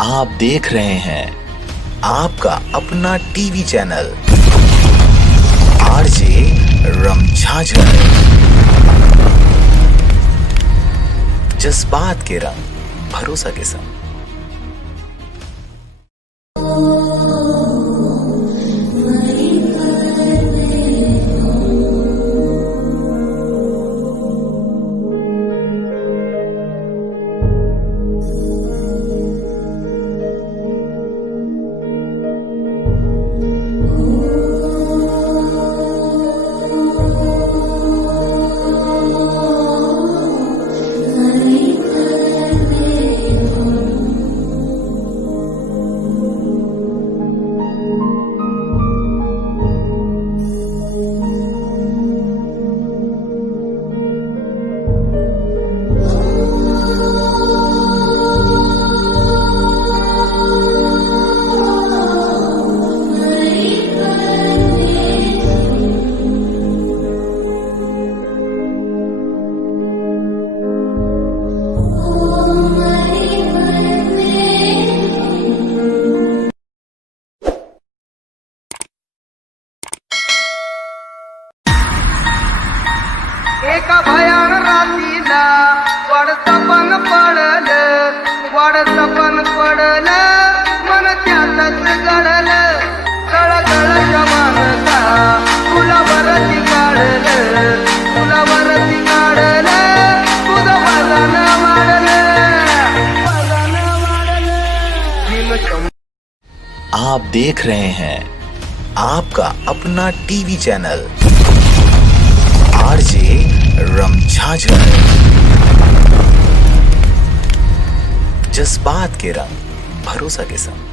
आप देख रहे हैं आपका अपना टीवी चैनल आरजे रमझाझर। जज्बात के रंग भरोसा के संग। एका भयान रात्रीला वाड सपन पडलं मन त्यातच गळलं कळकळ जमानता फुलावरती काढलं तुझं वजन वाढलं। आप देख रहे हैं आपका अपना टीवी चैनल आरजे रमझाझर। जज्बात के रंग भरोसा के संग।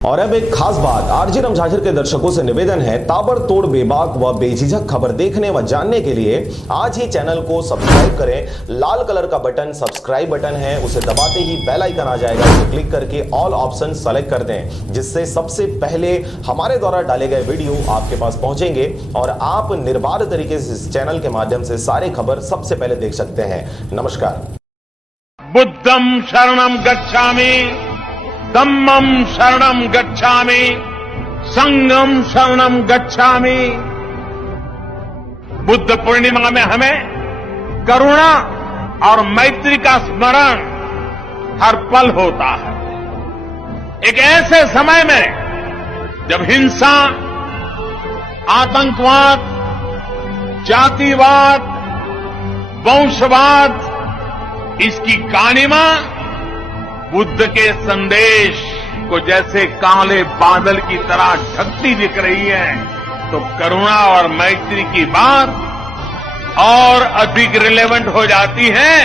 और अब एक खास बात, आरजे रमझाझर के दर्शकों से निवेदन है, ताबड़तोड़ बेबाक व बेझिझक खबर देखने व जानने के लिए आज ही चैनल को सब्सक्राइब करें। लाल कलर का बटन सब्सक्राइब बटन है, उसे दबाते ही बेल आइकन आ जाएगा, उसे क्लिक करके ऑल ऑप्शन सेलेक्ट कर दें, जिससे सबसे पहले हमारे द्वारा डाले गए वीडियो आपके पास पहुंचेंगे और आप निर्बाध तरीके से इस चैनल के माध्यम से सारे खबर सबसे पहले देख सकते हैं। नमस्कार। बुद्धं शरणं गच्छामि, धम्मं शरणं गच्छामि, संघं शरणं गच्छामि। बुद्ध पूर्णिमा में हमें करुणा और मैत्री का स्मरण हर पल होता है। एक ऐसे समय में जब हिंसा, आतंकवाद, जातिवाद, वंशवाद, इसकी कालिमा बुद्ध के संदेश को जैसे काले बादल की तरह ढकती दिख रही है, तो करुणा और मैत्री की बात और अधिक रिलेवेंट हो जाती है।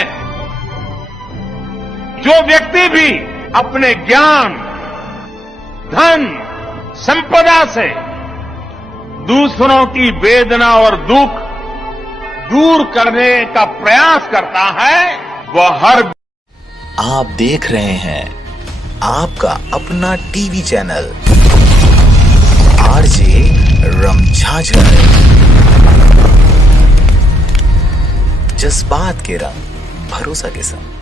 जो व्यक्ति भी अपने ज्ञान, धन, संपदा से दूसरों की वेदना और दुख दूर करने का प्रयास करता है, वह हर। आप देख रहे हैं आपका अपना टीवी चैनल आरजे रमझाझर। जज्बात के रंग भरोसा के संग।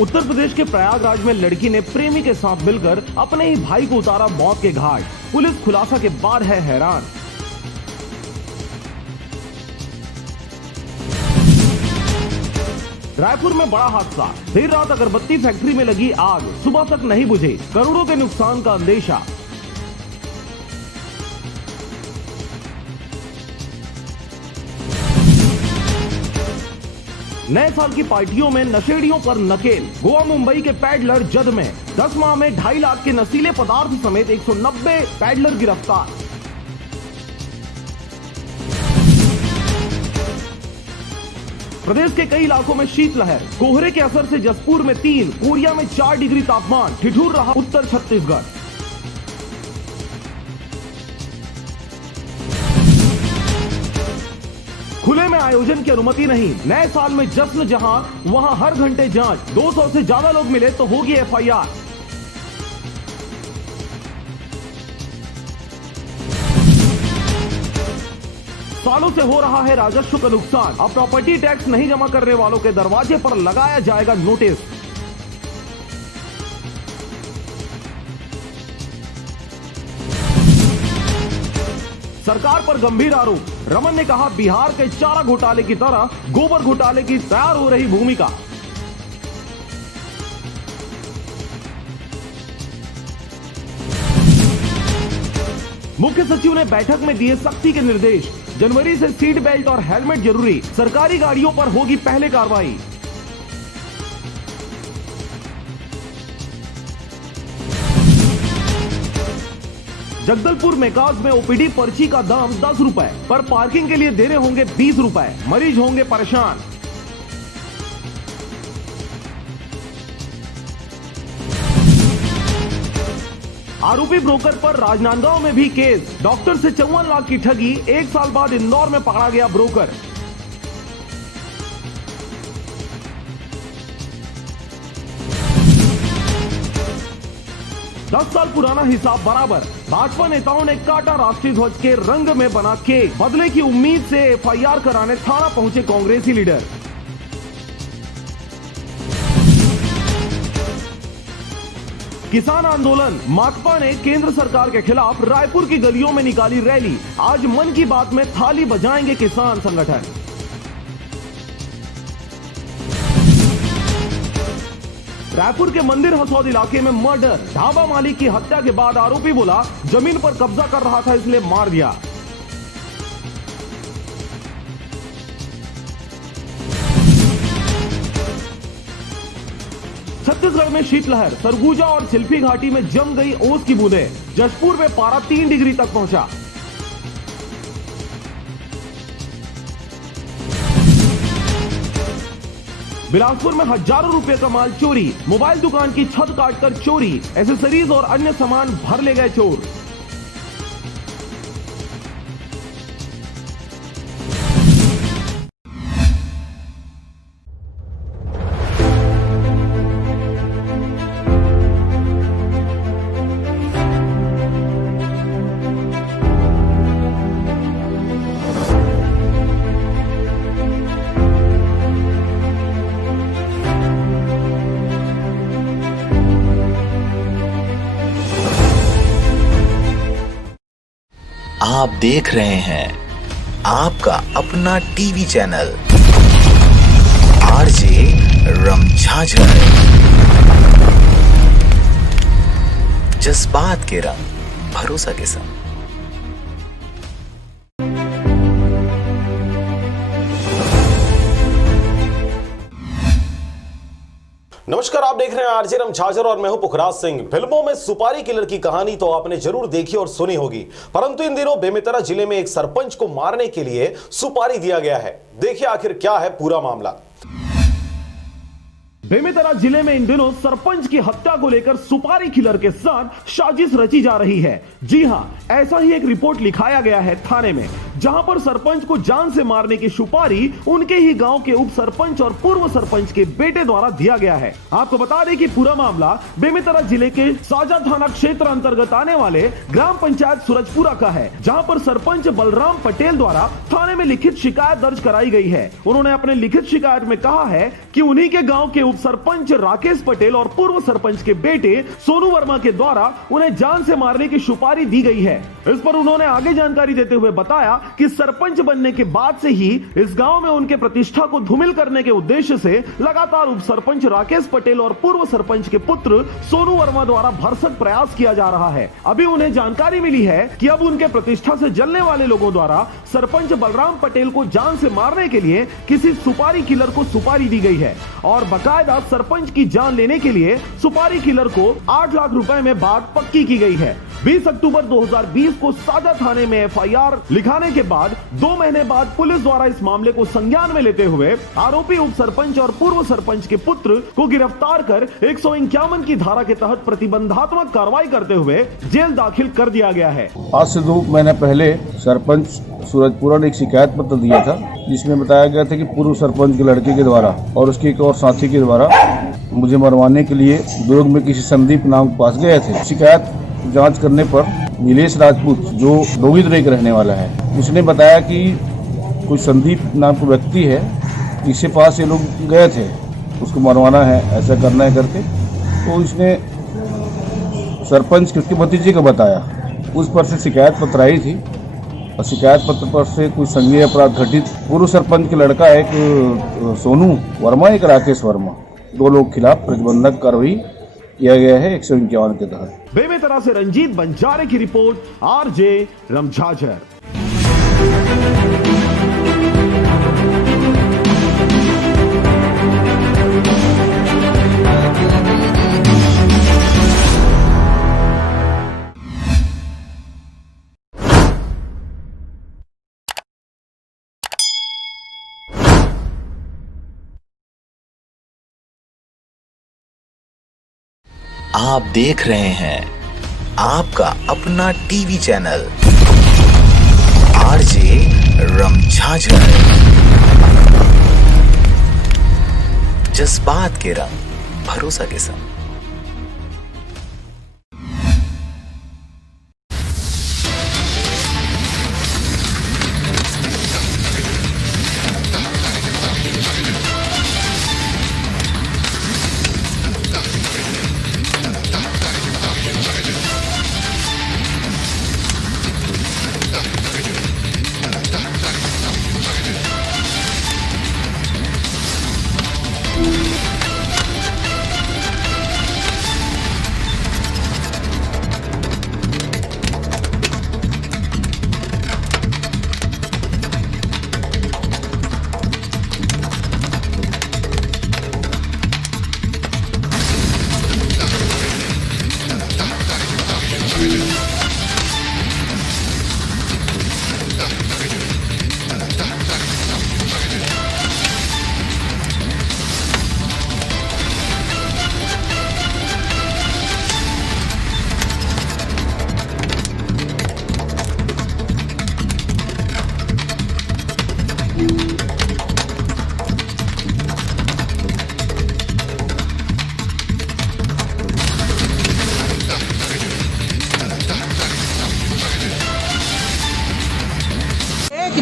उत्तर प्रदेश के प्रयागराज में लड़की ने प्रेमी के साथ मिलकर अपने ही भाई को उतारा मौत के घाट। पुलिस खुलासा के बाद है हैरान। रायपुर में बड़ा हादसा, देर रात अगरबत्ती फैक्ट्री में लगी आग, सुबह तक नहीं बुझे, करोड़ों के नुकसान का अंदेशा। नए साल की पार्टियों में नशेड़ियों पर नकेल। गोवा मुंबई के पैडलर जद में 10 माह में 2.5 लाख के नशीले पदार्थ समेत 190 पैडलर गिरफ्तार। प्रदेश के कई इलाकों में शीतलहर, कोहरे के असर से जसपुर में 3, कोरिया में 4 डिग्री तापमान, ठिठुर रहा उत्तर छत्तीसगढ़। खुले में आयोजन की अनुमति नहीं, नए साल में जश्न जहां वहां हर घंटे जांच, 200 से ज्यादा लोग मिले तो होगी FIR। 1 नए सालों से हो रहा है राजस्व का नुकसान। अब प्रॉपर्टी टैक्स नहीं जमा करने वालों के दरवाजे पर लगाया जाएगा नोटिस। सरकार पर गंभीर आरोप। रमन ने कहा, बिहार के चारा घोटाले की तरह गोबर घोटाले की तैयार हो रही भूमिका। मुख्य सचिव ने बैठक में दिए सख्ती के निर्देश। जनवरी से सीट बेल्ट और हेलमेट जरूरी। सरकारी गाड़ियों पर होगी पहले कार्रवाई। जगदलपुर मेकाज में ओपीडी पर्ची का दाम 10 रुपए, पर पार्किंग के लिए देने होंगे 20 रुपए। मरीज होंगे परेशान। आरोपी ब्रोकर पर राजनांदगांव में भी केस। डॉक्टर से 54 लाख की ठगी। 1 साल बाद इंदौर में पकड़ा गया ब्रोकर। दस साल पुराना हिसाब बराबर। भाजपा नेताओं ने काटा राष्ट्रीय ध्वज के रंग में बना केक। बदले की उम्मीद से एफआईआर कराने थाना पहुंचे कांग्रेसी लीडर। किसान आंदोलन। माकपा ने केंद्र सरकार के खिलाफ रायपुर की गलियों में निकाली रैली। आज मन की बात में थाली बजाएंगे किसान संगठन। रायपुर के मंदिर हसौद इलाके में मर्डर। ढाबा मालिक की हत्या के बाद आरोपी बोला, जमीन पर कब्जा कर रहा था इसलिए मार दिया। छत्तीसगढ़ में शीतलहर। सरगुजा और चिल्फी घाटी में जम गई ओस की बूंदें। जशपुर में पारा 3 डिग्री तक पहुंचा। बिलासपुर में हजारों रुपए का माल चोरी। मोबाइल दुकान की छत काटकर चोरी। एसेसरीज और अन्य सामान भर ले गए चोर। आप देख रहे हैं आपका अपना टीवी चैनल आरजे रमझाझर। जज्बात के रंग, भरोसा के संग। नमस्कार, आप देख रहे हैं आरजे रमझाझर और मैं हूं पुखराज सिंह। फिल्मों में सुपारी किलर की कहानी तो आपने जरूर देखी और सुनी होगी, परंतु इन दिनों बेमेतरा जिले में एक सरपंच को मारने के लिए सुपारी दिया गया है। देखिए आखिर क्या है पूरा मामला। बेमेतरा जिले में इन दिनों सरपंच की हत्या को लेकर सुपारी किलर के साथ साजिश रची जा रही है। जी हां, ऐसा ही एक रिपोर्ट लिखाया गया है थाने में, जहां पर सरपंच को जान से मारने की सुपारी उनके ही गांव के उप सरपंच और पूर्व सरपंच के बेटे द्वारा दिया गया है। आपको बता दें कि पूरा मामला बेमेतरा जिले के साजा थाना क्षेत्र अंतर्गत आने वाले ग्राम पंचायत सूरजपुरा का है, जहां पर सरपंच बलराम पटेल द्वारा थाने में लिखित शिकायत दर्ज कराई गई है। उन्होंने अपने लिखित शिकायत में कहा है कि उन्हीं के गांव के उप सरपंच राकेश पटेल और पूर्व सरपंच के बेटे सोनू वर्मा के द्वारा उन्हें जान से मारने की सुपारी दी गई है। इस पर उन्होंने आगे जानकारी देते हुए बताया कि सरपंच बनने के बाद से ही इस गांव में उनके प्रतिष्ठा को धूमिल करने के उद्देश्य से लगातार उप सरपंच राकेश पटेल और पूर्व सरपंच के पुत्र सोनू वर्मा द्वारा भरसक प्रयास किया जा रहा है। अभी उन्हें जानकारी मिली है कि अब उनके प्रतिष्ठा से जलने वाले लोगों द्वारा सरपंच बलराम पटेल को जान से मारने के लिए किसी सुपारी किलर को सुपारी दी गई है और बकायदा सरपंच की जान लेने के लिए सुपारी किलर को 8 लाख रुपए में बात पक्की की गई है। 20 अक्टूबर 2020 को साजा थाने में एफआईआर लिखाने के बाद 2 महीने बाद पुलिस द्वारा इस मामले को संज्ञान में लेते हुए आरोपी उप सरपंच और पूर्व सरपंच के पुत्र को गिरफ्तार कर 151 की धारा के तहत प्रतिबंधात्मक कार्रवाई करते हुए जेल दाखिल कर दिया गया है। आज से 2 महीने पहले सरपंच सूरजपुरा ने एक शिकायत पत्र दिया था, जिसमें बताया गया था कि पूर्व सरपंच के लड़के के द्वारा और उसके एक और साथी के द्वारा मुझे मरवाने के लिए दुर्ग में किसी संदीप नाम के पास गए थे। शिकायत जांच करने पर नीलेश राजपूत, जो डोगीदुरई का रहने वाला है, उसने बताया कि कोई संदीप नाम का व्यक्ति है, इसके पास ये लोग गए थे, उसको मरवाना है, ऐसा करना है करके। तो इसने सरपंच के उसके भतीजे को बताया, उस पर से शिकायत पत्र आई थी और शिकायत पत्र पर से कोई संज्ञेय अपराध घटित पूर्व सरपंच के लड़का एक सोनू वर्मा, एक राकेश वर्मा, 2 लोग खिलाफ प्रतिबंधक कार्रवाई किया गया है 151 के तहत। बेमेतरा से रंजीत बंजारे की रिपोर्ट, आरजे रमझाझर। आप देख रहे हैं आपका अपना टीवी चैनल आरजे रमझाझर। जज्बात के रंग, भरोसा के संग।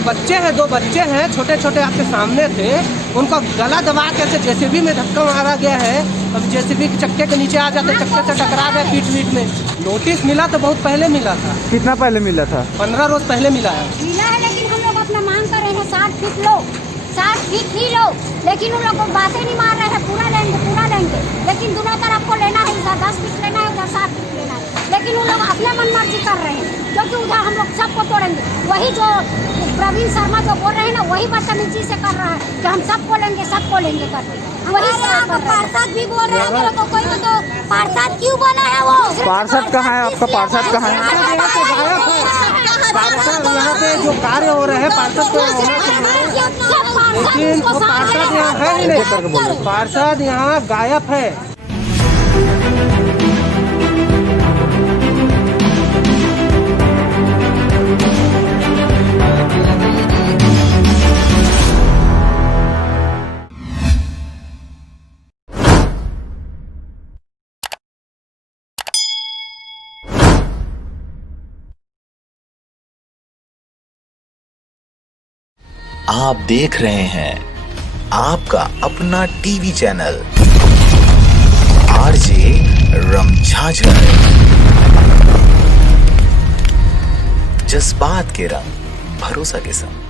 बच्चे हैं, 2 बच्चे हैं, छोटे छोटे आपके सामने थे, उनका गला दबा के जेसीबी में धक्का मारा गया है। अब जेसीबी के चक्के के नीचे आ जाते, चक्के से टकरा गए पीठ में। नोटिस मिला तो बहुत पहले मिला था। कितना पहले मिला था? 15 रोज पहले मिला है। लेकिन हम लोग अपना मांग कर रहे हैं 60 फीट लो, 60 फीट ही लो, लेकिन उन लोग को बातें नहीं मार रहे हैं, पूरा लेंगे, लेकिन दोनों तरफ को लेना है, इधर 10 फीट लेना है, उधर 60 फीट लेना है, लेकिन उन लोग अपना मनमर्जी कर रहे हैं, क्योंकि उधर हम लोग सबको तोड़ेंगे। वही जो प्रवीण शर्मा जो बोल रहे हैं ना, वही बदतमीजी से कर रहा है कि हम सबको लेंगे करके। वही पार्षद भी बोल रहे हैं तो कोई तो पार्षद क्यों बना है वो? पार्षद कहाँ है आपका? पार्षद कहाँ है? पार्षद यहाँ पे जो कार्य हो रहे हैं, पार्षद को लेकिन वो पार्षद यहाँ है ही नहीं, पार्षद यहाँ गायब है। आप देख रहे हैं आपका अपना टीवी चैनल आरजे रमझाझर। जज्बात के रंग, भरोसा के संग।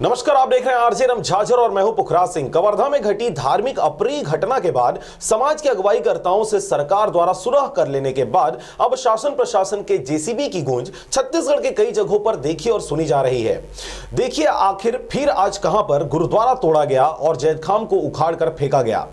नमस्कार, आप देख रहे हैं आरजे रमझाझर और मैं हूं पुखराज सिंह। कवर्धा में घटी धार्मिक अप्रिय घटना के बाद समाज के अगुवाईकर्ताओं से सरकार द्वारा सुलह कर लेने के बाद अब शासन प्रशासन के जेसीबी की गूंज छत्तीसगढ़ के कई जगहों पर देखी और सुनी जा रही है। देखिए आखिर फिर आज कहां पर गुरुद्वारा तोड़ा गया और जैतखाम को उखाड़ कर फेंका गया।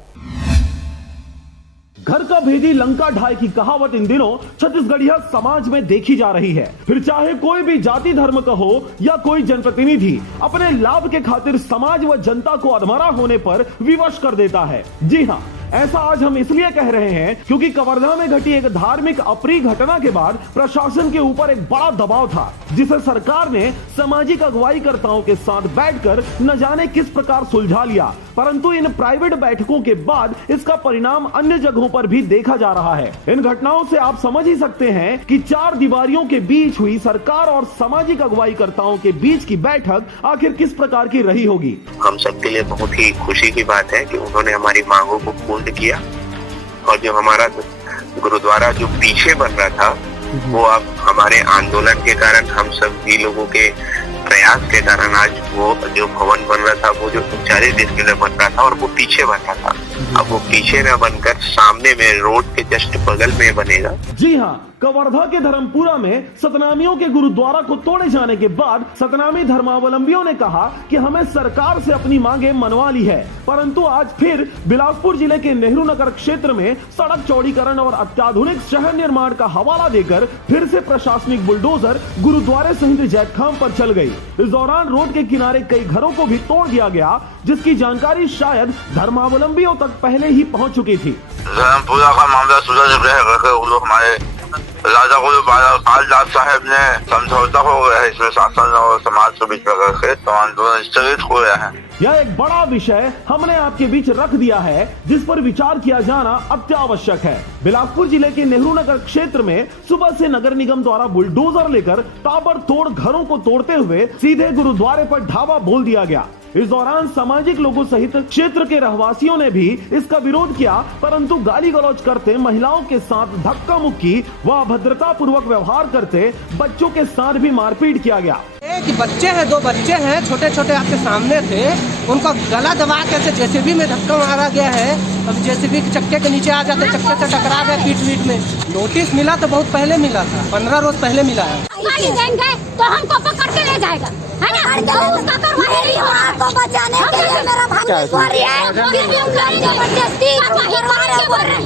घर का भेदी लंका ढाई की कहावत इन दिनों छत्तीसगढ़िया समाज में देखी जा रही है। फिर चाहे कोई भी जाति धर्म का हो या कोई जनप्रतिनिधि अपने लाभ के खातिर समाज व जनता को अधमरा होने पर विवश कर देता है। जी हाँ, ऐसा आज हम इसलिए कह रहे हैं क्योंकि कवर्धा में घटी एक धार्मिक अप्रिय घटना के बाद प्रशासन के ऊपर एक बड़ा दबाव था, जिसे सरकार ने सामाजिक अगुवाईकर्ताओं के साथ बैठकर न जाने किस प्रकार सुलझा लिया। परंतु इन प्राइवेट बैठकों के बाद इसका परिणाम अन्य जगहों पर भी देखा जा रहा है। इन घटनाओं से आप समझ ही सकते हैं कि चार दीवारियों के बीच हुई सरकार और सामाजिक अगुवाईकर्ताओं के बीच की बैठक आखिर किस प्रकार की रही होगी। हम सबके लिए बहुत ही खुशी की बात है कि उन्होंने हमारी मांगों को पूर्ण किया और जो हमारा गुरुद्वारा जो पीछे बन रहा था वो अब हमारे आंदोलन के कारण, हम सभी लोगों के प्रयास के कारण आज वो जो भवन बन रहा था वो जो 40 डिस्प्ले बन रहा था और वो पीछे बन रहा था, अब वो पीछे न बनकर सामने में रोड के जस्ट बगल में बनेगा। जी हाँ, कवर्धा के धर्मपुरा में सतनामियों के गुरुद्वारा को तोड़े जाने के बाद सतनामी धर्मावलंबियों ने कहा कि हमें सरकार से अपनी मांगे मनवा ली है, परंतु आज फिर बिलासपुर जिले के नेहरू नगर क्षेत्र में सड़क चौड़ीकरण और अत्याधुनिक शहर निर्माण का हवाला देकर फिर से प्रशासनिक बुलडोजर गुरुद्वारे सहित जैतखाम पर चल गई। इस दौरान रोड के किनारे कई घरों को भी तोड़ दिया गया, जिसकी जानकारी शायद धर्मावलंबियों तक पहले ही पहुँच चुकी थी। धर्मपुरा का मामला सुलझ गया, वो लोग हमारे राजा गुरुपाल साहब ने समझौता हो गया है, इसमें शासन और समाज के बीच में करके तो आंदोलन स्थगित हो गया है। यह एक बड़ा विषय हमने आपके बीच रख दिया है, जिस पर विचार किया जाना अत्यावश्यक है। बिलासपुर जिले के नेहरू नगर क्षेत्र में सुबह से नगर निगम द्वारा बुलडोजर लेकर ताबड़तोड़ घरों को तोड़ते हुए सीधे गुरुद्वारे पर ढाबा बोल दिया गया। इस दौरान सामाजिक लोगों सहित क्षेत्र के रहवासियों ने भी इसका विरोध किया, परंतु गाली गलौज करते, महिलाओं के साथ धक्का मुक्की व अभद्रता पूर्वक व्यवहार करते बच्चों के साथ भी मारपीट किया गया। कि बच्चे हैं, 2 बच्चे हैं, छोटे छोटे आपके सामने थे, उनका गला दबा के जेसीबी में धक्का मारा गया है। अब जेसीबी के चक्के के नीचे आ जाते, चक्के से टकरा गए पीठ वीट में। नोटिस मिला तो बहुत पहले मिला था, 15 रोज पहले मिला है। गाली देंगे तो हमको पकड़ के ले जाएगा, है ना? तो उसका करवाई नहीं हो रहा, तो बचाने के लिए मेरा भाई बोल रही है, जबरदस्ती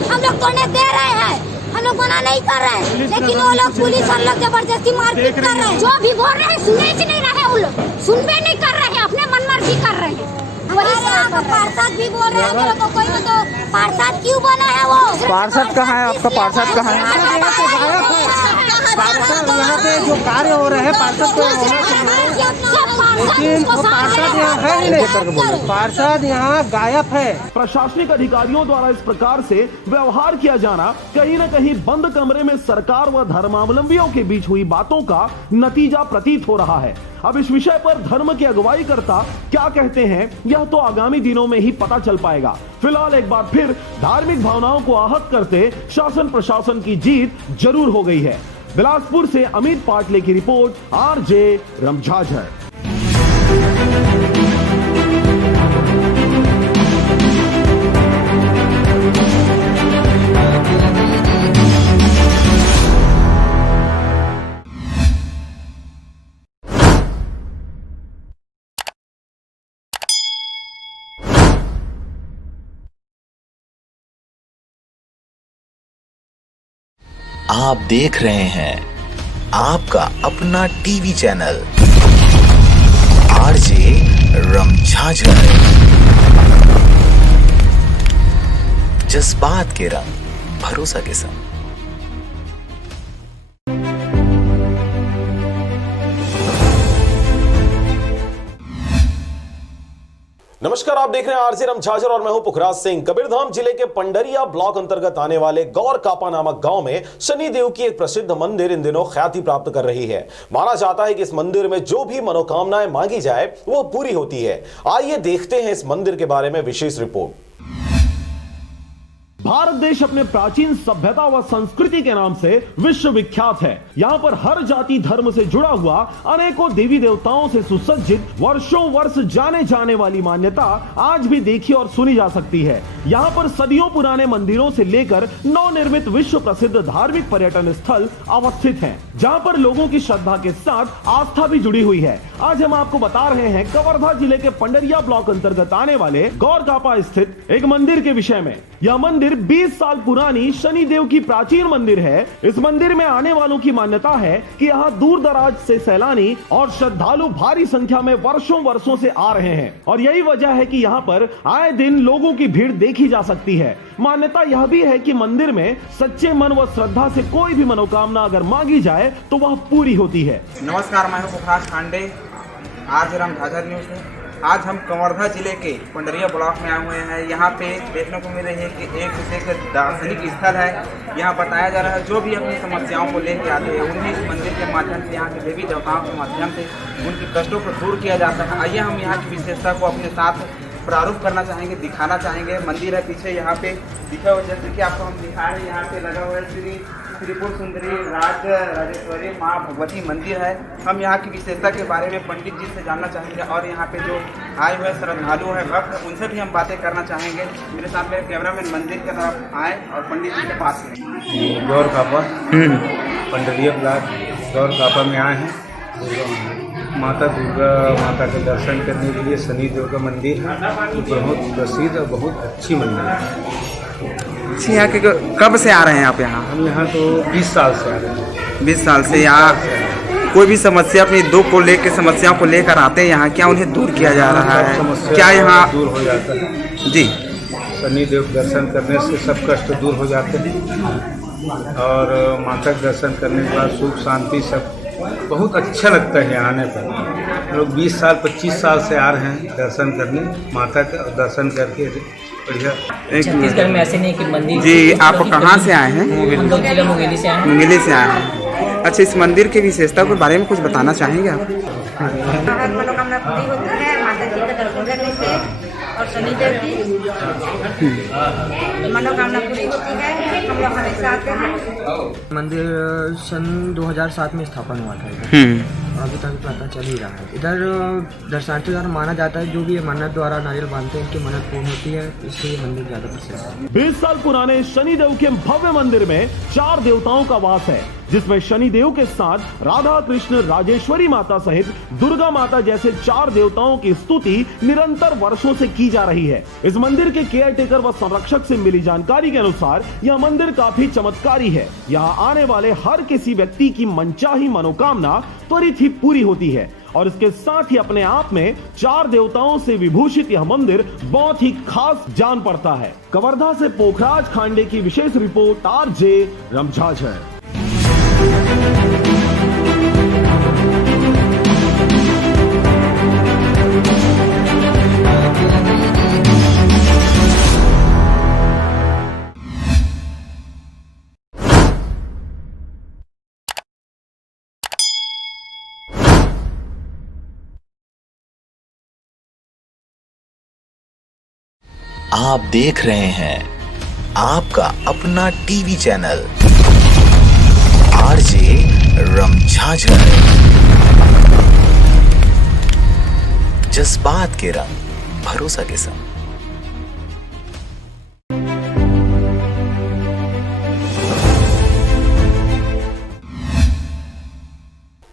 हम लोग तोड़ने दे रहे हैं, हम लोग मना नहीं कर रहे हैं, लेकिन वो लोग पुलिस और लोग जबरदस्ती मारपीट कर रहे हैं। जो भी बोल रहे हैं सुने ही नहीं रहे, वो लोग सुनबे नहीं कर रहे हैं, अपने मनमर्जी कर रहे हैं। पार्षद भी बोल रहे हैं, तो कोई तो पार्षद क्यों बना है? वो पार्षद कहाँ है? आपका पार्षद कहाँ है? पार्षद यहाँ पे जो कार्य हो रहे हैं पार्षद को लेकिन वो पार्षद यहाँ है ही नहीं, पार्षद यहाँ गायब है। प्रशासनिक अधिकारियों द्वारा इस प्रकार से व्यवहार किया जाना कहीं न कहीं बंद कमरे में सरकार व धर्मावलंबियों के बीच हुई बातों का नतीजा प्रतीत हो रहा है। अब इस विषय पर धर्म के अगुवाईकर्ता क्या कहते हैं, यह तो आगामी दिनों में ही पता चल पाएगा। फिलहाल एक बार फिर धार्मिक भावनाओं को आहत करते शासन प्रशासन की जीत जरूर हो गई है। बिलासपुर से अमित पाटले की रिपोर्ट, आरजे रमझाझर। आप देख रहे हैं आपका अपना टीवी चैनल आरजे रमझाझर, जज्बात के रंग भरोसा के संग। नमस्कार, आप देख रहे हैं आरजे रमझाझर और मैं हूं पुखराज सिंह। कबीरधाम जिले के पंडरिया ब्लॉक अंतर्गत आने वाले गौर कापा नामक गांव में शनि देव की एक प्रसिद्ध मंदिर इन दिनों ख्याति प्राप्त कर रही है। माना जाता है कि इस मंदिर में जो भी मनोकामनाएं मांगी जाए वो पूरी होती है। आइए देखते हैं इस मंदिर के बारे में विशेष रिपोर्ट। भारत देश अपने प्राचीन सभ्यता व संस्कृति के नाम से विश्व विख्यात है। यहाँ पर हर जाति धर्म से जुड़ा हुआ अनेकों देवी देवताओं से सुसज्जित वर्षों वर्ष जाने जाने वाली मान्यता आज भी देखी और सुनी जा सकती है। यहाँ पर सदियों पुराने मंदिरों से लेकर नवनिर्मित विश्व प्रसिद्ध धार्मिक पर्यटन स्थल अवस्थित हैं, जहाँ पर लोगों की श्रद्धा के साथ आस्था भी जुड़ी हुई है। आज हम आपको बता रहे हैं कवर्धा जिले के पंडरिया ब्लॉक अंतर्गत आने वाले गौर कापा स्थित एक मंदिर के विषय में। यह मंदिर सिर्फ 20 साल पुरानी शनिदेव की प्राचीन मंदिर है। इस मंदिर में आने वालों की मान्यता है कि यहाँ दूर दराज से सैलानी और श्रद्धालु भारी संख्या में वर्षों से आ रहे हैं और यही वजह है कि यहाँ पर आए दिन लोगों की भीड़ देखी जा सकती है। मान्यता यह भी है कि मंदिर में सच्चे मन व श्रद्धा से कोई भी मनोकामना अगर मांगी जाए तो वह पूरी होती है। नमस्कार, मैं हूं पुखराज खांडे, आरजीराम झाझर न्यूज से। आज हम कवर्धा जिले के पंडरिया ब्लॉक में आए हुए हैं। यहाँ पे देखने को मिल रही है कि एक दार्शनिक स्थल है। यहाँ बताया जा रहा है जो भी अपनी समस्याओं को लेकर आते हैं उन्हें इस मंदिर के माध्यम से, यहाँ के देवी देवताओं के माध्यम से उनकी कष्टों को दूर किया जाता है। आइए हम यहाँ की विशेषता को अपने साथ प्रारूप करना चाहेंगे, दिखाना चाहेंगे। मंदिर है पीछे यहाँ पे दिखा हुआ, जैसे कि आपको हम दिखा रहे हैं। यहाँ पे लगा हुआ है श्री त्रिपुर सुंदरी राजेश्वरी माँ भगवती मंदिर है। हम यहाँ की विशेषता के बारे में पंडित जी से जानना चाहेंगे और यहाँ पे जो आए हुए श्रद्धालु हैं भक्त, उनसे भी हम बातें करना चाहेंगे। मेरे साथ मेरे कैमरामैन मंदिर की तरफ आए और पंडित जी के पास में। गौर कापा पंडरिया ब्लॉक गौर कापा में आए हैं। माता दुर्गा माता के दर्शन करने के लिए शनिदेव का मंदिर बहुत प्रसिद्ध और बहुत अच्छी मंदिर है। यहाँ के कब से आ रहे हैं आप यहाँ? हम यहाँ तो 20 साल से आ रहे हैं। 20 साल से यहाँ कोई भी समस्या अपनी दुख को लेकर, समस्याओं को लेकर आते हैं यहाँ, क्या उन्हें दूर किया जा रहा है? क्या यहाँ दूर हो जाता है जी? शनिदेव दर्शन करने से सब कष्ट दूर हो जाते हैं और माता के दर्शन करने के बाद सुख शांति सब बहुत अच्छा लगता है। आने पर लोग 20 साल 25 साल से आ रहे हैं दर्शन करने, माता का दर्शन करके बढ़िया। छत्तीसगढ़ में ऐसे नहीं कि मंदिर जी। आप कहाँ से आए हैं? हम लोग जिला मुंगेली से आए हैं। मुंगेली से आए हैं। अच्छा, इस मंदिर की विशेषता के बारे में कुछ बताना चाहेंगे आप? मनोकामना पूरी होती है माता जी का दर्शन करने से और शनिदेव की मनोकामना पूरी होती है। हम लोग हमेशा आते हैं। मंदिर सन 2007 में स्थापन हुआ था। अभी तक पता चल ही रहा है। इधर दर्शनार्थी द्वारा माना जाता है जो भी मन्नत द्वारा नारियल बांधते हैं, इनकी मन्नत पूर्ण होती है, इसलिए मंदिर ज्यादा प्रसिद्ध है। 20 साल पुराने शनिदेव के भव्य मंदिर में 4 देवताओं का वास है, जिसमें शनिदेव के साथ राधा कृष्ण राजेश्वरी माता सहित दुर्गा माता जैसे 4 देवताओं की स्तुति निरंतर वर्षों से की जा रही है। इस मंदिर के केयरटेकर व संरक्षक से मिली जानकारी के अनुसार यह मंदिर काफी चमत्कारी है। यहाँ आने वाले हर किसी व्यक्ति की मनचाही मनोकामना त्वरित ही पूरी होती है और इसके साथ ही अपने आप में 4 देवताओं से विभूषित यह मंदिर बहुत ही खास जान पड़ता है। कवर्धा से पोखराज खांडे की विशेष रिपोर्ट, आरजे रमझाझर। आप देख रहे हैं आपका अपना टीवी चैनल आरजे रमझाझर, जज्बात के रंग भरोसा के संग।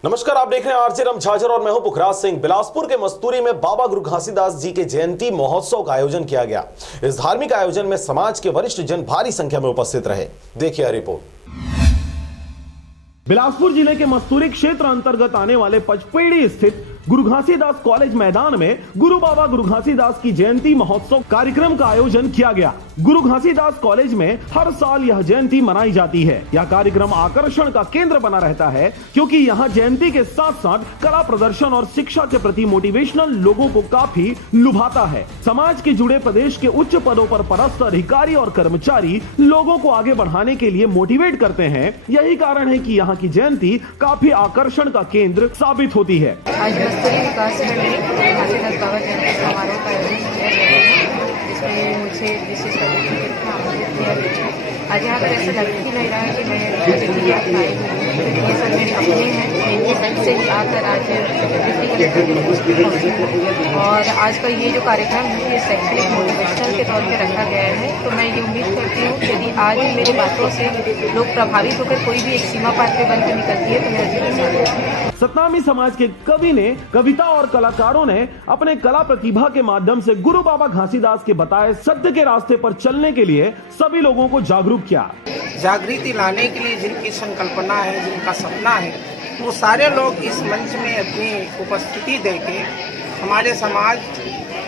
नमस्कार, आप देख रहे हैं आरजे रमझाझर और मैं हूं पुखराज सिंह। बिलासपुर के मस्तूरी में बाबा गुरु घासीदास जी के जयंती महोत्सव का आयोजन किया गया। इस धार्मिक आयोजन में समाज के वरिष्ठ जन भारी संख्या में उपस्थित रहे। देखिए रिपोर्ट। बिलासपुर जिले के मस्तूरी क्षेत्र अंतर्गत आने वाले पचपेड़ी स्थित गुरु घासीदास कॉलेज मैदान में गुरु बाबा गुरु घासीदास की जयंती महोत्सव कार्यक्रम का आयोजन किया गया। गुरु घासीदास कॉलेज में हर साल यह जयंती मनाई जाती है। यह कार्यक्रम आकर्षण का केंद्र बना रहता है क्योंकि यहाँ जयंती के साथ साथ कला प्रदर्शन और शिक्षा के प्रति मोटिवेशनल लोगों को काफी लुभाता है। समाज के जुड़े प्रदेश के उच्च पदों पर पदस्थ अधिकारी और कर्मचारी लोगों को आगे बढ़ाने के लिए मोटिवेट करते हैं। यही कारण है कि यहाँ की जयंती काफी आकर्षण का केंद्र साबित होती है। मस्तूरी विकासखंड में घासीदास बाबा जयंती समारोह का आयोजन किया गया है, जिसमें मुझे विशेष अतिथि के रूप में आमंत्रित किया गया है। आज यहाँ पर ऐसा लग ही नहीं रहा है कि मैं अतिथि के रूप में आई हूँ। ये सब मेरे अपने हैं, इनके साइड से आकर आज और आज का ये जो कार्यक्रम है ये शैक्षणिक मोटिवेशनल के तौर पे रखा गया है। तो मैं ये उम्मीद करती हूँ कि यदि आज मेरी बातों से लोग प्रभावित होकर कोई भी एक सीमा पार पे बनकर निकलती है तो मैं रजी के साथ। सतनामी समाज के कवि ने, कविता और कलाकारों ने अपने कला प्रतिभा के माध्यम से गुरु बाबा घासीदास के बताए सत्य के रास्ते पर चलने के लिए सभी लोगों को जागरूक किया। जागृति लाने के लिए जिनकी संकल्पना है, जिनका सपना है, वो सारे लोग इस मंच में अपनी उपस्थिति देके हमारे समाज,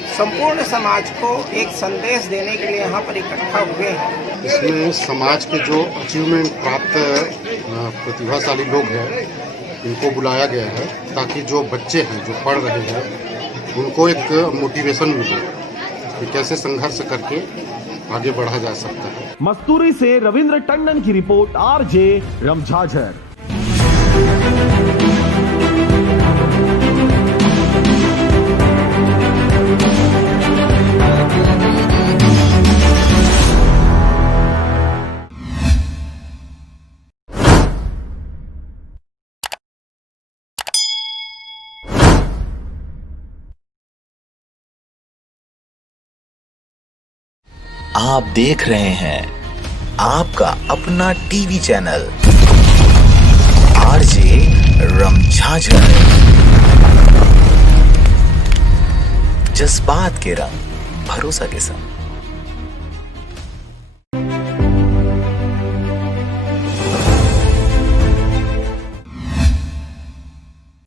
संपूर्ण समाज को एक संदेश देने के लिए यहाँ पर इकट्ठा हुए हैं। इसमें समाज के जो अचीवमेंट प्राप्त प्रतिभाशाली लोग हैं इनको बुलाया गया है ताकि जो बच्चे हैं जो पढ़ रहे हैं उनको एक मोटिवेशन मिले कि कैसे संघर्ष करके आगे बढ़ा जा सकता है। मस्तूरी से रविंद्र टंडन की रिपोर्ट, आरजे रमझाझर। आप देख रहे हैं आपका अपना टीवी चैनल आरजे रमझाझर। जज्बात के रंग, भरोसा के संग।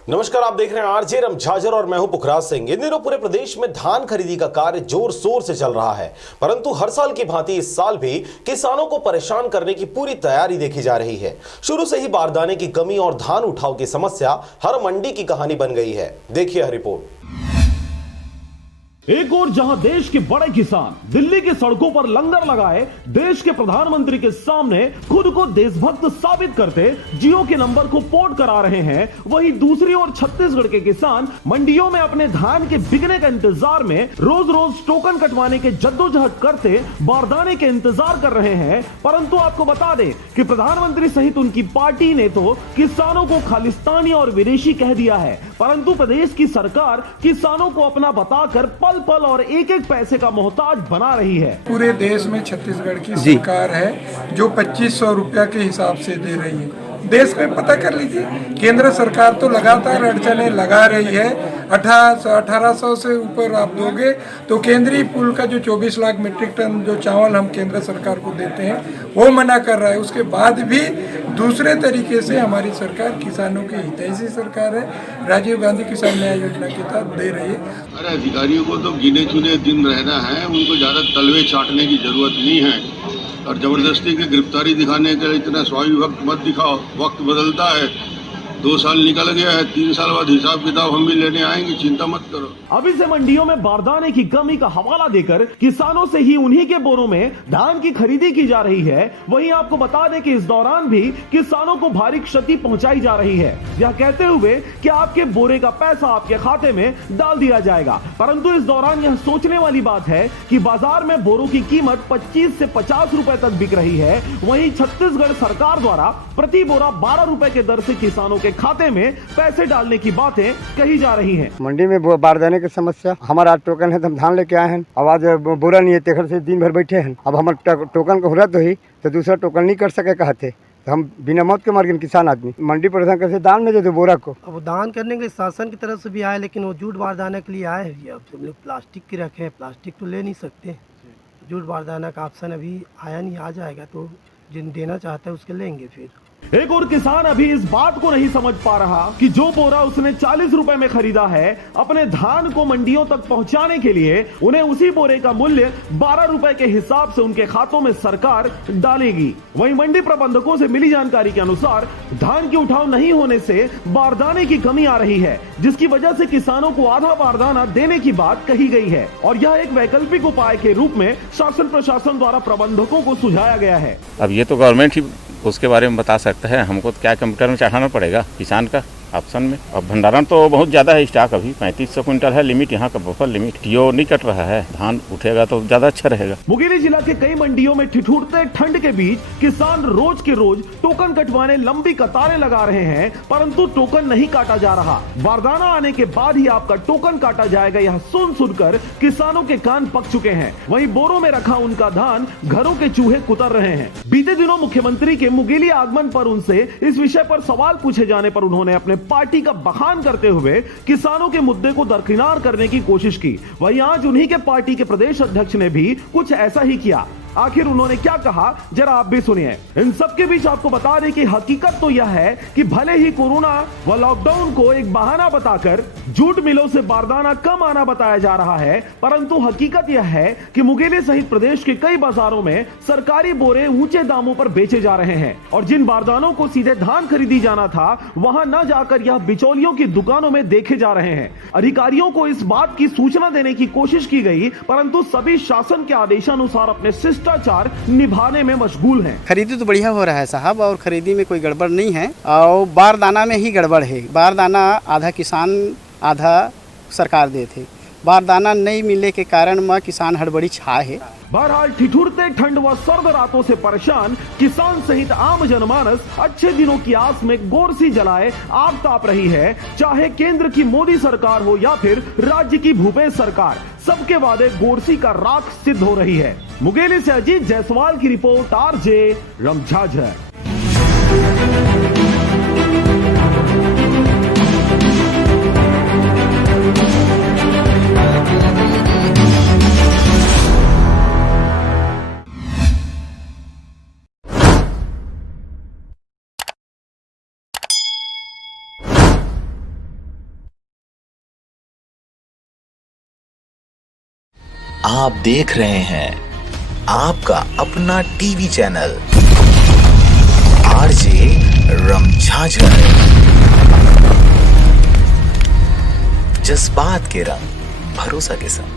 नमस्कार, आप देख रहे हैं आरजे रमझाझर और मैं हूं पुखराज सिंह। इन दिनों पूरे प्रदेश में धान खरीदी का कार्य जोर शोर से चल रहा है, परंतु हर साल की भांति इस साल भी किसानों को परेशान करने की पूरी तैयारी देखी जा रही है। शुरू से ही बारदाने की कमी और धान उठाव की समस्या हर मंडी की कहानी बन गई है। देखिए यह रिपोर्ट। एक और जहां देश के बड़े किसान दिल्ली की सड़कों पर लंगर लगाए देश के प्रधानमंत्री के सामने खुद को देशभक्त साबित करते जियो के नंबर को पोर्ट करा रहे हैं, वहीं दूसरी ओर छत्तीसगढ़ के किसान मंडियों में अपने धान के बिकने का इंतजार में रोज रोज टोकन कटवाने के जद्दोजहद करते बारदाने के इंतजार कर रहे हैं। परंतु आपको बता दें कि प्रधानमंत्री सहित उनकी पार्टी ने तो किसानों को खालिस्तानी और विदेशी कह दिया है, परंतु प्रदेश की सरकार किसानों को अपना बताकर पल पल और एक एक पैसे का मोहताज बना रही है। पूरे देश में छत्तीसगढ़ की सरकार है जो 2500 रुपया के हिसाब से दे रही है। देश में पता कर लीजिए, केंद्र सरकार तो लगातार अड़चने लगा रही है। 1800 से ऊपर आप दोगे तो केंद्रीय पूल का जो 24 लाख मीट्रिक टन जो चावल हम केंद्र सरकार को देते हैं वो मना कर रहा है। उसके बाद भी दूसरे तरीके से हमारी सरकार किसानों की हितैषी सरकार है, राजीव गांधी किसान न्याय योजना के तहत दे रही है। अरे अधिकारियों को तो गिने चुने दिन रहना है, उनको ज़्यादा तलवे चाटने की जरूरत नहीं है और जबरदस्ती की गिरफ्तारी दिखाने के लिए इतना स्वाभाविक वक्त मत दिखाओ। वक्त बदलता है, 2 साल निकल गया है, 3 साल बाद हिसाब किताब हम भी लेने आएंगे, चिंता मत करो। अभी से मंडियों में बारदाने की कमी का हवाला देकर किसानों से ही उन्हीं के बोरों में धान की खरीदी की जा रही है। वहीं आपको बता दें कि इस दौरान भी किसानों को भारी क्षति पहुंचाई जा रही है, यह कहते हुए कि आपके बोरे का पैसा आपके खाते में डाल दिया जाएगा। परंतु इस दौरान यह सोचने वाली बात है कि बाजार में बोरों की कीमत 25 से 50 रुपए तक बिक रही है। वहीं छत्तीसगढ़ सरकार द्वारा प्रति बोरा 12 रुपए के दर से किसानों के खाते में पैसे डालने की बातें कही जा रही हैं। मंडी में बारदाने की समस्या, हमारा टोकन है तो हम धान लेके आए हैं, अब आज बोरा नहीं है, तेखर से दिन भर बैठे हैं। अब हमारे टोकन का हुरत ही तो दूसरा टोकन नहीं कर सके कहते, तो हम बिना मौत के मर गए किसान आदमी। मंडी प्रधान कैसे दान में दे दो बोरा को। अब दान करने के लिए शासन की तरफ से भी आए, लेकिन वो जूट बारदाने के लिए आए हैं। अब सब लोग प्लास्टिक के रखे हैं, प्लास्टिक तो ले नहीं सकते। जूट बारदाना का ऑप्शन अभी आया नहीं, आ जाएगा तो जिन देना चाहते हैं उसके लेंगे। फिर एक और किसान अभी इस बात को नहीं समझ पा रहा कि जो बोरा उसने 40 रुपए में खरीदा है, अपने धान को मंडियों तक पहुंचाने के लिए उन्हें उसी बोरे का मूल्य 12 रुपए के हिसाब से उनके खातों में सरकार डालेगी। वहीं मंडी प्रबंधकों से मिली जानकारी के अनुसार धान की उठाव नहीं होने से बारदाने की कमी आ रही है, जिसकी वजह से किसानों को आधा बारदाना देने की बात कही गई है और यह एक वैकल्पिक उपाय के रूप में शासन प्रशासन द्वारा प्रबंधकों को सुझाया गया है। अब ये तो गवर्नमेंट ही उसके बारे में बता सकता है, हमको तो क्या कंप्यूटर में चढ़ाना पड़ेगा किसान का। ऑप्शन में। और भंडारण तो बहुत ज़्यादा है, स्टॉक अभी 3500 क्विंटल है लिमिट, यहाँ का बफर लिमिट टीओ नहीं कट रहा है। धान उठेगा तो ज़्यादा अच्छा रहेगा। मुंगेली जिला के कई मंडियों में ठिठुरते ठंड के बीच किसान रोज के रोज टोकन कटवाने लंबी कतारें लगा रहे हैं, परंतु टोकन नहीं काटा जा रहा। बारदाना आने के बाद ही आपका टोकन काटा जाएगा, यह सुनकर किसानों के कान पक चुके हैं। वहीं बोरों में रखा उनका धान घरों के चूहे कुतर रहे हैं। बीते दिनों मुख्यमंत्री के मुंगेली आगमन पर उनसे इस विषय पर सवाल पूछे जाने पर उन्होंने अपने पार्टी का बखान करते हुए किसानों के मुद्दे को दरकिनार करने की कोशिश की। वहीं आज उन्हीं के पार्टी के प्रदेश अध्यक्ष ने भी कुछ ऐसा ही किया। आखिर उन्होंने क्या कहा, जरा आप भी सुनिए। इन सबके बीच आपको बता दें कि हकीकत तो यह है कि भले ही कोरोना व लॉकडाउन को एक बहाना बताकर जूट मिलों से बारदाना कम आना बताया जा रहा है, परंतु हकीकत यह है कि मुंगेली सहित प्रदेश के कई बाजारों में सरकारी बोरे ऊंचे दामों पर बेचे जा रहे हैं और जिन बारदानों को सीधे धान खरीदी जाना था वहां न जाकर यह बिचौलियों की दुकानों में देखे जा रहे हैं। अधिकारियों को इस बात की सूचना देने की कोशिश की गई, परंतु सभी शासन के आदेशानुसार अपने शिष्टाचार निभाने में मशगूल हैं। खरीदी तो बढ़िया हो रहा है साहब, और खरीदी में कोई गड़बड़ नहीं है, और बारदाना में ही गड़बड़ है। बारदाना आधा किसान आधा सरकार देते, बारदाना नहीं मिलने के कारण में किसान हड़बड़ी छा है। बहरहाल ठिठुरते ठंड व सर्द रातों से परेशान किसान सहित आम जनमानस अच्छे दिनों की आस में गोरसी जलाए आग ताप रही है। चाहे केंद्र की मोदी सरकार हो या फिर राज्य की भूपेश सरकार, सबके वादे गोरसी का राख सिद्ध हो रही है। मुंगेली से अजीत जायसवाल की रिपोर्ट, आरजे रमझाझर। आप देख रहे हैं आपका अपना टीवी चैनल आरजे रमझाझर, जज्बात के रंग भरोसा के संग।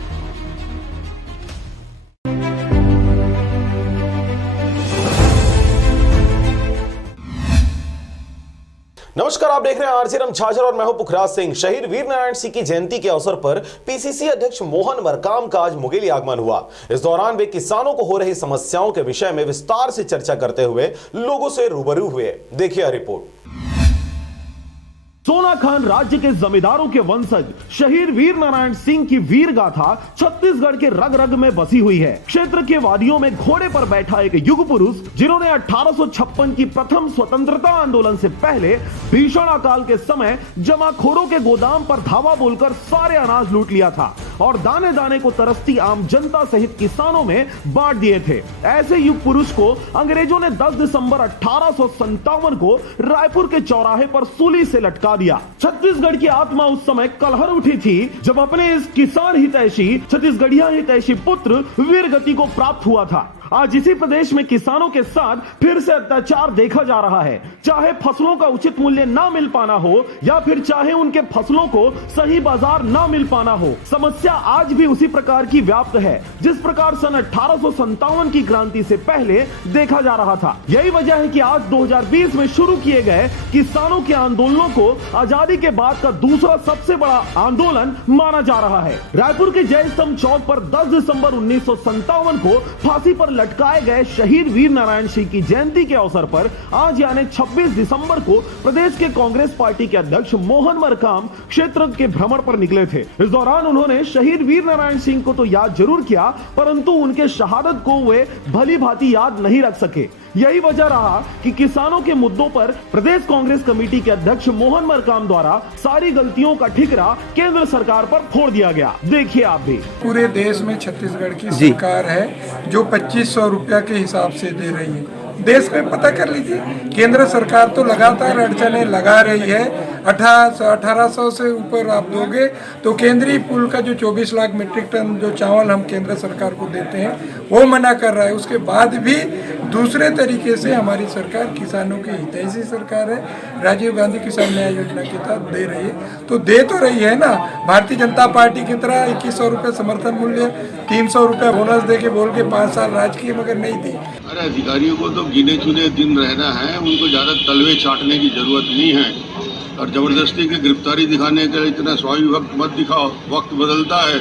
नमस्कार, आप देख रहे हैं आरजे रमझाझर और मैं हूं पुखराज सिंह। शहीद वीर नारायण सिंह की जयंती के अवसर पर पीसीसी अध्यक्ष मोहन मरकाम का आज मुंगेली आगमन हुआ। इस दौरान वे किसानों को हो रही समस्याओं के विषय में विस्तार से चर्चा करते हुए लोगों से रूबरू हुए। देखिए रिपोर्ट। सोना खान राज्य के जमींदारों के वंशज शहीद वीर नारायण सिंह की वीर गाथा छत्तीसगढ़ के रग रग में बसी हुई है। क्षेत्र के वादियों में घोड़े पर बैठा एक युग पुरुष जिन्होंने 1856 की प्रथम स्वतंत्रता आंदोलन से पहले भीषण अकाल के समय जमाखोरों के गोदाम पर धावा बोलकर सारे अनाज लूट लिया था और दाने दाने को तरसती आम जनता सहित किसानों में बांट दिए थे। ऐसे युग पुरुष को अंग्रेजों ने 10 दिसंबर 1857 को रायपुर के चौराहे पर सूली से लटका दिया। छत्तीसगढ़ की आत्मा उस समय कलहर उठी थी जब अपने इस किसान हितैषी छत्तीसगढ़िया हितैषी पुत्र वीरगति को प्राप्त हुआ था। आज इसी प्रदेश में किसानों के साथ फिर से अत्याचार देखा जा रहा है। चाहे फसलों का उचित मूल्य ना मिल पाना हो या फिर चाहे उनके फसलों को सही बाजार ना मिल पाना हो, समस्या आज भी उसी प्रकार की व्याप्त है जिस प्रकार सन 1857 की क्रांति से पहले देखा जा रहा था। यही वजह है कि आज 2020 में शुरू किए गए किसानों के आंदोलनों को आजादी के बाद का दूसरा सबसे बड़ा आंदोलन माना जा रहा है। रायपुर के जय स्तंभ चौक पर 10 दिसंबर 1957 को फांसी पर लटकाए गए शहीद वीर नारायण सिंह की जयंती के अवसर पर आज यानी 26 दिसंबर को प्रदेश के कांग्रेस पार्टी के अध्यक्ष मोहन मरकाम क्षेत्र के भ्रमण पर निकले थे। इस दौरान उन्होंने शहीद वीर नारायण सिंह को तो याद जरूर किया, परंतु उनके शहादत को वे भली भांति याद नहीं रख सके। यही वजह रहा कि किसानों के मुद्दों पर प्रदेश कांग्रेस कमेटी के अध्यक्ष मोहन मरकाम द्वारा सारी गलतियों का ठिकरा केंद्र सरकार पर फोड़ दिया गया। देखिए आप भी। पूरे देश में छत्तीसगढ़ की सरकार है जो 2500 रुपया के हिसाब से दे रही है। देश में पता कर लीजिए, केंद्र सरकार तो लगातार अड़चने लगा रही है। 1800 से ऊपर आप दोगे तो केंद्रीय पूल का जो 24 लाख मीट्रिक टन जो चावल हम केंद्र सरकार को देते हैं वो मना कर रहा है। उसके बाद भी दूसरे तरीके से हमारी सरकार किसानों की हितैषी सरकार है, राजीव गांधी किसान न्याय योजना के तहत दे रही है, तो दे तो रही है ना। भारतीय जनता पार्टी की तरह 2100 रुपये समर्थन मूल्य, 300 रुपये बोनस दे के बोल के 5 साल राज किए मगर नहीं दी। अरे अधिकारियों को तो गिने चुने दिन रहना है, उनको ज़्यादा तलवे चाटने की जरूरत नहीं है। और जबरदस्ती की गिरफ्तारी दिखाने के लिए इतना स्वाभाविक वक्त मत दिखाओ। वक्त बदलता है,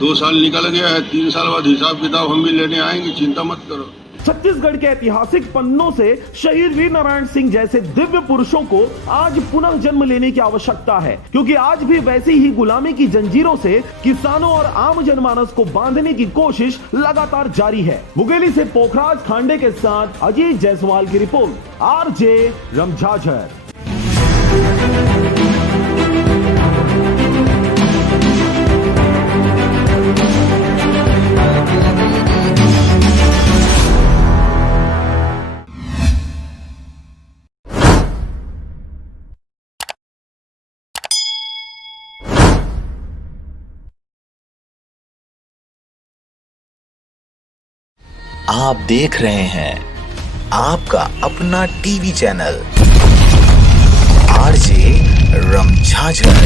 2 साल निकल गया है, 3 साल बाद हिसाब किताब हम भी लेने आएंगे, चिंता मत करो। छत्तीसगढ़ के ऐतिहासिक पन्नों से शहीद वीर नारायण सिंह जैसे दिव्य पुरुषों को आज पुनः जन्म लेने की आवश्यकता है, क्योंकि आज भी वैसी ही गुलामी की जंजीरों से किसानों और आम जनमानस को बांधने की कोशिश लगातार जारी है। मुंगेली से पोखराज खांडे के साथ अजीत जायसवाल की रिपोर्ट, आरजे रमझाझर। आप देख रहे हैं आपका अपना टीवी चैनल आरजे रमझाझर,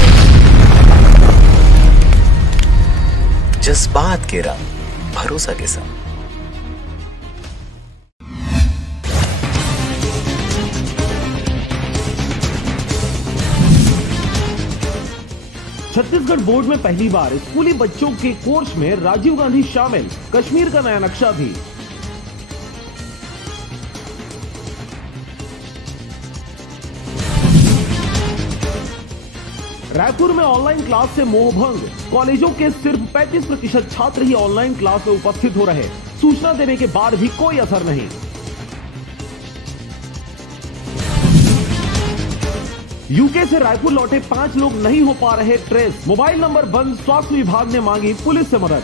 जज्बात के रंग भरोसा के संग। छत्तीसगढ़ बोर्ड में पहली बार स्कूली बच्चों के कोर्स में राजीव गांधी शामिल, कश्मीर का नया नक्शा भी। रायपुर में ऑनलाइन क्लास से मोहभंग, कॉलेजों के सिर्फ 35% छात्र ही ऑनलाइन क्लास में उपस्थित हो रहे, सूचना देने के बाद भी कोई असर नहीं। यूके से रायपुर लौटे 5 लोग नहीं हो पा रहे ट्रेस, मोबाइल नंबर बंद, स्वास्थ्य विभाग ने मांगी पुलिस से मदद।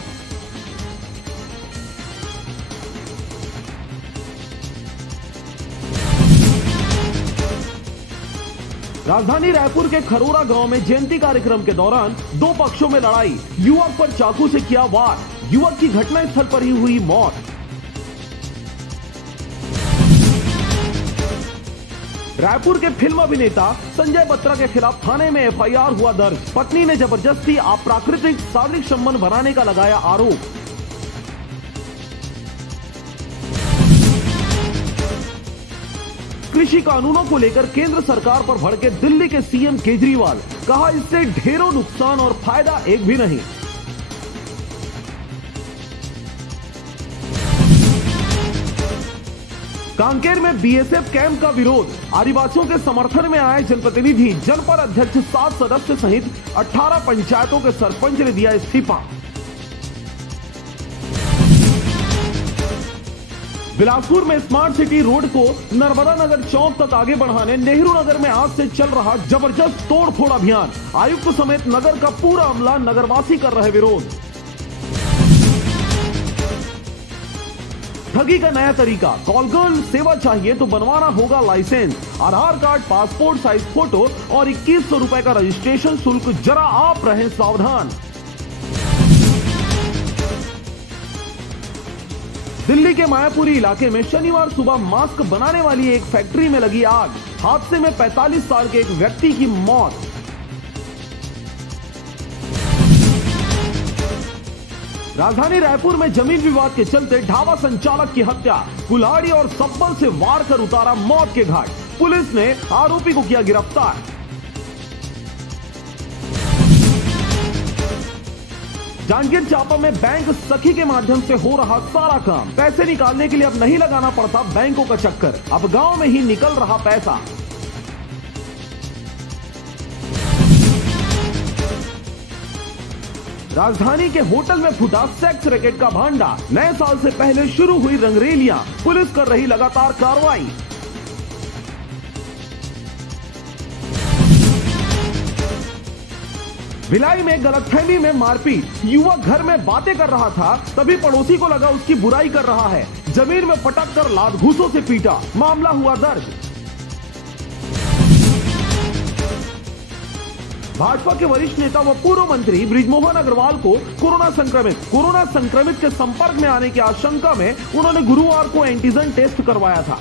राजधानी रायपुर के खरोरा गांव में जयंती कार्यक्रम के दौरान 2 पक्षों में लड़ाई, युवक पर चाकू से किया वार, युवक की घटनास्थल पर ही हुई मौत। रायपुर के फिल्म अभिनेता संजय बत्रा के खिलाफ थाने में एफआईआर हुआ दर्ज, पत्नी ने जबरदस्ती अप्राकृतिक शारीरिक संबंध बनाने का लगाया आरोप। कृषि कानूनों को लेकर केंद्र सरकार पर भड़के दिल्ली के सीएम केजरीवाल, कहा इससे ढेरों नुकसान और फायदा एक भी नहीं। कांकेर में बीएसएफ कैंप का विरोध, आदिवासियों के समर्थन में आए जनप्रतिनिधि, जनपद अध्यक्ष 7 सदस्य सहित 18 पंचायतों के सरपंच ने दिया इस्तीफा। बिलासपुर में स्मार्ट सिटी रोड को नर्मदा नगर चौक तक आगे बढ़ाने नेहरू नगर में आज से चल रहा जबरदस्त तोड़फोड़ अभियान, आयुक्त समेत नगर का पूरा अमला, नगरवासी कर रहे विरोध। ठगी का नया तरीका, कॉल गर्ल सेवा चाहिए तो बनवाना होगा लाइसेंस, आधार कार्ड, पासपोर्ट साइज फोटो और 2100 रुपए का रजिस्ट्रेशन शुल्क, जरा आप रहें सावधान। दिल्ली के मायापुरी इलाके में शनिवार सुबह मास्क बनाने वाली एक फैक्ट्री में लगी आग, हादसे में 45 साल के एक व्यक्ति की मौत। राजधानी रायपुर में जमीन विवाद के चलते ढाबा संचालक की हत्या, कुल्हाड़ी और सब्बल से वार कर उतारा मौत के घाट, पुलिस ने आरोपी को किया गिरफ्तार। जांजगीर चांपा में बैंक सखी के माध्यम से हो रहा सारा काम, पैसे निकालने के लिए अब नहीं लगाना पड़ता बैंकों का चक्कर, अब गांव में ही निकल रहा पैसा। राजधानी के होटल में फूटा सेक्स रैकेट का भांडा, नए साल से पहले शुरू हुई रंगरेलियां, पुलिस कर रही लगातार कार्रवाई। भिलाई में गलतफहमी में मारपीट, युवक घर में बातें कर रहा था तभी पड़ोसी को लगा उसकी बुराई कर रहा है, जमीन में पटक कर लात घूंसों से पीटा, मामला हुआ दर्ज। भाजपा के वरिष्ठ नेता व पूर्व मंत्री बृजमोहन अग्रवाल को कोरोना संक्रमित के संपर्क में आने की आशंका में उन्होंने गुरुवार को एंटीजन टेस्ट करवाया था।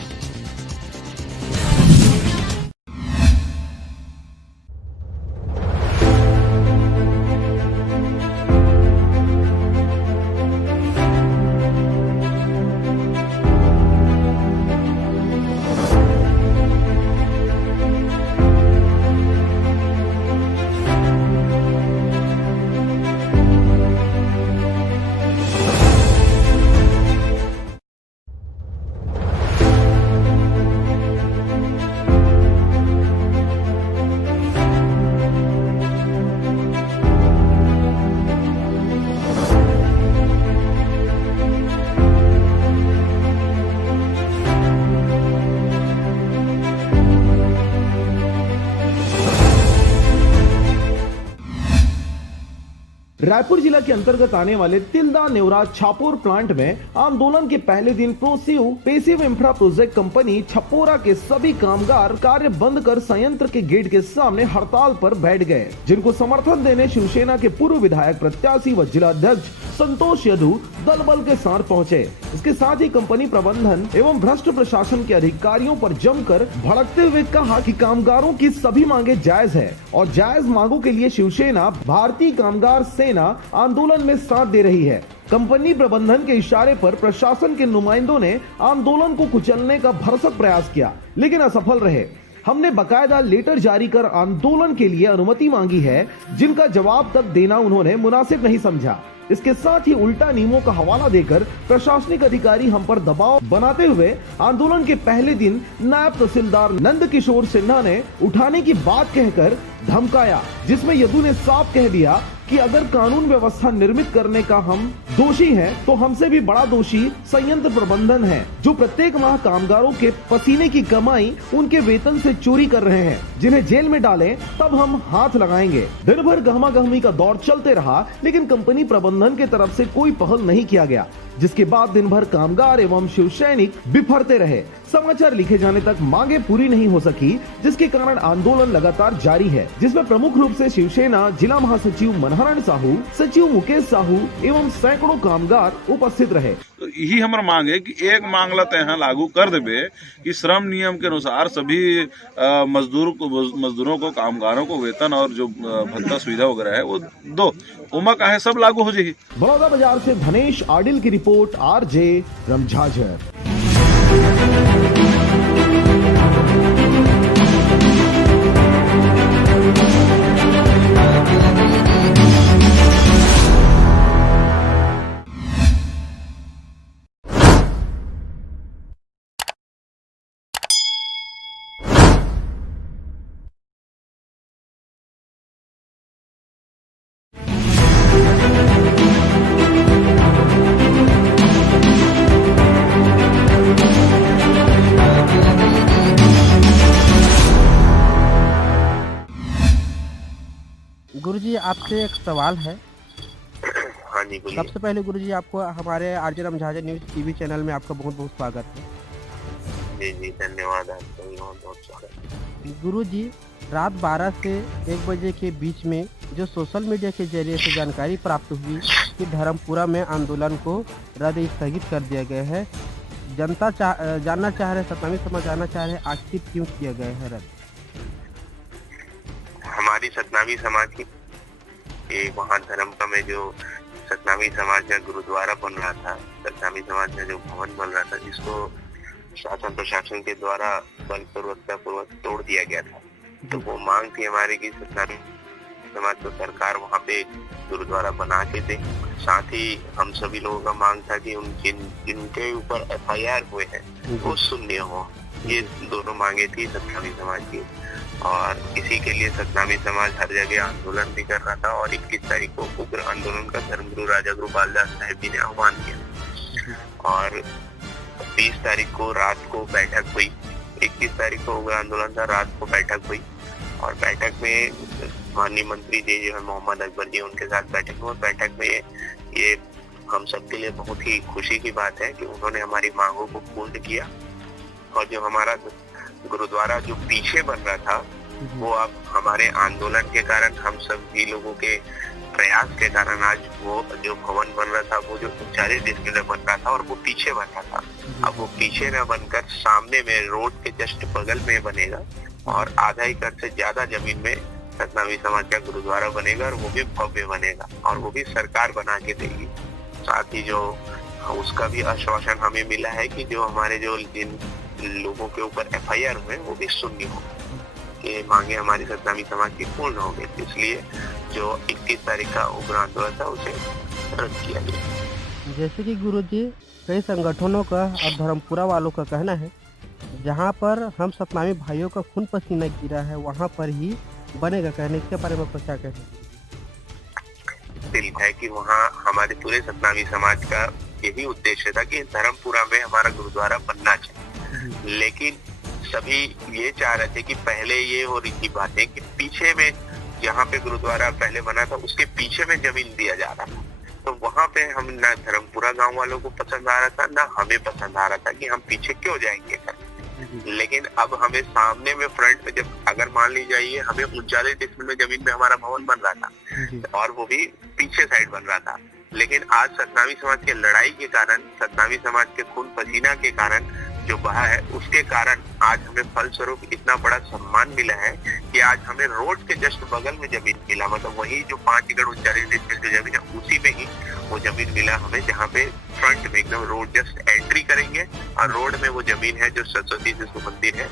रायपुर जिला के अंतर्गत आने वाले तिल्दा नेवराज छापोर प्लांट में आंदोलन के पहले दिन passive infra project company Chapora के सभी कामगार कार्य बंद कर संयंत्र के गेट के सामने हड़ताल पर बैठ गए, जिनको समर्थन देने शिवसेना के पूर्व विधायक प्रत्याशी व जिला अध्यक्ष संतोष यदु दल बल के साथ पहुंचे। इसके साथ ही कंपनी प्रबंधन एवं भ्रष्ट प्रशासन के अधिकारियों पर जमकर भड़कते हुए कहा कि कामगारों की सभी मांगे जायज है और जायज मांगों के लिए शिवसेना भारतीय कामगार सेना आंदोलन में साथ दे रही है। कंपनी प्रबंधन के इशारे पर प्रशासन के नुमाइंदों ने आंदोलन को कुचलने का भरसक प्रयास किया, लेकिन असफल रहे। हमने बकायदा लेटर जारी कर आंदोलन के लिए अनुमति मांगी है, जिनका जवाब तक देना उन्होंने मुनासिब नहीं समझा। इसके साथ ही उल्टा नियमों का हवाला देकर प्रशासनिक अधिकारी हम पर दबाव बनाते हुए आंदोलन के पहले दिन नायब तहसीलदार नंद किशोर सिन्हा ने उठाने की बात कहकर धमकाया, जिसमें यदु ने साफ कह दिया कि अगर कानून व्यवस्था निर्मित करने का हम दोषी हैं, तो हमसे भी बड़ा दोषी संयंत्र प्रबंधन है, जो प्रत्येक माह कामगारों के पसीने की कमाई उनके वेतन से चोरी कर रहे हैं, जिन्हें जेल में डालें तब हम हाथ लगाएंगे। दिन भर गहमा गहमी का दौर चलते रहा, लेकिन कंपनी प्रबंधन के तरफ से कोई पहल नहीं किया गया, जिसके बाद दिन भर कामगार एवं शिव सैनिक बिफरते रहे। समाचार लिखे जाने तक मांगे पूरी नहीं हो सकी, जिसके कारण आंदोलन लगातार जारी है, जिसमें प्रमुख रूप से शिवसेना जिला महासचिव मनहरण साहू, सचिव मुकेश साहू एवं सैकड़ों कामगार उपस्थित रहे। तो यही हमारा मांग है कि एक मांगला तो यहाँ लागू कर देवे कि श्रम नियम के अनुसार सभी मजदूरों को कामगारों को वेतन और जो भत्ता सुविधा वगैरह है वो दो उमा का है सब लागू हो जाएगी। बड़ौदा बाजार से धनेश आडिल की रिपोर्ट, RJ रमझाझर। गुरुजी, आपसे एक सवाल है। हाँ जी, बोलिए। सबसे पहले गुरुजी, आपको हमारे RJ रमझाझर न्यूज टीवी चैनल में आपका बहुत बहुत स्वागत है। जी जी, धन्यवाद आपका भी बहुत बहुत स्वागत। गुरुजी, रात 12 से 1 बजे के बीच में जो सोशल मीडिया के जरिए से जानकारी प्राप्त हुई कि धर्मपुरा में आंदोलन को रद्द स्थगित कर दिया गया है, जनता जानना चाह रहे, सतनामी समाज जानना चाह रहे, आखिर क्यों किया गया है रद्द? हमारी सतनामी समाज की वहाँ धर्मपुरा में जो सतनामी समाज का गुरुद्वारा बन रहा था, सतनामी समाज का जो भवन बन रहा था, जिसको शासन प्रशासन के द्वारा बलपूर्वक तोड़ दिया गया था, तो वो मांग थी हमारी कि सतनामी समाज को सरकार वहाँ पे गुरुद्वारा बना के दे। साथ ही हम सभी लोगों का मांग था कि जिनके ऊपर FIR हुए हैं वो शून्य हो। ये दोनों मांगे थी सतनामी समाज की, और इसी के लिए सतनामी समाज हर जगह आंदोलन भी कर रहा था। और 21 तारीख को उग्र आंदोलन का धर्मगुरु राजा गुरु बालदास साहब जी ने आह्वान किया, और 20 तारीख को रात को बैठक हुई। 21 तारीख को उग्र आंदोलन था, रात को बैठक हुई, और बैठक में माननीय मंत्री जी जो है मोहम्मद अकबर जी, उनके साथ बैठक हुई। बैठक में ये हम सबके लिए बहुत ही खुशी की बात है कि उन्होंने हमारी मांगों को पूर्ण किया, और जो हमारा गुरुद्वारा जो पीछे बन रहा था वो अब हमारे आंदोलन के कारण, हम सभी लोगों के प्रयास के कारण आज वो जो भवन बन रहा था, वो जो 40 डिस्ट्रिक्ट में बन रहा था और वो पीछे बन रहा था, अब वो पीछे न बनकर सामने में रोड के जस्ट बगल में बनेगा, और आधा एकड़ से ज्यादा जमीन में सतनामी समाज का गुरुद्वारा बनेगा, और वो भी भव्य बनेगा, और वो भी सरकार बना के देगी। साथ ही जो उसका भी आश्वासन हमें मिला है कि जो हमारे जो जिन लोगों के ऊपर FIR हुए वो भी शून्य हो, ये मांगे हमारी सतनामी समाज की पूर्ण हो गई। इसलिए जो 21 तारीख का उग्र आंदोलन था उसे रद्द किया गया। जैसे कि गुरुजी, कई संगठनों का और धर्मपुरा वालों का कहना है, जहां पर हम सतनामी भाइयों का खून पसीना गिरा है वहां पर ही बनेगा, कहने के बारे में क्या कहना है कि वहाँ हमारे पूरे सतनामी समाज का यही उद्देश्य था कि धर्मपुरा में हमारा गुरुद्वारा बनना चाहिए, लेकिन सभी ये चाह रहे थे कि पहले ये हो रही थी बातें कि पीछे में जहाँ पे गुरुद्वारा पहले बना था उसके पीछे में जमीन दिया जा रहा था। तो वहाँ पे हम ना धर्मपुरा गांव वालों को पसंद आ रहा था ना हमें पसंद आ रहा था कि हम पीछे क्यों जाएंगे कर। लेकिन अब हमें सामने में फ्रंट में जब अगर मान ली जाइए हमें 39 डिसमिल में जमीन में हमारा भवन बन रहा था और वो भी पीछे साइड बन रहा था। लेकिन आज सतनामी समाज की लड़ाई के कारण, सतनामी समाज के खून पसीना के कारण जो बहा है, उसके कारण आज हमें फलस्वरूप इतना बड़ा सम्मान मिला है कि आज हमें रोड के जस्ट बगल में जमीन मिला। मतलब वही जो 5 एकड़ 39 डिसमिल जो जमीन है उसी में ही वो जमीन मिला हमें, जहाँ पे फ्रंट में एकदम रोड जस्ट एंट्री करेंगे और रोड में वो जमीन है जो सरस्वती शिशु मंदिर है,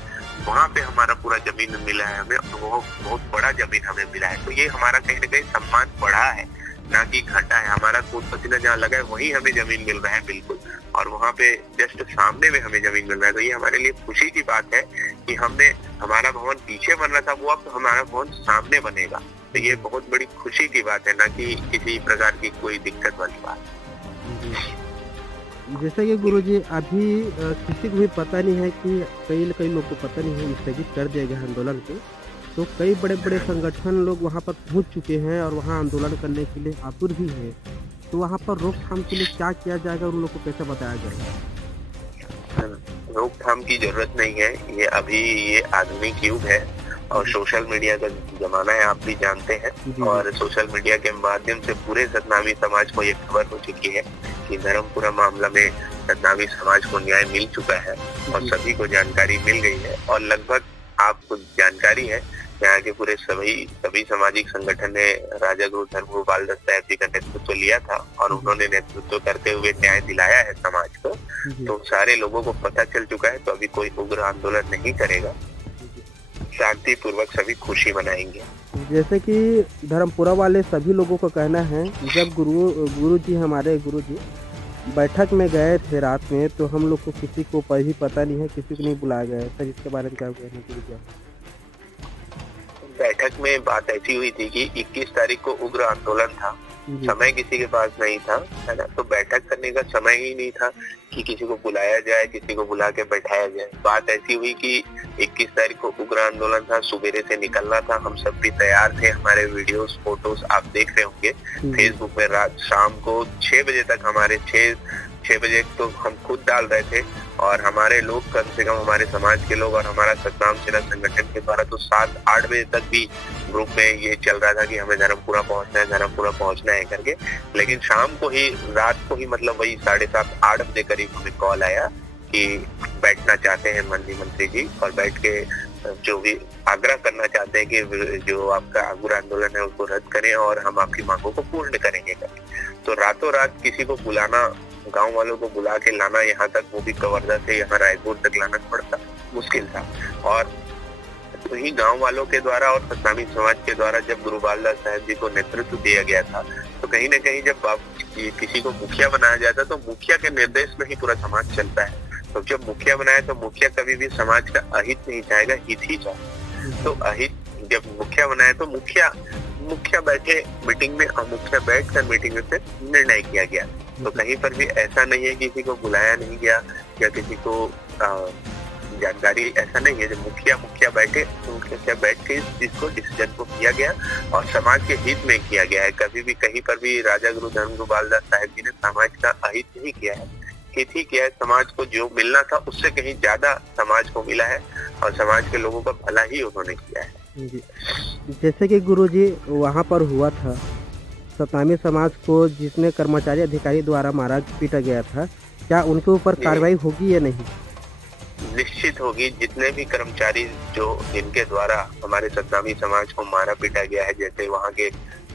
वहाँ पे हमारा पूरा जमीन मिला है हमें। वो बहुत बड़ा जमीन हमें मिला है। तो ये हमारा कहीं ना कहीं सम्मान बढ़ा है, ना कि घटा है। हमारा खून पसीना जहाँ लगा है वही हमें जमीन मिल रहा है बिल्कुल, और वहाँ पे जस्ट सामने में हमें जमीन मिल रहा है। तो ये हमारे लिए खुशी की बात है कि हमने, हमारा भवन पीछे बन रहा था वो अब हमारा भवन सामने बनेगा। तो ये बहुत बड़ी खुशी की बात है, ना कि किसी प्रकार की कोई दिक्कत वाली बात। जैसे कि गुरुजी अभी किसी को भी पता नहीं है कि कई लोग को पता नहीं है स्थगित कर दिया गया आंदोलन को, तो कई बड़े बड़े संगठन लोग वहाँ पर पहुँच चुके हैं और वहाँ आंदोलन करने के लिए आतुर भी है। तो वहाँ पर रोकथाम के लिए क्या किया जाएगा और उन लोग को कैसे बताया जाएगा? रोकथाम की जरूरत नहीं है। ये अभी ये आधुनिक युग है और सोशल मीडिया का जमाना है, आप भी जानते हैं। और सोशल मीडिया के माध्यम से पूरे सतनामी समाज को ये खबर हो चुकी है कि धर्मपुरा मामला में सतनामी समाज को न्याय मिल चुका है और सभी को जानकारी मिल गई है। और लगभग आपको जानकारी है यहाँ के पूरे सभी सामाजिक संगठन ने राजा गुरु धर्मगोपाल दास साहब जी का नेतृत्व लिया था और उन्होंने नेतृत्व करते हुए न्याय दिलाया है समाज को। तो सारे लोगों को पता चल चुका है। तो अभी कोई उग्र आंदोलन नहीं करेगा, शांति पूर्वक सभी खुशी मनाएंगे। जैसे कि धर्मपुरा वाले सभी लोगों का कहना है, जब हमारे गुरु जी बैठक में गए थे रात में, तो हम लोग को किसी को भी पता नहीं है, किसी को नहीं बुलाया गया है। सर इसके बारे में क्या कहने के लिए? बैठक में बात ऐसी हुई थी कि 21 तारीख को उग्र आंदोलन था, समय किसी के पास नहीं था, है ना। तो बैठक करने का समय ही नहीं था कि किसी को बुलाया जाए, किसी को बुला के बैठाया जाए। बात ऐसी हुई कि 21 तारीख को उग्र आंदोलन था, सुबेरे से निकलना था, हम सब भी तैयार थे। हमारे वीडियोस फोटोज आप देख रहे होंगे फेसबुक में। रात शाम को 6 बजे तक हमारे 6 बजे तो हम खुद डाल रहे थे और हमारे लोग, कम से कम हमारे समाज के लोग और हमारा सतनाम सेना संगठन के द्वारा तो 7-8 बजे तक भी ग्रुप में ये चल रहा था कि हमें धर्मपुरा पहुंचना है करके। लेकिन शाम को ही, रात को ही, मतलब वही 7:30-8 बजे करीब हमें कॉल आया कि बैठना चाहते हैं मंत्री जी और बैठ के जो भी आग्रह करना चाहते हैं कि जो आपका उग्र आंदोलन है उसको रद्द करें और हम आपकी मांगों को पूर्ण करेंगे। तो रातों रात किसी को बुलाना, गांव वालों को बुला के लाना यहाँ तक, वो भी कवर्धा से यहाँ रायपुर तक लाना पड़ता, मुश्किल था। और वही गांव वालों के द्वारा और सतनामी समाज के द्वारा जब गुरुपाल दास साहब जी को नेतृत्व दिया गया था, तो कहीं न कहीं जब किसी को मुखिया बनाया जाता तो मुखिया के निर्देश में ही पूरा समाज चलता है। तो जब मुखिया बनाया तो मुखिया कभी भी समाज का अहित नहीं चाहेगा, हित ही चाहे। तो अहित जब मुखिया बनाया तो मुखिया बैठे मीटिंग में और मुखिया बैठकर मीटिंग में फिर निर्णय किया गया। तो कहीं पर भी ऐसा नहीं है किसी को बुलाया नहीं गया या किसी को जानकारी, ऐसा नहीं है। जब मुखिया बैठे तो मुखिया बैठ के इस चीज को डिसीजन को किया गया और समाज के हित में किया गया है। कभी भी कहीं पर भी राजा गुरु धर्मगोपाल दास साहब जी ने समाज का अहित नहीं किया है, हित ही किया है। समाज को जो मिलना था उससे कहीं ज्यादा समाज को मिला है और समाज के लोगों का भला ही उन्होंने किया है। जैसे कि गुरुजी वहाँ पर हुआ था, सतनामी समाज को जिसने कर्मचारी अधिकारी द्वारा मारा पीटा गया था, क्या उनके ऊपर कार्रवाई होगी या नहीं? निश्चित होगी। जितने भी कर्मचारी जो जिनके द्वारा हमारे सतनामी समाज को मारा पीटा गया है, जैसे वहाँ के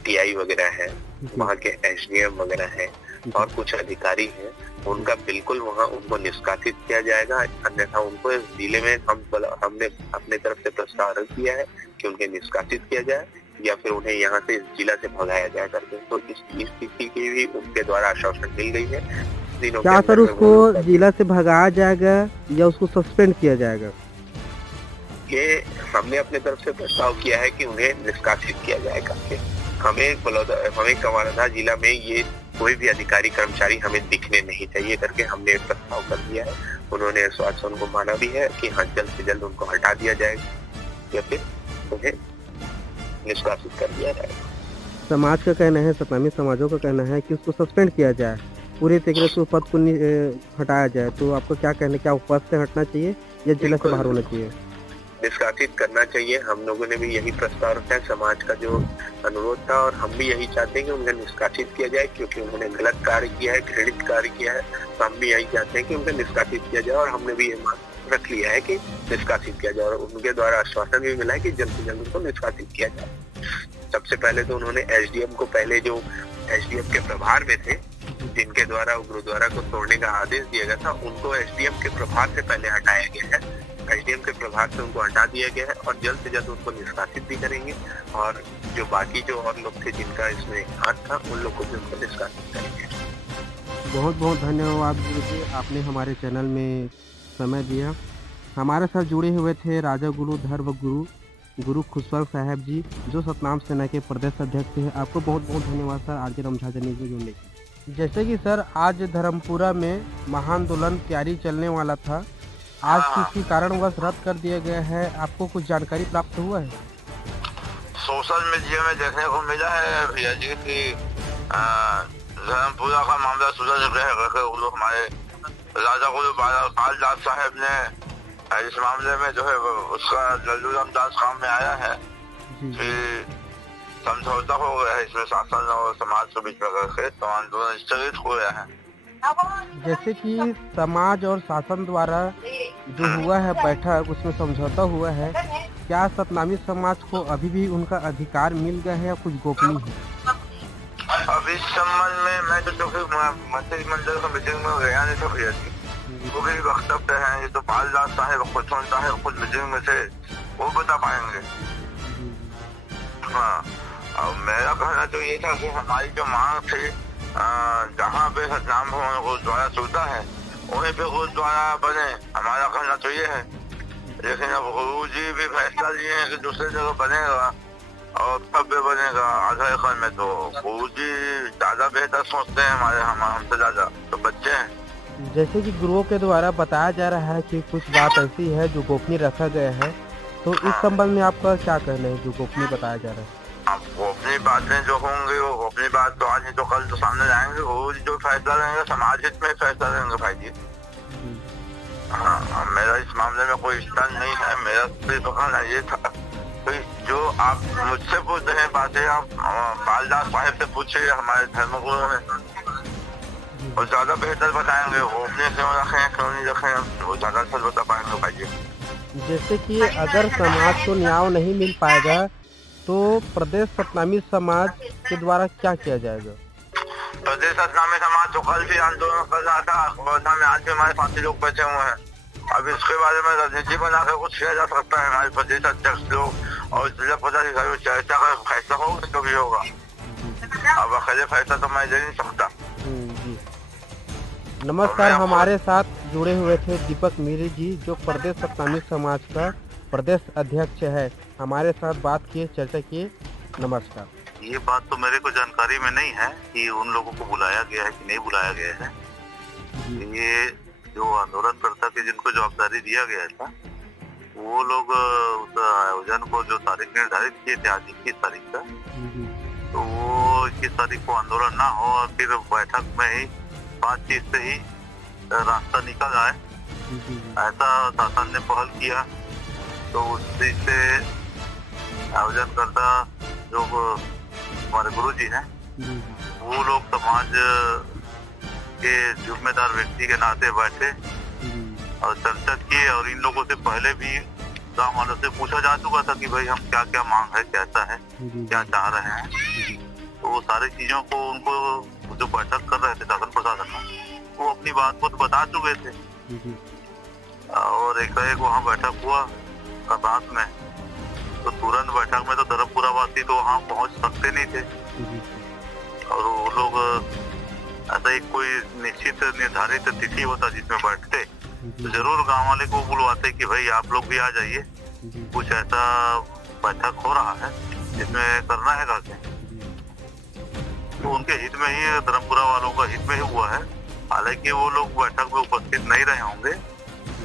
टीआई वगैरह है, वहाँ के एसडीएम वगैरह है और कुछ अधिकारी हैं, उनका बिल्कुल वहाँ उनको निष्कासित किया जाएगा। अन्यथा उनको इस जिले में हमने अपने तरफ से प्रस्ताव रख दिया है कि उनके निष्कासित किया जाए या फिर उन्हें यहाँ से इस जिला से भगाया जाए करके। तो इस स्थिति की भी उनके द्वारा आश्वासन मिल गई है। क्या सर उसको जिला से भगाया जाएगा या उसको सस्पेंड किया जाएगा? ये हमने अपने तरफ से प्रस्ताव किया है कि उन्हें निष्कासित किया जाए करके। हमें कवर्धा जिला में ये कोई भी अधिकारी कर्मचारी हमें दिखने नहीं चाहिए करके हमने प्रस्ताव कर दिया है। उन्होंने आश्वासन को माना भी है कि हाँ, जल्द से जल्द उनको हटा दिया जाएगा या फिर उन्हें निष्कासित कर दिया जाए। समाज का कहना है, सतनामी समाजों का कहना है कि उसको सस्पेंड किया जाए, पूरे तरीके से पद को हटाया जाए। तो आपको क्या कहना है, क्या वो पद से हटना चाहिए या जिला से बाहर होना चाहिए? निष्कासित करना चाहिए। हम लोगों ने भी यही प्रस्ताव रखा है, समाज का जो अनुरोध था, और हम भी यही चाहते हैं कि उन्हें निष्कासित किया जाए, क्योंकि उन्होंने गलत कार्य किया है, घृणित कार्य किया है। तो हम भी यही चाहते हैं कि उन्हें निष्कासित किया जाए, और हमने भी ये मांग रख लिया है कि निष्कासित किया जाए, और उनके द्वारा आश्वासन भी मिला है कि जल्द से जल्द उनको निष्कासित किया जाए। सबसे पहले तो उन्होंने एसडीएम को, पहले जो एसडीएम के प्रभार में थे, जिनके द्वारा गुरुद्वारा को तोड़ने का आदेश दिया गया था, उनको एसडीएम के प्रभार से पहले हटाया गया है। एसडीएम के प्रभार से उनको हटा दिया गया है, और जल्द से जल्द उनको निष्कासित भी करेंगे। और जो बाकी जो और लोग थे जिनका इसमें हाथ था, उन लोग को भी उनको निष्कासित करेंगे। बहुत बहुत धन्यवाद गुरु जी, आपने हमारे चैनल में समय दिया। हमारे साथ जुड़े हुए थे राजा गुरु धर्म गुरु खुशवंत साहब जी, जो सतनाम सेना के प्रदेश अध्यक्ष हैं। आपको बहुत बहुत धन्यवाद सर आरजे रामझा न्यूज़ में जुड़ने के। जैसे कि सर आज धर्मपुरा में महाआंदोलन तैयारी चलने वाला था, आज किसी कारणवश रद्द कर दिया गया है, आपको कुछ जानकारी प्राप्त हुआ है? सोशल मीडिया में देखने को मिला है भैया जी की धर्मपुरा का मामला सुलझ गया है। वो लोग हमारे राजा गुरु बालदास साहब ने इस मामले में जो है उसका लल्लू रामदास काम में आया है कि समझौता हो गया है इसमें शासन और समाज के बीच में करके, तो आंदोलन स्थगित हो गया है। जैसे कि समाज और शासन द्वारा जो हुआ है बैठक, उसमें समझौता हुआ है, क्या सतनामी समाज को अभी भी उनका अधिकार मिल गया है या कुछ गोपनीय है? अब इस संबंध में मैं तो मंत्रिमंडल का मीटिंग में गया नहीं था भैया जी, वो भी वक्तव्य है, ये तो बालदास साहब खुशवंत साहब खुद मीटिंग में थे, वो बता पाएंगे। हाँ, और मेरा कहना तो ये था कि हमारी जो मांग थी, जहाँ पे सतनाम भवन गुरुद्वारा चलता है वहीं पे गुरुद्वारा बने, हमारा कहना तो ये है। लेकिन अब गुरु जी भी फैसला लिए हैं कि दूसरे जगह बनेगा और भव्य बनेगा आधा एकड़ में, तो गुरु जी ज्यादा बेहतर सोचते हैं हमसे ज्यादा, तो बच्चे हैं। जैसे कि गुरुओं के द्वारा बताया जा रहा है कि कुछ बात ऐसी है जो गोपनीय रखा गया है, तो इस संबंध में आपका क्या कहना है जो गोपनीय बताया जा रहा है? अब गोपनीय बातें जो होंगी वो गोपनीय बात तो आज नहीं तो कल तो सामने जाएंगे। गुरु जी जो फैसला लेंगे समाज हित में फैसला लेंगे भाई जी। हाँ, मेरा इस मामले में कोई स्थान नहीं है। मेरा सिर्फ कहना ये था कि जो आप मुझसे पूछ रहे हैं बातें, आप बालदास साहब से पूछिए, हमारे धर्मगुरु में, वो ज्यादा बेहतर बताएंगे। गोपनीय क्यों रखें क्यों नहीं रखें, वो ज्यादा सच बता पाएंगे भाई जी। जैसे कि अगर समाज को न्याय नहीं मिल पाएगा तो प्रदेश सतनामी समाज के द्वारा क्या किया जाएगा? प्रदेश सतनामी समाज तो कल भी आंदोलन कर रहा था, वर्धा में आज भी हमारे साथी लोग बैठे हुए हैं। अब इसके बारे में रणनीति बना कर कुछ किया जा सकता है। हमारे प्रदेश अध्यक्ष लोग और जिला पदाधिकारी चर्चा कर फैसला होगा जो भी होगा। अब अकेले फैसला तो मैं दे नहीं सकता। नमस्कार, हमारे साथ जुड़े हुए थे दीपक मीरी जी, जो प्रदेश सतनामी समाज का प्रदेश अध्यक्ष है। हमारे साथ बात किए, चर्चा किए। नमस्कार। ये बात तो मेरे को जानकारी में नहीं है कि उन लोगों को बुलाया गया है कि नहीं बुलाया गया है। ये जो आंदोलनकर्ता की जिनको जवाबदारी दिया गया था, वो लोग उस आयोजन को जो तारीख निर्धारित किए थे आज 21 तारीख का, तो वो 21 तारीख को आंदोलन ना हो और फिर बैठक में ही बातचीत से ही रास्ता निकल आए, ऐसा शासन ने पहल किया। तो उसी से आयोजनकर्ता जो हमारे गुरु जी हैं, वो लोग समाज के जिम्मेदार व्यक्ति के नाते बैठे और चर्चा किए, और इन लोगों से पहले भी गाँव वालों से पूछा जा चुका था कि भाई हम क्या क्या मांग है, कैसा है, क्या चाह रहे हैं। तो वो सारी चीजों को उनको जो बैठक कर रहे थे शासन प्रशासन में, वो अपनी बात को तो बता चुके थे। और एक वहाँ बैठक हुआ रात में, तो तुरंत बैठक में तो धर्मपुरा वासी तो वहाँ पहुँच सकते नहीं थे, और वो लोग ऐसा एक कोई निश्चित निर्धारित तिथि होता जिसमें बैठते, तो जरूर गांव वाले को बुलवाते कि भाई आप लोग भी आ जाइए, कुछ ऐसा बैठक हो रहा है जिसमें करना है करके। तो उनके हित में ही, धर्मपुरा वालों का हित में ही हुआ है। हालांकि वो लोग बैठक में उपस्थित नहीं रहे होंगे,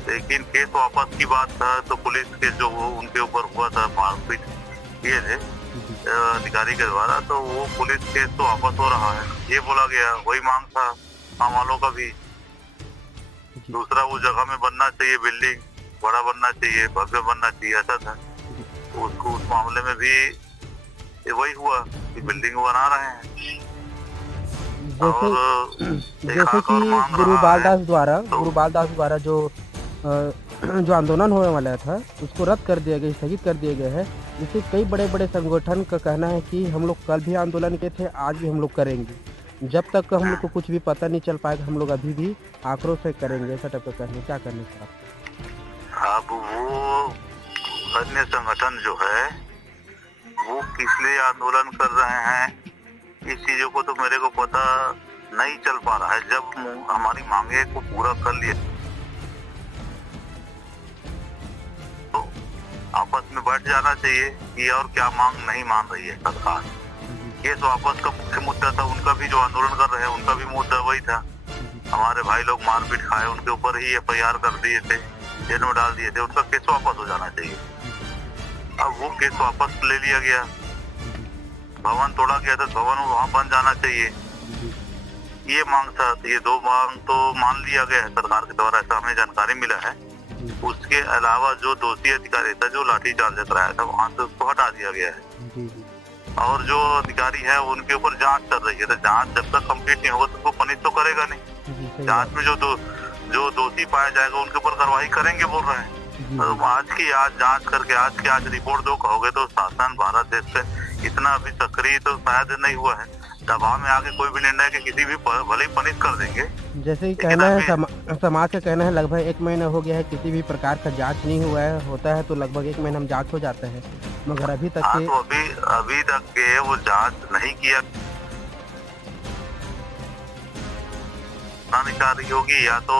लेकिन केस वापस की बात था, तो पुलिस के जो उनके ऊपर हुआ था मारपीट किए थे, अधिकारी के द्वारा, तो वो पुलिस केस तो वापस हो रहा है, ये बोला गया। वही मांग था हम वालों का भी। दूसरा, वो जगह में बनना चाहिए बिल्डिंग, बड़ा बनना चाहिए, भव्य बनना चाहिए, ऐसा था। उसको उस मामले में भी वही हुआ कि बिल्डिंग बना रहे हैं। जैसे कि गुरुबाल दास द्वारा जो आंदोलन होने वाला था उसको रद्द कर दिया गया, स्थगित कर दिया गया है। जिससे कई बड़े बड़े संगठन का कहना है कि हम लोग कल भी आंदोलन किए थे, आज भी हम लोग करेंगे। जब तक हम लोग को कुछ भी पता नहीं चल पाएगा, हम लोग अभी भी आक्रोश से करेंगे, ऐसा टाइप का कहना। क्या करने सर आप? अब वो अन्य संगठन जो है वो किस लिए आंदोलन कर रहे हैं, इस चीजों को तो मेरे को पता नहीं चल पा रहा है। जब हमारी मांगे को पूरा कर लिया तो आपस में बैठ जाना चाहिए कि और क्या मांग नहीं मान रही है सरकार। केस वापस का मुख्य मुद्दा था, उनका भी जो आंदोलन कर रहे हैं उनका भी मुद्दा वही था। हमारे भाई लोग मारपीट खाए, उनके ऊपर ही FIR कर दिए थे, जेल में डाल दिए थे, उनका केस वापस हो जाना चाहिए। अब वो केस वापस ले लिया गया, भवन तोड़ा गया था, भवन वहाँ बन जाना चाहिए, ये मांग था। ये दो मांग तो मान लिया गया है सरकार के द्वारा, ऐसा हमें जानकारी मिला है। उसके अलावा जो दोषी अधिकारी था, जो लाठीचार्ज कराया था, वहाँ से उसको हटा दिया गया है। और जो अधिकारी है उनके ऊपर जांच चल रही है, तो जांच जब तक कंप्लीट नहीं होगा तो उसको पनिश तो करेगा नहीं। जांच में जो दोषी पाया जाएगा उनके ऊपर कार्रवाई करेंगे बोल रहे हैं। तो आज जांच करके आज रिपोर्ट दो कहोगे तो शासन भारत देश से इतना अभी सक्रिय तो शायद नहीं हुआ है। दबाव में आके कोई भी निर्णय के किसी भी भले ही पनिश कर देंगे। जैसे कि कहना है समाज का कहना है लगभग 1 महीना हो गया है, किसी भी प्रकार का जांच नहीं हुआ है। होता है तो लगभग 1 महीना में जांच हो जाता है, मगर अभी तक अभी तक के वो जांच नहीं किया। अधिकारी होगी या तो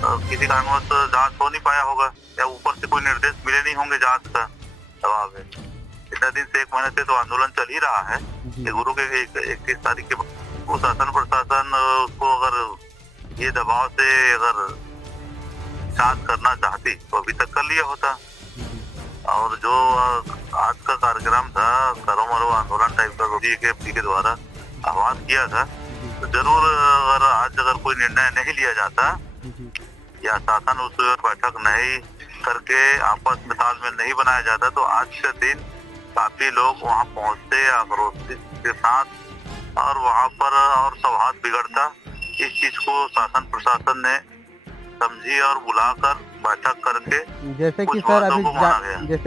किसी कारणवश जांच हो नहीं पाया होगा, या ऊपर से कोई निर्देश मिले नहीं होंगे जांच का दबाव है। इतना दिन से 1 महीने से तो आंदोलन चल ही रहा है कि गुरु के 31 तारीख के वो शासन प्रशासन को अगर ये दबाव से अगर जांच करना चाहती तो अभी तक कर लिया होता। और जो आज का कार्यक्रम था, करो मरो आंदोलन टाइप का BJP के द्वारा आह्वान किया था, तो जरूर अगर कोई निर्णय नहीं लिया जाता या शासन उस बैठक नहीं करके आपस में तालमेल नहीं बनाया जाता, तो आज के दिन काफी लोग वहां पहुंचते आक्रोश के साथ, और वहां पर और सौहार्द बिगड़ता। इस चीज को शासन प्रशासन ने समझी और बुलाकर बैठक करके जैसे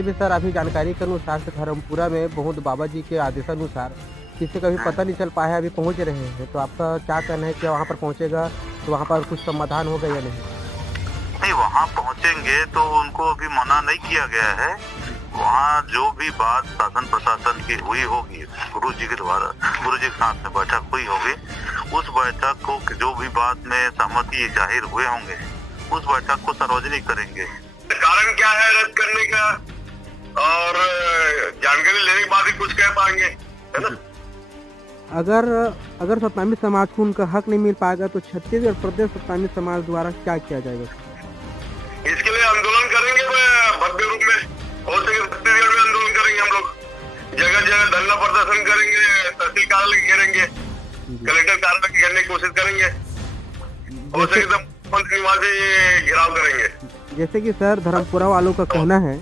भी सर अभी जानकारी के अनुसार से धर्मपुरा में बहुत बाबा जी के आदेशानुसार किसी का भी पता नहीं चल पाया, अभी पहुंच रहे हैं। तो आपका क्या कहना है कि वहाँ पर पहुंचेगा तो वहाँ पर कुछ समाधान होगा या नहीं? वहाँ पहुंचेंगे तो उनको अभी मना नहीं किया गया है। वहाँ जो भी बात शासन प्रशासन की हुई होगी, गुरु जी के द्वारा, गुरु जी के साथ में बैठक हुई होगी, उस बैठक को जो भी बात में सहमति जाहिर हुए होंगे, उस बैठक को सार्वजनिक करेंगे। कारण क्या है रद्द करने का, और जानकारी लेने के बाद ही कुछ कह पाएंगे, है ना। अगर सत्नामी समाज को उनका हक नहीं मिल पाएगा तो छत्तीसगढ़ प्रदेश सत्नामी समाज द्वारा क्या किया जाएगा? इसके लिए आंदोलन करेंगे भव्य रूप में, हो सके छत्तीसगढ़ में आंदोलन करेंगे हम लोग, जगह जगह धरना प्रदर्शन करेंगे, तहसील कार्यालय घेरेंगे, कलेक्टर कार्यालय घेरने की कोशिश करेंगे, हो सके तो मुख्यमंत्री निवास से घेराव करेंगे। जैसे कि सर धर्मपुरा वालों का कहना है,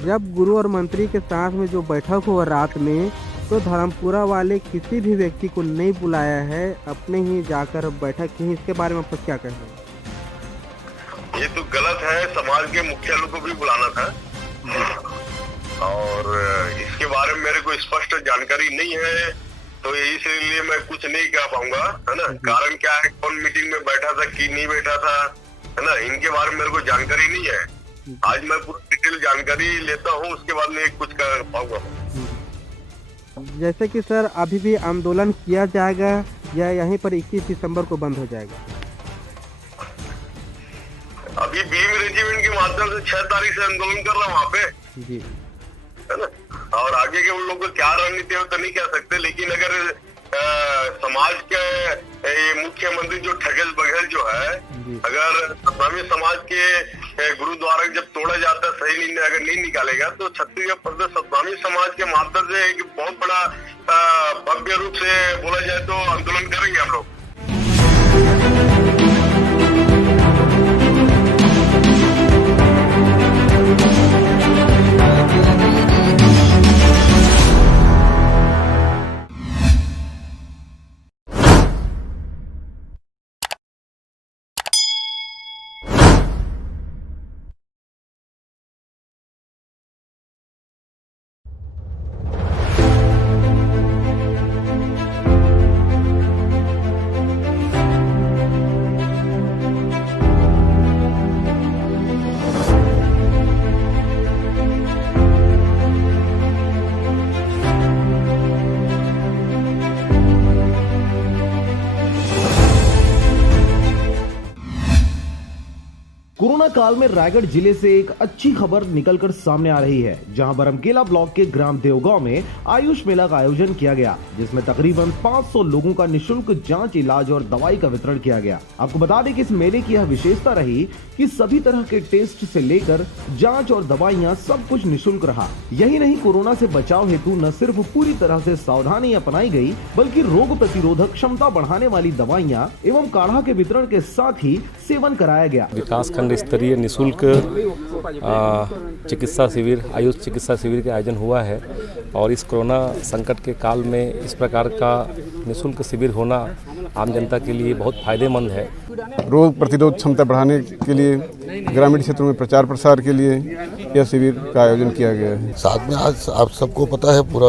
जब गुरु और मंत्री के साथ में जो बैठक हुआ रात में, तो धर्मपुरा वाले किसी भी व्यक्ति को नहीं बुलाया है, अपने ही जाकर बैठक की। इसके बारे में आप क्या कहते हैं? ये तो गलत है, समाज के मुखिया लोग को भी बुलाना था, और इसके बारे में मेरे को स्पष्ट जानकारी नहीं है, तो इसलिए मैं कुछ नहीं कह पाऊंगा, है ना। कारण क्या है, कौन मीटिंग में बैठा था कि नहीं बैठा था, है ना, इनके बारे में मेरे को जानकारी नहीं है। आज मैं पूरी डिटेल जानकारी लेता हूँ, उसके बाद में कुछ कह पाऊंगा। जैसे कि सर अभी भी आंदोलन किया जाएगा या यहीं पर 21 दिसंबर को बंद हो जाएगा? अभी बीम रेजिमेंट के माध्यम से 6 तारीख से आंदोलन कर रहा हूँ वहाँ पे जी, है ना। और आगे के उन लोगों को क्या रणनीति है तो नहीं कह सकते, लेकिन अगर समाज के ये मुख्यमंत्री जो ठगेल बघेल जो है, अगर सतनामी समाज के गुरुद्वारा जब तोड़ा जाता है सही निर्णय अगर नहीं निकालेगा तो छत्तीसगढ़ प्रदेश सतनामी समाज के माध्यम से एक बहुत बड़ा भव्य रूप से बोला जाए तो आंदोलन करेंगे हम लोग। कोरोना काल में रायगढ़ जिले से एक अच्छी खबर निकलकर सामने आ रही है, जहां बरमकेला ब्लॉक के ग्राम देवगांव में आयुष मेला का आयोजन किया गया, जिसमें तकरीबन 500 लोगों का निशुल्क जांच, इलाज और दवाई का वितरण किया गया। आपको बता दें कि इस मेले की यह विशेषता रही कि सभी तरह के टेस्ट से लेकर जांच और दवाइयां सब कुछ निशुल्क रहा। यही नहीं, कोरोना से बचाव हेतु न सिर्फ पूरी तरह से सावधानी अपनाई गई, बल्कि रोग प्रतिरोधक क्षमता बढ़ाने वाली दवाइयां एवं काढ़ा के वितरण के साथ ही सेवन कराया गया। विकास खंड स्तरीय निःशुल्क चिकित्सा शिविर, आयुष चिकित्सा शिविर का आयोजन हुआ है और इस कोरोना संकट के काल में इस प्रकार का निःशुल्क शिविर होना आम जनता के लिए बहुत फायदेमंद है। रोग प्रतिरोध क्षमता बढ़ाने के लिए ग्रामीण क्षेत्रों में प्रचार प्रसार के लिए यह शिविर का आयोजन किया गया है। साथ में आज आप सबको पता है पूरा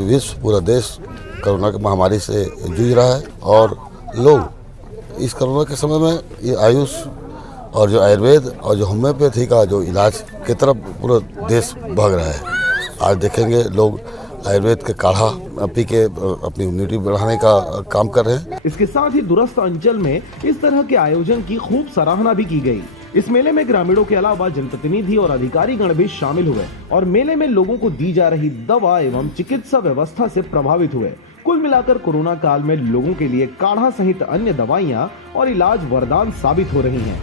विश्व, पूरा देश कोरोना की महामारी से जूझ रहा है और लोग इस कोरोना के समय में ये आयुष और जो आयुर्वेद और जो होम्योपैथी का जो इलाज की तरफ पूरा देश भाग रहा है। आज देखेंगे लोग आयुर्वेद के काढ़ा पी के अपनी इम्यूनिटी बढ़ाने का काम कर रहे हैं। इसके साथ ही दूरस्थ अंचल में इस तरह के आयोजन की खूब सराहना भी की गई। इस मेले में ग्रामीणों के अलावा जनप्रतिनिधि और अधिकारी गण भी शामिल हुए और मेले में लोगों को दी जा रही दवा एवं चिकित्सा व्यवस्था से प्रभावित हुए। कुल मिलाकर कोरोना काल में लोगों के लिए काढ़ा सहित अन्य दवाइयां और इलाज वरदान साबित हो रही हैं।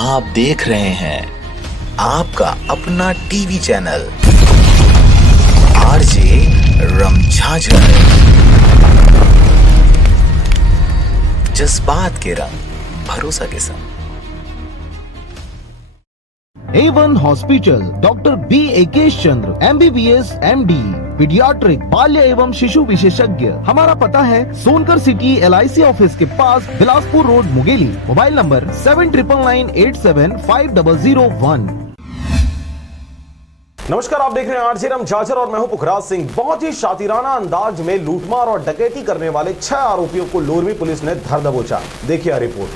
आप देख रहे हैं आपका अपना टीवी चैनल आरजे रमझाझर, जज्बात के रंग भरोसा के संग। A1 hospital, doctor B Akesh Chandra, MBBS MD, paediatric, बाल्य एवं शिशु विशेषज्ञ। हमारा पता है सोनकर सिटी LIC ऑफिस के पास, Bilaspur road, Mungeli. Mobile number 7999875001। नमस्कार, आप देख रहे हैं आरजे रमझाझर और मैं हूं पुखराज सिंह। बहुत ही शातिराना अंदाज में लूटमार और डकैती करने वाले 6 आरोपियों को लोरमी पुलिस ने धर दबोचा। देखिए रिपोर्ट।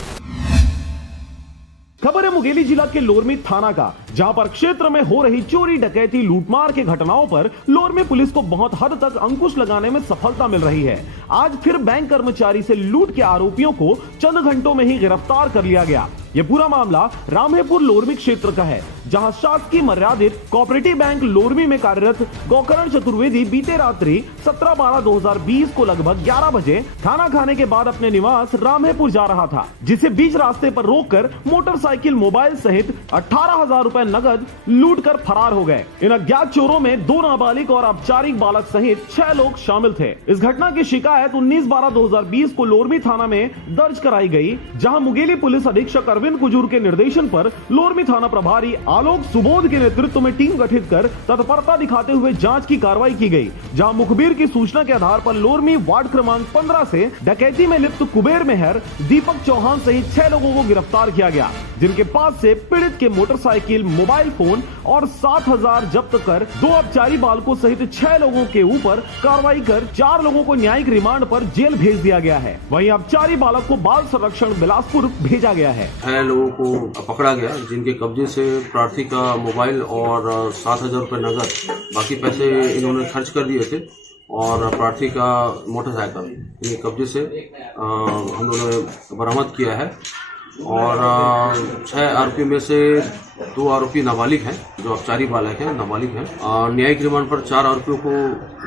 खबर है मुंगेली जिला के लोरमी थाना का, जहां पर क्षेत्र में हो रही चोरी, डकैती, लूटमार के घटनाओं पर लोरमी पुलिस को बहुत हद तक अंकुश लगाने में सफलता मिल रही है। आज फिर बैंक कर्मचारी से लूट के आरोपियों को चंद घंटों में ही गिरफ्तार कर लिया गया। ये पूरा मामला रामेपुर लोरमी क्षेत्र का है, जहां शासकीय मर्यादित कोऑपरेटिव बैंक लोरमी में कार्यरत गोकर्ण चतुर्वेदी बीते रात्रि 17/12/2020 को लगभग 11 बजे खाना खाने के बाद अपने निवास रामेपुर जा रहा था, जिसे बीच रास्ते पर रोककर मोटरसाइकिल, मोबाइल सहित 18,000 रुपए नगद लूट कर फरार हो गए। इन अज्ञात चोरों में 2 नाबालिग और औपचारिक बालक सहित 6 लोग शामिल थे। इस घटना की शिकायत 19/12/2020 को लोरमी थाना में दर्ज कराई गई, जहां मुंगेली पुलिस अधीक्षक अरविंद कुजूर के निर्देशन पर लोरमी थाना प्रभारी आलोक सुबोध के नेतृत्व में टीम गठित कर तत्परता दिखाते हुए जांच की कार्रवाई की गई, जहां मुखबिर की सूचना के आधार पर लोरमी वार्ड क्रमांक 15 से डकैती में लिप्त कुबेर मेहर, दीपक चौहान सहित 6 लोगों को गिरफ्तार किया गया, जिनके पास से पीड़ित के मोटरसाइकिल, मोबाइल फोन और 7,000 जब्त कर 2 अपचारी बालकों सहित 6 लोगों के ऊपर कार्रवाई कर 4 लोगों को न्यायिक रिमांड पर जेल भेज दिया गया है। वहीं अपचारी बालक को बाल संरक्षण बिलासपुर भेजा गया है। 6 लोगों को पकड़ा गया जिनके कब्जे से प्रार्थी का मोबाइल और 7,000 रुपये नगद, बाकी पैसे इन्होंने खर्च कर दिए थे, और प्रार्थी का मोटरसाइकिल इनके कब्जे से हम लोगों ने बरामद किया है। और 6 आरोपी में से 2 आरोपी नाबालिग हैं, जो अपचारी बालक हैं, नाबालिग हैं। न्यायिक रिमांड पर 4 आरोपियों को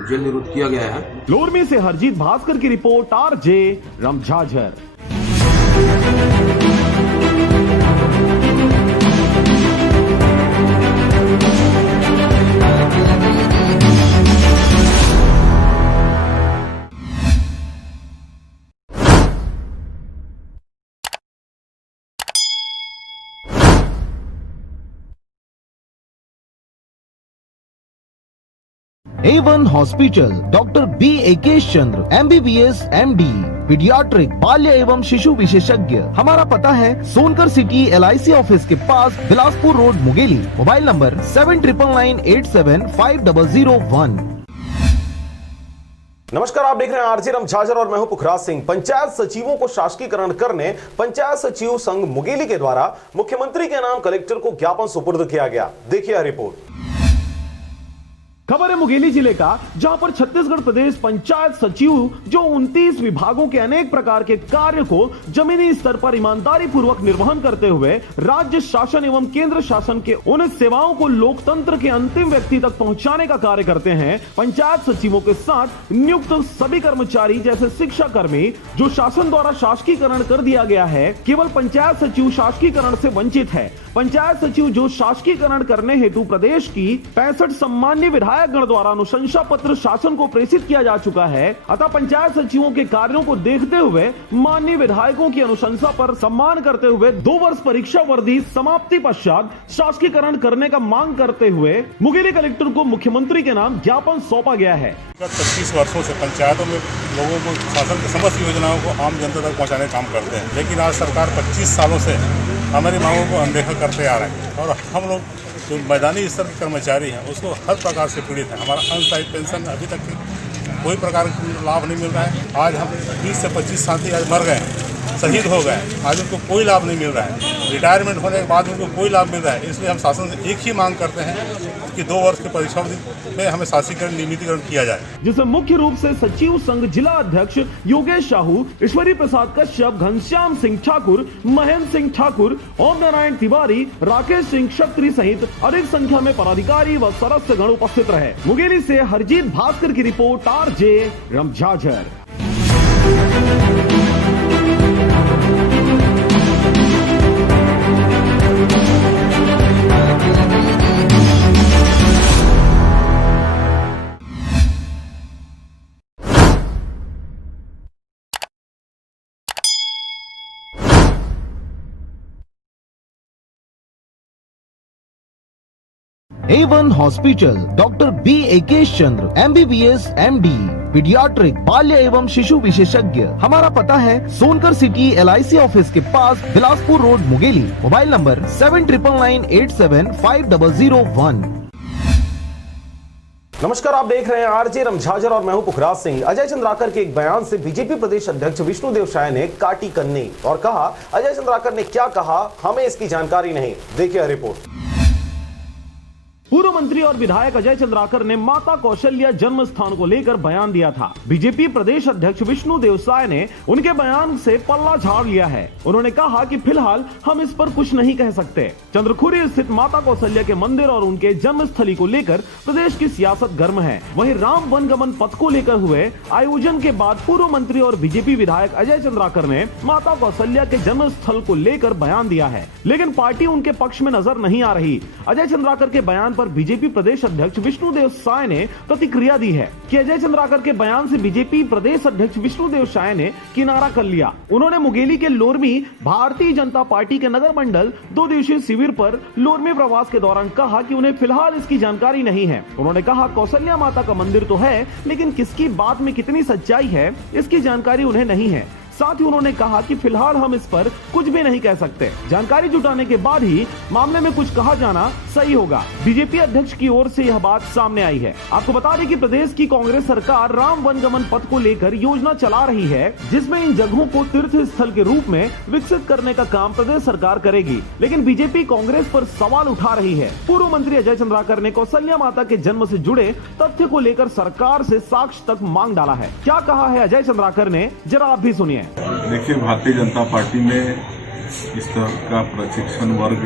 जेल निरुद्ध किया गया है। लोरमी से हरजीत भास्कर की report, RJ रमझाझर। A1 hospital, doctor B. Akesh Chandra, MBBS, MD, paediatric, बाल्य एवं शिशु विशेषज्ञ। हमारा पता है सोनकर सिटी LIC ऑफिस के पास, Bilaspur road, Mungeli. Mobile number 7999875001। नमस्कार, आप देख रहे हैं RJ रमझाझर और मैं हूं पुखराज सिंह। पंचायत सचिवों को शासकीकरण करने पंचायत सचिव संघ मुंगेली के द्वारा मुख्यमंत्री के नाम कलेक्टर को ज्ञापन सुपुर्द किया गया। देखिए रिपोर्ट। खबर है मुंगेली जिले का, जहां पर छत्तीसगढ़ प्रदेश पंचायत सचिव जो 29 विभागों के अनेक प्रकार के कार्य को जमीनी स्तर पर ईमानदारी पूर्वक निर्वहन करते हुए राज्य शासन एवं केंद्र शासन के उन सेवाओं को लोकतंत्र के अंतिम व्यक्ति तक पहुंचाने का कार्य करते हैं। पंचायत सचिवों के साथ नियुक्त सभी कर्मचारी जैसे शिक्षा कर्मी जो शासन द्वारा शासकीकरण कर दिया गया है, केवल पंचायत सचिव शासकीकरण से वंचित है। पंचायत सचिव जो शासकीकरण करने हेतु प्रदेश की 65 सम्मान्य विधायक गण द्वारा अनुशंसा पत्र शासन को प्रेषित किया जा चुका है। अतः पंचायत सचिवों के कार्यों को देखते हुए माननीय विधायकों की अनुशंसा पर सम्मान करते हुए 2 वर्ष परीक्षा वर्दी समाप्ति पश्चात शासकीकरण करने का मांग करते हुए मुंगेली कलेक्टर को मुख्यमंत्री के नाम ज्ञापन सौंपा गया है। 25 वर्षों से पंचायतों में लोगों को शासन की समस्त योजनाओं को आम जनता तक पहुंचाने का काम करते हैं, लेकिन आज सरकार 25 सालों से हमारी मांगों को अनदेखा करते आ रहे हैं और हम लोग जो मैदानी स्तर के कर्मचारी हैं उसको हर प्रकार से पीड़ित हैं। हमारा अनस्थायी पेंशन अभी तक कोई प्रकार का लाभ नहीं मिल रहा है। आज हम 20 से 25 साथी आज मर गए, शहीद हो गए, आज उनको कोई लाभ नहीं मिल रहा है। रिटायरमेंट होने के बाद उनको कोई लाभ मिल रहा है। इसलिए हम शासन से एक ही मांग करते हैं कि 2 वर्ष की परीक्षा में हमें शासकीकरण नियमितीकरण किया जाए, जिसमें मुख्य रूप से सचिव संघ जिला अध्यक्ष योगेश साहू, ईश्वरी प्रसाद कश्यप, घनश्याम सिंह ठाकुर, महेंद्र सिंह ठाकुर, ओम नारायण तिवारी, राकेश सिंह क्षत्री सहित अधिक संख्या में पदाधिकारी व सदस्य गण उपस्थित रहे। मुंगेली से हरजीत भास्कर की report, RJ रमझाझर। A1 hospital, doctor B. Akesh Chandra, MBBS, MD, paediatric, बाल्य एवं शिशु विशेषज्ञ। हमारा पता है सोनकर सिटी LIC ऑफिस के पास, Bilaspur road, Mungeli. Mobile number 7999875001। नमस्कार, आप देख रहे हैं RJ रमझाझर और मैं हूं पुखराज सिंह। अजय चंद्राकर के एक बयान से बीजेपी प्रदेश अध्यक्ष विष्णुदेव साय ने काटी कन्नी और कहा, अजय चंद्राकर ने क्या कहा हमें इसकी जानकारी नहीं। देखिए रिपोर्ट। पूर्व मंत्री और विधायक अजय चंद्राकर ने माता कौशल्या जन्म स्थान को लेकर बयान दिया था। बीजेपी प्रदेश अध्यक्ष विष्णुदेव साय ने उनके बयान से पल्ला झाड़ लिया है। उन्होंने कहा कि फिलहाल हम इस पर कुछ नहीं कह सकते। चंद्रखुरी स्थित माता कौशल्या के मंदिर और उनके जन्मस्थली को लेकर प्रदेश की सियासत गर्म है। वहीं राम वनगमन पथ को लेकर हुए आयोजन के बाद पूर्व मंत्री और बीजेपी विधायक अजय चंद्राकर ने माता कौशल्या के जन्म स्थल को लेकर बयान दिया है, लेकिन पार्टी उनके पक्ष में नजर नहीं आ रही। अजय चंद्राकर के बयान पर बीजेपी प्रदेश अध्यक्ष विष्णुदेव साय ने प्रतिक्रिया दी है कि अजय चंद्राकर के बयान से बीजेपी प्रदेश अध्यक्ष विष्णुदेव साय ने किनारा कर लिया। उन्होंने मुंगेली के लोरमी भारतीय जनता पार्टी के नगर मंडल 2 दिवसीय शिविर पर लोरमी प्रवास के दौरान कहा कि उन्हें फिलहाल इसकी जानकारी नहीं है। उन्होंने कहा, कौशल्या माता का मंदिर तो है, लेकिन किसकी बात में कितनी सच्चाई है इसकी जानकारी उन्हें नहीं है। साथ ही उन्होंने कहा कि फिलहाल हम इस पर कुछ भी नहीं कह सकते। जानकारी जुटाने के बाद ही मामले में कुछ कहा जाना सही होगा। बीजेपी अध्यक्ष की ओर से यह बात सामने आई है। आपको बता दें कि प्रदेश की कांग्रेस सरकार राम वनगमन पथ को लेकर योजना चला रही है, जिसमें इन जगहों को तीर्थ स्थल के रूप में विकसित करने का काम प्रदेश सरकार करेगी। लेकिन बीजेपी कांग्रेस पर सवाल उठा रही है। पूर्व मंत्री अजय चंद्राकर ने कौशल्या माता के जन्म से जुड़े तथ्य को लेकर सरकार से साक्ष्य तक मांग डाला है। क्या कहा है अजय चंद्राकर ने, जरा आप भी सुनिए। देखिए, भारतीय जनता पार्टी में इस तरह का प्रशिक्षण वर्ग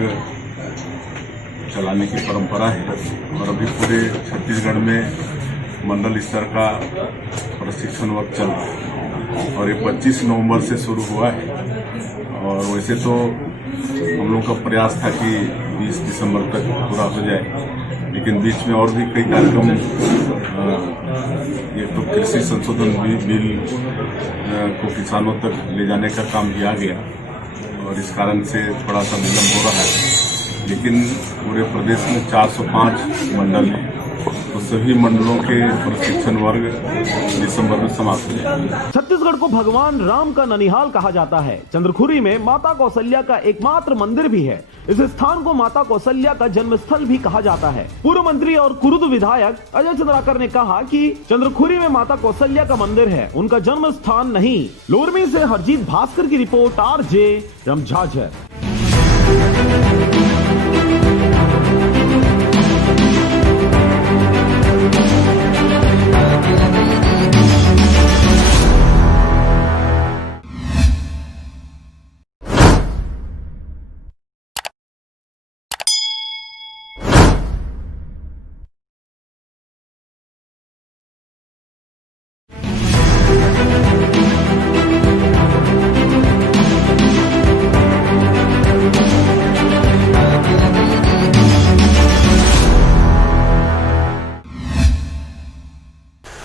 चलाने की परंपरा है और अभी पूरे छत्तीसगढ़ में मंडल स्तर का प्रशिक्षण वर्ग चल रहा है और ये 25 नवंबर से शुरू हुआ है। और वैसे तो हम लोग का प्रयास था कि 20 दिसंबर तक पूरा हो जाए, लेकिन बीच में और भी कई कार्यक्रम, ये तो कृषि संशोधन बिल को किसानों तक ले जाने का काम किया गया और इस कारण से थोड़ा सा विलम्ब हो रहा है। लेकिन पूरे प्रदेश में 405 मंडल हैं, तो सभी मंडलों के प्रशिक्षण वर्ग दिसंबर में समाप्त हो जाएंगे। छत्तीसगढ़ को भगवान राम का ननिहाल कहा जाता है। चंद्रखुरी में माता कौशल्या का एकमात्र मंदिर भी है। इस स्थान को माता कौशल्या का जन्म स्थल भी कहा जाता है। पूर्व मंत्री और कुरुद विधायक अजय चंद्राकर ने कहा कि चंद्रखुरी में माता कौशल्या का मंदिर है, उनका जन्म स्थान नहीं। लोरमी से हरजीत भास्कर की रिपोर्ट, RJ रमझाझर।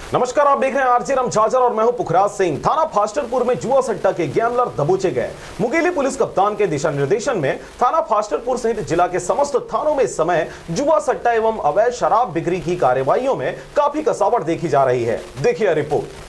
नमस्कार, आप देख रहे हैं RJ रमझाझर और मैं हूं पुखराज सिंह। थाना फास्टरपुर में जुआ सट्टा के गैमलर दबोचे गए। मुंगेली पुलिस कप्तान के दिशा निर्देशन में थाना फास्टरपुर सहित जिला के समस्त थानों में इस समय जुआ सट्टा एवं अवैध शराब बिक्री की कार्रवाइयों में काफी कसावट देखी जा रही है। देखिए रिपोर्ट।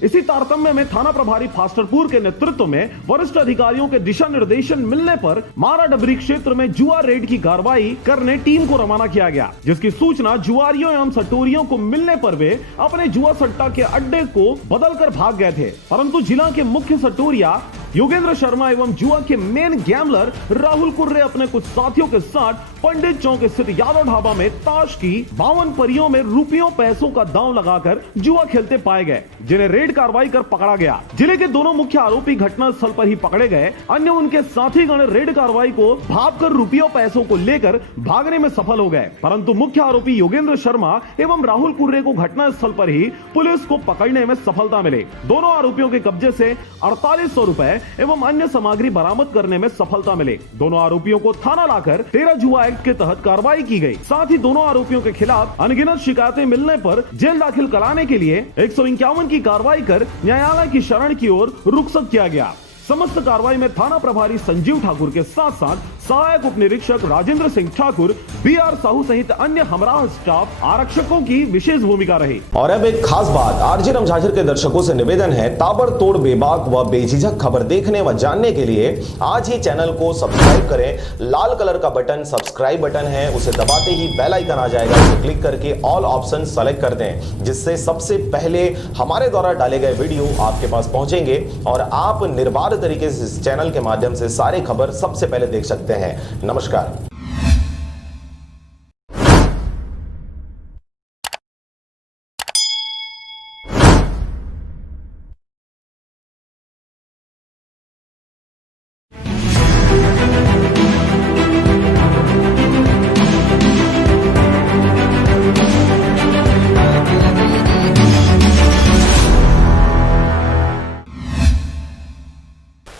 इसी तारतम्य में थाना प्रभारी फास्टरपुर के नेतृत्व में वरिष्ठ अधिकारियों के दिशा निर्देशन मिलने पर मारा डबरी क्षेत्र में जुआ रेड की कार्रवाई करने टीम को रवाना किया गया, जिसकी सूचना जुआरियों एवं सटोरियों को मिलने पर वे अपने जुआ सट्टा के अड्डे को बदलकर भाग गए थे। परंतु जिला के मुख्य सटोरिया योगेंद्र शर्मा एवं जुआ के मेन गैमलर राहुल कुर्रे अपने कुछ साथियों के साथ पंडित चौक स्थित यादव ढाबा में ताश की 52 परियों में रुपयों पैसों का दांव लगाकर जुआ खेलते पाए गए, जिन्हें रेड कार्रवाई कर पकड़ा गया। जिले के दोनों मुख्य आरोपी घटना स्थल पर ही पकड़े गए। अन्य उनके साथीगण रेड कार्रवाई को भांपकर रुपयों पैसों को लेकर भागने में सफल हो गए, परंतु मुख्य आरोपी योगेंद्र शर्मा एवं राहुल कुर्रे को घटना स्थल पर ही पुलिस को पकड़ने में सफलता मिली। दोनों आरोपियों के कब्जे से 4800 रुपए एवं अन्य सामग्री बरामद करने में सफलता मिली। दोनों आरोपियों को थाना लाकर 13 जुआ एक्ट के तहत कार्रवाई की गई। साथ ही दोनों आरोपियों के खिलाफ अनगिनत शिकायतें मिलने पर जेल दाखिल कराने के लिए 151 की कार्रवाई कर न्यायालय की शरण की ओर रुखसत किया गया। समस्त कार्रवाई में थाना प्रभारी संजीव ठाकुर के साथ साथ सहायक उप निरीक्षक राजेंद्र सिंह ठाकुर, BR साहू सहित अन्य हमराह स्टाफ आरक्षकों की विशेष भूमिका रही। और अब एक खास बात, RJ रमझाझर के दर्शकों से निवेदन है, ताबड़तोड़ बेबाक व बेझिझक खबर देखने व जानने के लिए आज ही चैनल को सब्सक्राइब करें। लाल कलर का बटन सब्सक्राइब बटन है, उसे दबाते ही बेल आइकन आ जाएगा, उसे क्लिक करके ऑल ऑप्शन सेलेक्ट कर दें, जिससे सबसे पहले हमारे द्वारा डाले गए वीडियो आपके पास पहुंचेंगे और आप निर्बाध तरीके से इस चैनल के माध्यम से सारे खबर सबसे पहले देख सकते हैं। नमस्कार।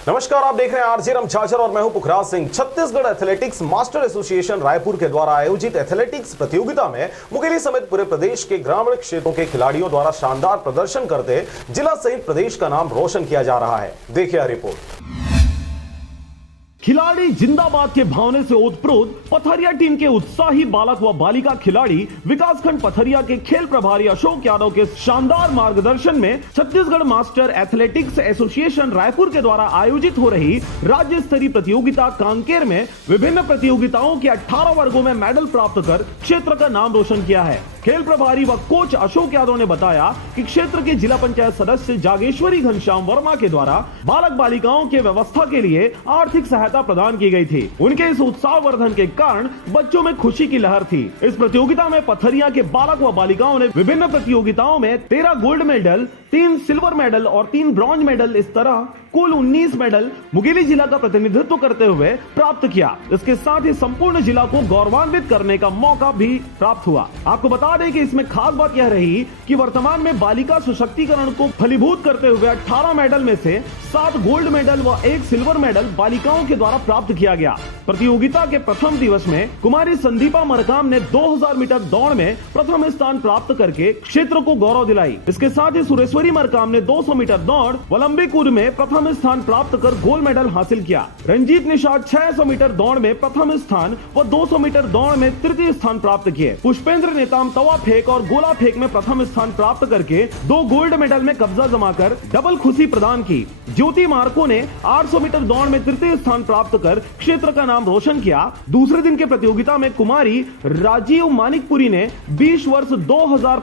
नमस्कार, आप देख रहे हैं RJ रमझाझर और मैं हूं Pukhraj Singh. Chhattisgarh athletics master association Raipur के द्वारा आयोजित एथलेटिक्स प्रतियोगिता में मुंगेली समेत पूरे प्रदेश के ग्रामीण क्षेत्रों के खिलाड़ियों द्वारा शानदार प्रदर्शन करते जिला सहित प्रदेश का नाम रोशन किया जा रहा है। देखिए रिपोर्ट। खिलाड़ी जिंदाबाद के भावने से ओतप्रोत पथरिया टीम के उत्साही बालक व बालिका खिलाड़ी विकासखंड पथरिया के खेल प्रभारी अशोक यादव के शानदार मार्गदर्शन में Chhattisgarh master athletics association Raipur के द्वारा आयोजित हो रही राज्य स्तरीय प्रतियोगिता कांकेर में विभिन्न प्रतियोगिताओं के 18 वर्गों में मेडल प्राप्त कर क्षेत्र का नाम रोशन किया है। खेल प्रभारी व कोच अशोक यादव ने बताया कि क्षेत्र के जिला पंचायत सदस्य जागेश्वरी घनश्याम वर्मा के द्वारा बालक बालिकाओं के व्यवस्था के लिए आर्थिक सहायता प्रदान की गई थी। उनके इस उत्साहवर्धन के कारण बच्चों में खुशी की लहर थी। इस प्रतियोगिता में पथरिया के बालक व बालिकाओं ने विभिन्न प्रतियोगिताओं में 13 गोल्ड मेडल, 3 सिल्वर मेडल और 3 ब्रॉन्ज मेडल, इस तरह कुल 19 मेडल मुंगेली जिला का प्रतिनिधित्व करते हुए प्राप्त किया। इसके साथ ही संपूर्ण जिला को गौरवान्वित करने का मौका भी प्राप्त हुआ। आपको बता दें कि इसमें खास बात यह रही कि वर्तमान में बालिका सशक्तिकरण को फलीभूत करते हुए 18 मेडल में से 7 गोल्ड मेडल व 1 सिल्वर मेडल बालिकाओं के द्वारा प्राप्त किया गया। प्रतियोगिता के प्रथम दिवस में कुमारी संदीपा मरकाम ने 2000 मीटर दौड़ में प्रथम स्थान प्राप्त करके क्षेत्र को गौरव दिलाई। इसके साथ ही सुरेश्वरी मरकाम ने 200 मीटर दौड़ व लंबी कूद में प्रथम स्थान प्राप्त कर गोल्ड मेडल हासिल किया। रंजीत निषाद 600 मीटर दौड़ में प्रथम स्थान व 200 मीटर दौड़ में तृतीय स्थान प्राप्त किए। पुष्पेंद्र नेताम तवा फेंक और गोला फेंक में प्रथम स्थान प्राप्त करके 2 गोल्ड मेडल में कब्जा जमाकर डबल खुशी प्रदान की। ज्योति मार्को ने 800 मीटर दौड़ में तृतीय स्थान प्राप्त कर क्षेत्र का नाम रोशन किया। दूसरे दिन के प्रतियोगिता में कुमारी राजीव मानिकपुरी ने 20 वर्ष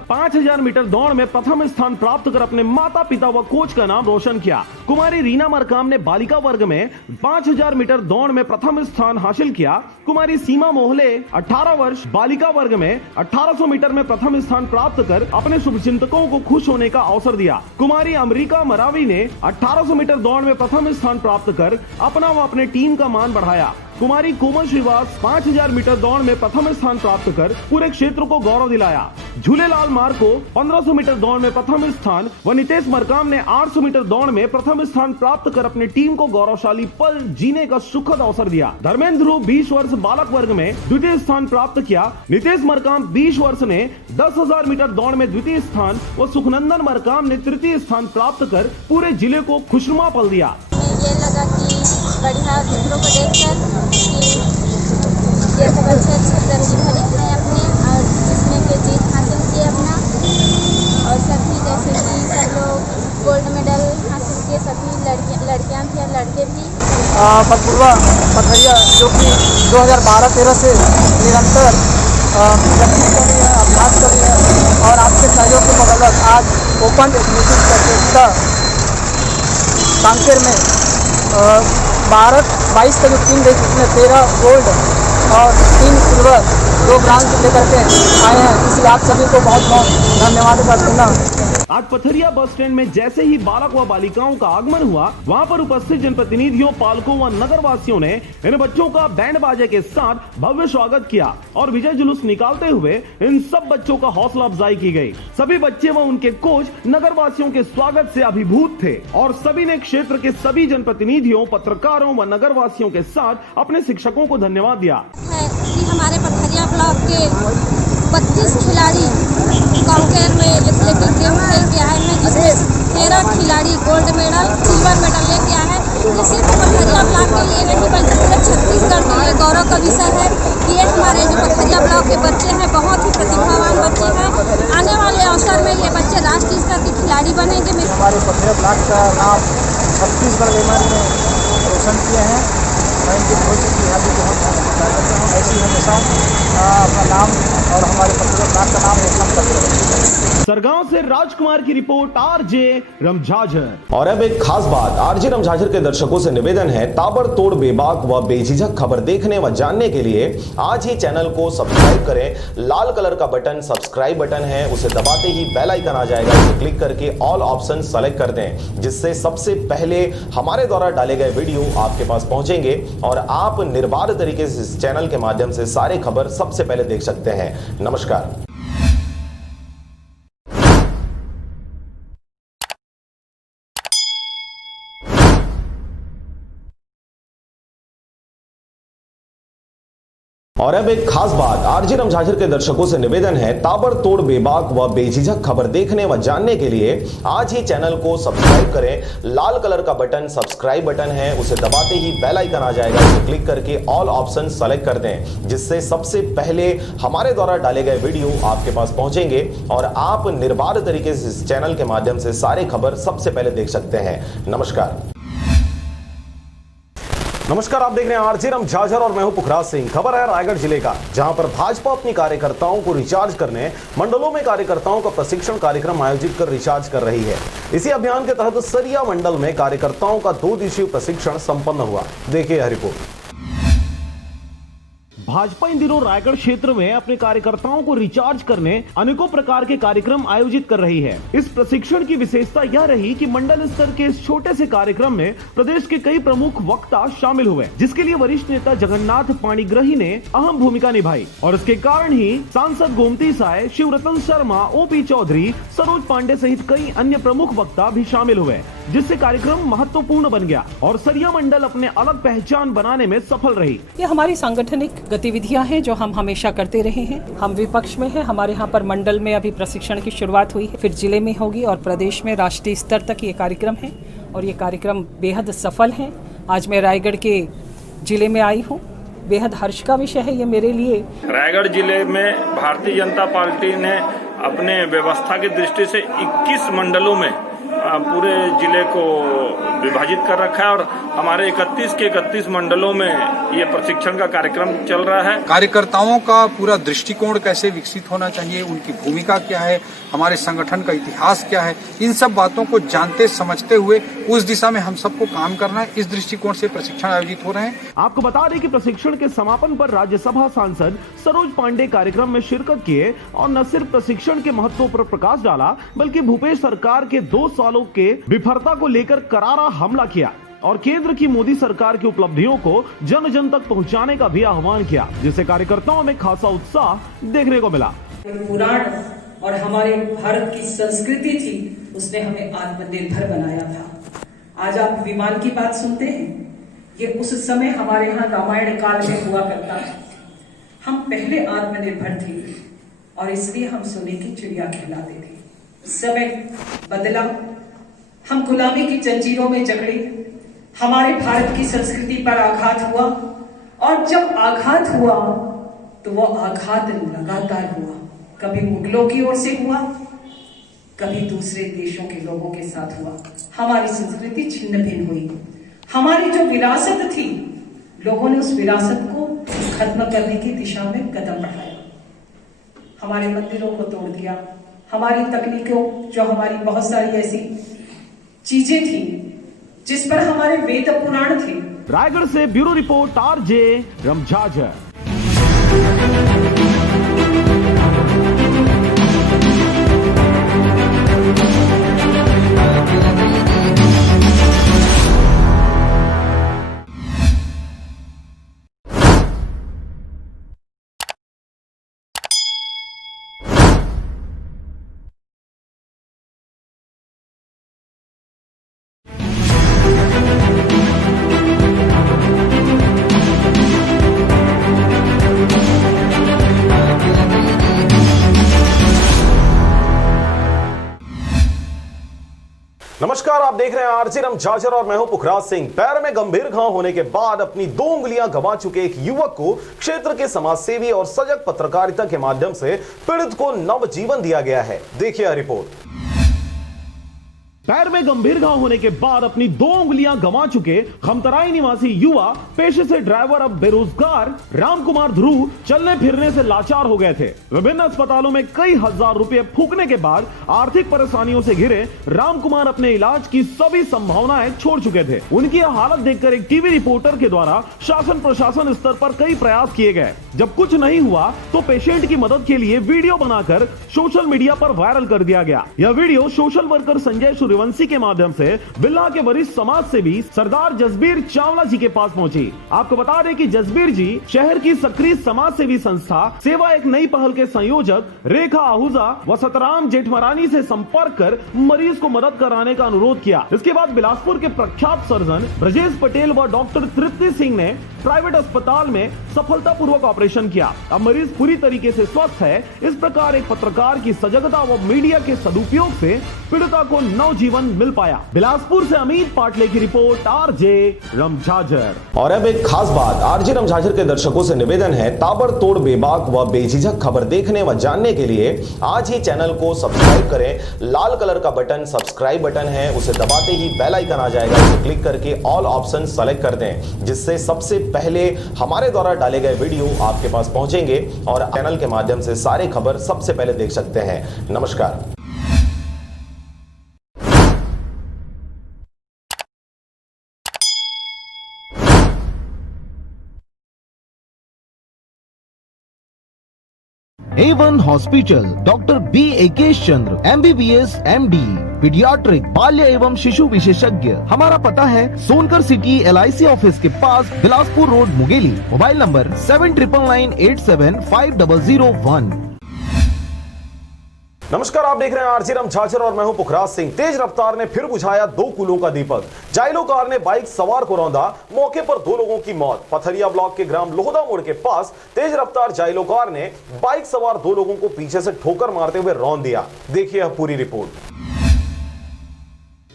5000 मीटर दौड़ में प्रथम स्थान प्राप्त कर अपने माता पिता व कोच का नाम रोशन किया। कुमारी रीना मरकाम ने बालिका वर्ग में 5000 मीटर दौड़ में प्रथम स्थान हासिल किया। कुमारी सीमा मोहले 18 वर्ष बालिका वर्ग में 1800 मीटर में प्रथम स्थान प्राप्त कर अपने शुभचिंतकों को खुश होने का अवसर दिया। कुमारी अमरीका मरावी ने 1800 मीटर दौड़ में प्रथम स्थान प्राप्त कर अपना व अपने टीम का मान बढ़ाया। कुमारी कोमल श्रीवास 5000 मीटर दौड़ में प्रथम स्थान प्राप्त कर पूरे क्षेत्र को गौरव दिलाया। झूलेलाल मार्को 1500 मीटर दौड़ में प्रथम स्थान व नितेश मरकाम ने 800 मीटर दौड़ में प्रथम स्थान प्राप्त कर अपनी टीम को गौरवशाली पल जीने का सुखद अवसर दिया। धर्मेंद्र ध्रुव 20 वर्ष बालक वर्ग में द्वितीय स्थान प्राप्त किया। नितेश मरकाम 20 वर्ष ने 10,000 मीटर दौड़ में द्वितीय स्थान व सुखनंदन मरकाम ने तृतीय स्थान प्राप्त कर पूरे जिले को खुशनुमा पल दिया। ये लगा कि बढ़िया चित्रों को देखकर कि ये सब अच्छे प्रतिफलित हैं अपने और जिसमें के जीत हासिल किए अपना, और सभी जैसे कि सब लोग गोल्ड मेडल हासिल किए, सभी लड़कियां भी और लड़के भी। बलपुरवा पथरिया जो कि 2012-13 से निरंतर प्रैक्टिस कर रही है, अभ्यास कर रही है और आपके सहयोग के बदौलत आज ओपन एथलेटिक्स प्रतियोगिता कांकेर में 22 का जो टीम रही उसमें 13 गोल्ड और 3 सिल्वर 2 ब्रॉन्ज लेकर के आए हैं, इसलिए आप सभी को बहुत बहुत धन्यवाद करते हैं। आज पथरिया बस स्टैंड में जैसे ही बालक व बालिकाओं का आगमन हुआ, वहां पर उपस्थित जनप्रतिनिधियों, पालकों व नगर वासियों ने इन बच्चों का बैंड बाजे के साथ भव्य स्वागत किया और विजय जुलूस निकालते हुए इन सब बच्चों का हौसला अफजाई की गई। सभी बच्चे व उनके कोच नगर वासियों के स्वागत से अभिभूत थे और सभी ने क्षेत्र के सभी जनप्रतिनिधियों, पत्रकारों व नगर वासियों के साथ अपने शिक्षकों को धन्यवाद दिया। हमारे पथरिया ब्लॉक के 32 खिलाड़ी कांकेर में एथलेटिक गेम खेल के आए हैं, जिसमें 13 खिलाड़ी गोल्ड मेडल, सिल्वर मेडल लेके आए हैं। ये सिर्फ पथरिया ब्लॉक के लिए नहीं बल्कि पूरे छत्तीसगढ़ के लिए गौरव का विषय है कि ये हमारे जो पथरिया ब्लॉक के बच्चे हैं बहुत ही प्रतिभावान बच्चे हैं। आने वाले अवसर में ये बच्चे राष्ट्रीय स्तर के खिलाड़ी बनेंगे। हमारे पथरिया ब्लॉक का नाम छत्तीसगढ़ लेवल में रोशन किए हैं। मैं इनके भविष्य की यहाँ भी बहुत करता हूँ, ऐसे ही हमेशा अपना नाम और हमारे पथरिया ब्लॉक का नाम रोशन करते हैं। सरगांव से राजकुमार की रिपोर्ट, आरजे रमझाझर। और अब एक खास बात, आरजे रमझाझर के दर्शकों से निवेदन है, ताबड़तोड़ बेबाक व बेझिझक खबर देखने व जानने के लिए आज ही चैनल को सब्सक्राइब करें। लाल कलर का बटन सब्सक्राइब बटन है, उसे दबाते ही बेल आइकन आ जाएगा, उसे क्लिक करके ऑल ऑप्शन सेलेक्ट कर दें, जिससे सबसे पहले हमारे द्वारा डाले गए वीडियो आपके पास पहुंचेंगे और आप निर्बाध तरीके से इस चैनल के माध्यम से सारे खबर सबसे पहले देख सकते हैं। नमस्कार। और अब एक खास बात, आरजे रमझाझर के दर्शकों से निवेदन है, ताबड़तोड़ बेबाक व बेझिझक खबर देखने व जानने के लिए आज ही चैनल को सब्सक्राइब करें। लाल कलर का बटन सब्सक्राइब बटन है, उसे दबाते ही बेल आइकन आ जाएगा, उसे क्लिक करके ऑल ऑप्शन सेलेक्ट कर दें, जिससे सबसे पहले हमारे द्वारा डाले गए वीडियो आपके पास पहुंचेंगे और आप निर्बाध तरीके से इस चैनल के माध्यम से सारे खबर सबसे पहले देख सकते हैं। नमस्कार। नमस्कार, आप देख रहे हैं आरजे रमझाझर और मैं हूं पुखराज सिंह। खबर है रायगढ़ जिले का, जहां पर भाजपा अपनी कार्यकर्ताओं को रिचार्ज करने मंडलों में कार्यकर्ताओं का प्रशिक्षण कार्यक्रम आयोजित कर रिचार्ज कर रही है। इसी अभियान के तहत सरिया मंडल में कार्यकर्ताओं का 2 दिवसीय प्रशिक्षण संपन्न हुआ। देखिए यह रिपोर्ट। भाजपा इन दिनों रायगढ़ क्षेत्र में अपने कार्यकर्ताओं को रिचार्ज करने अनेकों प्रकार के कार्यक्रम आयोजित कर रही है। इस प्रशिक्षण की विशेषता यह रही कि मंडल स्तर के इस छोटे से कार्यक्रम में प्रदेश के कई प्रमुख वक्ता शामिल हुए, जिसके लिए वरिष्ठ नेता जगन्नाथ पाणिग्राही ने अहम भूमिका निभाई और इसके कारण ही सांसद गोमती साय, शिवरतन शर्मा, ओपी चौधरी, सरोज पांडे सहित कई अन्य प्रमुख वक्ता भी शामिल हुए, जिससे कार्यक्रम महत्वपूर्ण बन गया और सरिया मंडल अपने अलग पहचान बनाने में सफल रही। ये हमारी सांगठनिक गतिविधियां हैं जो हम हमेशा करते रहे हैं। हम विपक्ष में हैं। हमारे यहाँ पर मंडल में अभी प्रशिक्षण की शुरुआत हुई है, फिर जिले में होगी और प्रदेश में राष्ट्रीय स्तर तक ये कार्यक्रम है और ये कार्यक्रम बेहद सफल है। आज मैं रायगढ़ के जिले में आई हूँ, बेहद हर्ष का विषय है ये मेरे लिए। रायगढ़ जिले में भारतीय जनता पार्टी ने अपने व्यवस्था की दृष्टि से 21 मंडलों में पूरे जिले को विभाजित कर रखा है और हमारे 31 के 31 मंडलों में ये प्रशिक्षण का कार्यक्रम चल रहा है। कार्यकर्ताओं का पूरा दृष्टिकोण कैसे विकसित होना चाहिए, उनकी भूमिका क्या है, हमारे संगठन का इतिहास क्या है, इन सब बातों को जानते समझते हुए उस दिशा में हम सबको काम करना है। इस दृष्टिकोण से प्रशिक्षण आयोजित हो रहे हैं। आपको बता दें कि प्रशिक्षण के समापन पर राज्यसभा सांसद सरोज पांडे कार्यक्रम में शिरकत किए और न सिर्फ प्रशिक्षण के महत्व पर प्रकाश डाला, बल्कि भूपेश सरकार के 2 सालों के विफलता को लेकर करारा हमला किया और केंद्र की मोदी सरकार की उपलब्धियों को जन जन तक पहुंचाने का भी आह्वान किया, जिससे कार्यकर्ताओं में खासा उत्साह देखने को मिला। पुराण और हमारे भारत की संस्कृति थी, उसने हमें आत्मनिर्भर बनाया था। आज आप विमान की बात सुनते हैं, ये उस समय हमारे यहाँ रामायण काल में हुआ करता था। हम पहले आत्मनिर्भर थे और इसलिए हम सोने की चिड़िया कहलाते थे। समय बदला, हम गुलामी की जंजीरों में जकड़े, हमारे भारत की संस्कृति पर आघात हुआ और जब आघात हुआ तो वो आघात लगातार हुआ। कभी मुगलों की ओर से हुआ, कभी दूसरे देशों के लोगों के साथ हुआ। हमारी संस्कृति छिन्न भिन्न हुई। हमारी जो विरासत थी, लोगों ने उस विरासत को खत्म करने की दिशा में कदम बढ़ाया। हमारे मंदिरों को तोड़ दिया, हमारी तकनीकों, जो हमारी बहुत सारी ऐसी चीजें थी जिस पर हमारे वेद पुराण थे। रायगढ़ से ब्यूरो रिपोर्ट, आरजे रमझाझर। नमस्कार, आप देख रहे हैं आरजे रमझाझर और मैं हूं पुखराज सिंह। पैर में गंभीर घाव होने के बाद अपनी 2 उंगलियां गंवा चुके एक युवक को क्षेत्र के समाजसेवी और सजग पत्रकारिता के माध्यम से पीड़ित को नव जीवन दिया गया है। देखिए रिपोर्ट। पैर में गंभीर घाव होने के बाद अपनी 2 उंगलियां गंवा चुके खमतराई निवासी युवा, पेशे से ड्राइवर, अब बेरोजगार रामकुमार ध्रुव चलने फिरने से लाचार हो गए थे। विभिन्न अस्पतालों में कई हजार रुपए फूकने के बाद आर्थिक परेशानियों से घिरे रामकुमार अपने इलाज की सभी संभावनाएं छोड़ चुके थे। उनकी यह हालत देखकर एक टीवी रिपोर्टर के द्वारा शासन प्रशासन स्तर पर कई प्रयास किए गए। जब कुछ नहीं हुआ तो पेशेंट की मदद के लिए वीडियो बनाकर सोशल मीडिया पर वायरल कर दिया गया। यह video social worker Sanjay Suryavanshi के माध्यम से बिल्ला के वरिष्ठ समाज सेवी सरदार जसबीर चावला जी के पास पहुंची। आपको बता दें कि जसबीर जी शहर की सक्रिय समाज सेवी संस्था सेवा एक नई पहल के संयोजक रेखा आहूजा व सतराम जेठमरानी से संपर्क कर मरीज को मदद कराने का अनुरोध किया। इसके बाद बिलासपुर के प्रख्यात सर्जन ब्रजेश पटेल व डॉक्टर तृप्ति सिंह ने प्राइवेट अस्पताल में सफलतापूर्वक ऑपरेशन किया। अब मरीज पूरी तरीके से स्वस्थ है। इस प्रकार एक पत्रकार की सजगता व मीडिया के सदुपयोग से पीड़िता को नवजीवन मिल पाया। बिलासपुर से अमित पाटले की रिपोर्ट, आरजे रमझाझर। और अब एक खास बात, आरजे रमझाझर के दर्शकों से निवेदन है, ताबड़तोड़ बेबाक व बेझिझक खबर देखने व जानने के लिए आज ही चैनल को सब्सक्राइब करें। लाल कलर का बटन सब्सक्राइब बटन है, उसे दबाते ही बेल आइकन आ जाएगा, उसे क्लिक करके ऑल ऑप्शन सेलेक्ट कर दें, जिससे सबसे पहले हमारे द्वारा डाले गए वीडियो आपके पास पहुंचेंगे और चैनल के माध्यम से सारे खबर सबसे पहले देख सकते हैं। नमस्कार। A1 hospital, doctor B Akesh Chandra, MBBS MD, paediatric बाल्य एवं शिशु विशेषज्ञ। हमारा पता है सोनकर सिटी LIC ऑफिस के पास, Bilaspur road, Mungeli. Mobile number 7999875001। नमस्कार, आप देख रहे हैं आरजे रमझाझर और मैं हूं पुखराज सिंह। तेज रफ्तार ने फिर बुझाया दो कुलों का दीपक। जाइलो कार ने बाइक सवार को रौंदा, मौके पर दो लोगों की मौत। पथरिया ब्लॉक के ग्राम लोहदा मोड़ के पास तेज रफ्तार जाइलो कार ने बाइक सवार दो लोगों को पीछे से ठोकर मारते हुए रौंद दिया। देखिए पूरी रिपोर्ट।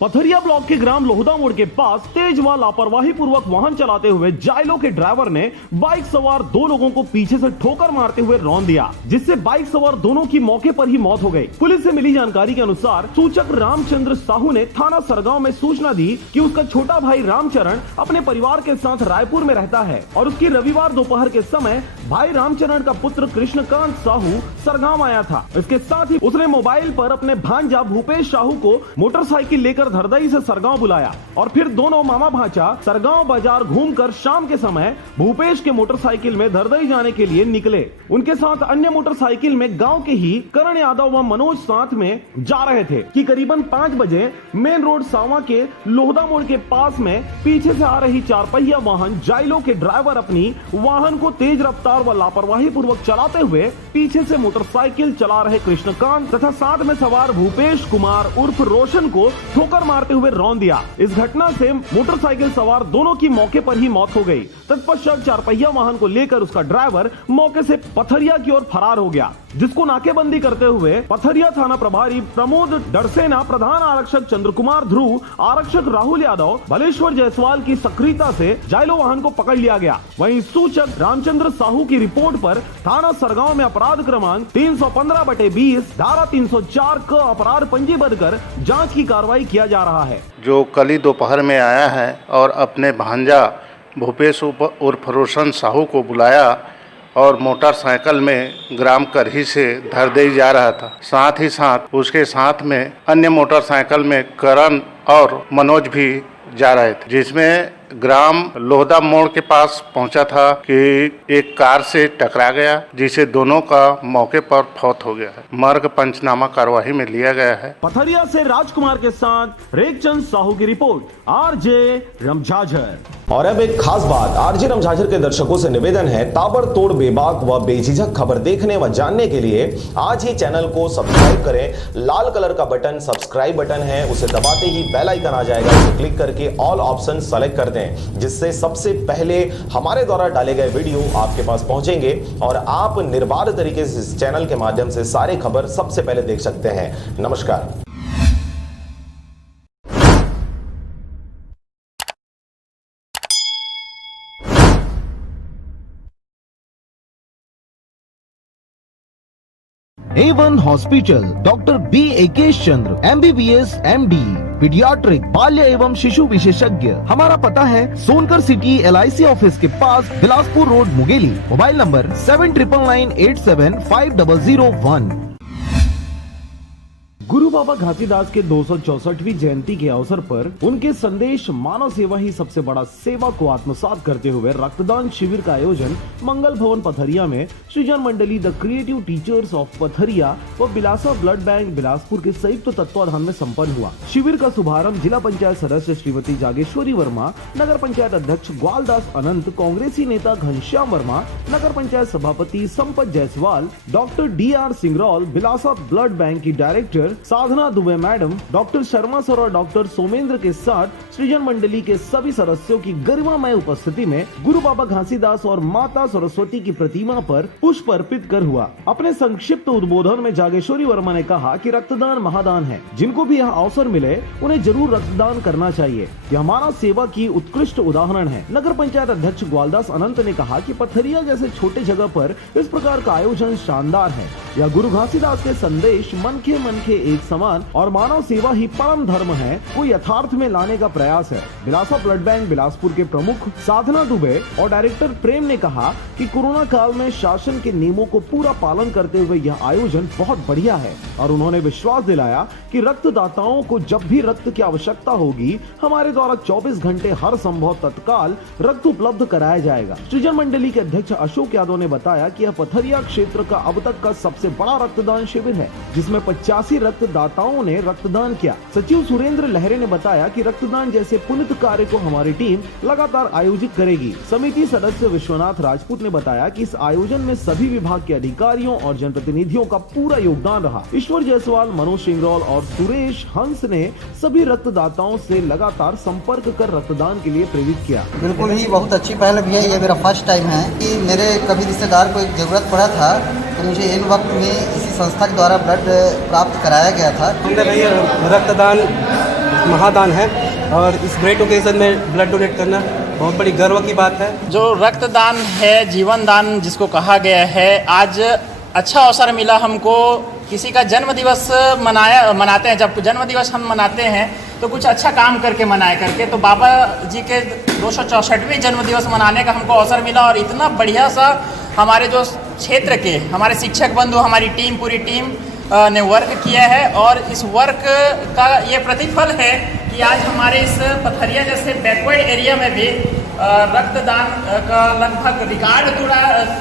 पथरिया ब्लॉक के ग्राम लोहदा मोड़ के पास तेज व लापरवाही पूर्वक वाहन चलाते हुए जाइलो के ड्राइवर ने बाइक सवार दो लोगों को पीछे से ठोकर मारते हुए रौंद दिया, जिससे बाइक सवार दोनों की मौके पर ही मौत हो गई। पुलिस से मिली जानकारी के अनुसार सूचक रामचंद्र साहू ने थाना सरगांव में सूचना दी कि उसका छोटा भाई रामचरण अपने परिवार के साथ रायपुर में रहता है और उसकी रविवार दोपहर के समय भाई रामचरण का पुत्र कृष्णकांत साहू सरगांव आया था। इसके साथ ही उसने मोबाइल पर अपने भांजा भूपेश साहू को मोटरसाइकिल लेकर धरदई से सरगांव बुलाया और फिर दोनों मामा भांचा सरगांव बाजार घूमकर शाम के समय भूपेश के मोटरसाइकिल में धरदई जाने के लिए निकले। उनके साथ अन्य मोटरसाइकिल में गांव के ही करण यादव व मनोज साथ में जा रहे थे कि करीबन 5 बजे मेन रोड सावा के लोहदा मोड़ के पास में पीछे से आ रही 4 पहिया वाहन जाइलो के ड्राइवर अपनी वाहन को तेज रफ्तार व लापरवाही पूर्वक चलाते हुए पीछे से मोटरसाइकिल चला रहे कृष्णकांत तथा साथ में सवार भूपेश कुमार उर्फ रोशन को ठोकर मारते हुए रौंद दिया। इस घटना से मोटरसाइकिल सवार दोनों की मौके पर ही मौत हो गई। तत्पश्चात 4 पहिया वाहन को लेकर उसका ड्राइवर मौके से पथरिया की ओर फरार हो गया, जिसको नाकेबंदी करते हुए पथरिया थाना प्रभारी प्रमोद डरसेना, प्रधान आरक्षक चंद्र कुमार ध्रुव, आरक्षक राहुल यादव, भलेश्वर जायसवाल की सक्रियता से जाइलो वाहन को पकड़ लिया गया। वहीं सूचक रामचंद्र साहू की रिपोर्ट पर थाना सरगांव में अपराध क्रमांक 315/20 धारा 304 का अपराध पंजीबद्ध कर जांच की कार्रवाई किया जा रहा है। जो कल ही दोपहर में आया है और अपने भांजा भूपेश उर्फ रोशन साहू को बुलाया और मोटरसाइकिल में ग्राम करही से धरदई जा रहा था। साथ ही साथ उसके साथ में अन्य मोटरसाइकिल में करण और मनोज भी जा रहे थे, जिसमें ग्राम लोहदा मोड़ के पास पहुंचा था कि एक कार से टकरा गया, जिसे दोनों का मौके पर फौत हो गया है। मर्ग पंचनामा कार्यवाही में लिया गया है। पथरिया से राजकुमार के साथ रेखचंद साहू की रिपोर्ट, आरजे रमझाझर। और अब एक खास बात, आरजे रमझाझर के दर्शकों से निवेदन है, ताबड़तोड़ बेबाक व बेझिझक खबर देखने व जानने के लिए आज ही चैनल को सब्सक्राइब करें। लाल कलर का बटन सब्सक्राइब बटन है, उसे दबाते ही बेल आइकन आ जाएगा, उसे क्लिक करके ऑल ऑप्शन सेलेक्ट कर दें, जिससे सबसे पहले हमारे द्वारा डाले गए वीडियो आपके पास पहुंचेंगे और आप निर्बाध तरीके से इस चैनल के माध्यम से सारे खबर सबसे पहले देख सकते हैं। नमस्कार। A1 hospital, doctor B Akesh Chandra, MBBS MD, paediatric बाल्य एवं शिशु विशेषज्ञ। हमारा पता है सोनकर सिटी LIC ऑफिस के पास, Bilaspur road, Mungeli. Mobile number 7999875001। गुरु गुरु बाबा घासीदास के 264वीं जयंती के अवसर पर उनके संदेश मानव सेवा ही सबसे बड़ा सेवा को आत्मसात करते हुए रक्तदान शिविर का आयोजन मंगल भवन पथरिया में Srijan Mandali the creative teachers of Pathariya व बिलासा ब्लड बैंक बिलासपुर के संयुक्त तत्वाधान में संपन्न हुआ। शिविर का शुभारंभ जिला पंचायत सदस्य श्रीमती जागेश्वरी वर्मा, नगर पंचायत अध्यक्ष ग्वालदास अनंत, कांग्रेसी नेता घनश्याम वर्मा, नगर पंचायत सभापति Sampat Jaiswal, doctor DR Singraul, Bilasa blood bank की director Sadhana Dubey madam, doctor Sharma sir और डॉक्टर सोमेंद्र के साथ सृजन मंडली के सभी सदस्यों की गरिमामय उपस्थिति में गुरु बाबा घासीदास और माता सरस्वती की प्रतिमा पर पुष्प अर्पित कर हुआ। अपने संक्षिप्त उद्बोधन में जागेश्वरी वर्मा ने कहा कि रक्तदान महादान है, जिनको भी यह अवसर मिले उन्हें जरूर रक्तदान करना चाहिए। यह मानव सेवा की उत्कृष्ट उदाहरण है। नगर पंचायत अध्यक्ष ग्वालदास अनंत ने कहा कि पथरिया जैसे छोटे जगह पर इस प्रकार का आयोजन शानदार है। यह गुरु घासीदास के संदेश मन के एक समान और मानव सेवा ही परम धर्म है को यथार्थ में लाने का प्रयास है। बिलासा ब्लड बैंक बिलासपुर के प्रमुख साधना दुबे और डायरेक्टर प्रेम ने कहा कि कोरोना काल में शासन के नियमों को पूरा पालन करते हुए यह आयोजन बहुत बढ़िया है और उन्होंने विश्वास दिलाया कि रक्तदाताओं को जब भी रक्त की आवश्यकता होगी हमारे द्वारा 24 घंटे हर संभव तत्काल रक्त उपलब्ध कराया जाएगा। सृजन मंडली के अध्यक्ष अशोक यादव ने बताया कि यह पथरिया क्षेत्र का अब तक का सबसे बड़ा रक्तदान शिविर है, जिसमें 85 रक्तदाताओं ने रक्तदान किया। सचिव सुरेंद्र लहरे ने बताया कि रक्तदान जैसे पुण्य कार्य को हमारी टीम लगातार आयोजित करेगी। समिति सदस्य विश्वनाथ राजपूत ने बताया कि इस आयोजन में सभी विभाग के अधिकारियों और जनप्रतिनिधियों का पूरा योगदान रहा। ईश्वर जायसवाल, मनोज सिंगरौल और सुरेश हंस ने सभी रक्तदाताओं से लगातार संपर्क कर रक्तदान के लिए प्रेरित किया। बिल्कुल ही बहुत अच्छी पहल भी है। ये मेरा फर्स्ट टाइम है कि मेरे कभी रिश्तेदार को एक जरूरत पड़ा था तो मुझे इन वक्त में इसी संस्था के द्वारा ब्लड प्राप्त कराया गया था। रक्तदान महादान है और इस ग्रेट ओकेजन में ब्लड डोनेट करना बहुत बड़ी गर्व की बात है। जो रक्तदान है जीवन दान जिसको कहा गया है, आज अच्छा अवसर मिला हमको। किसी का जन्म दिवस मनाते हैं, जब जन्म दिवस हम मनाते हैं तो कुछ अच्छा काम करके मनाए करके, तो बाबा जी के 264वें जन्म दिवस मनाने का हमको अवसर मिला और इतना बढ़िया सा हमारे जो क्षेत्र के हमारे शिक्षक बंधु, हमारी टीम, पूरी टीम ने वर्क किया है और इस वर्क का ये प्रतिफल है कि आज हमारे इस पथरिया जैसे बैकवर्ड एरिया में भी रक्तदान का लगभग रिकॉर्ड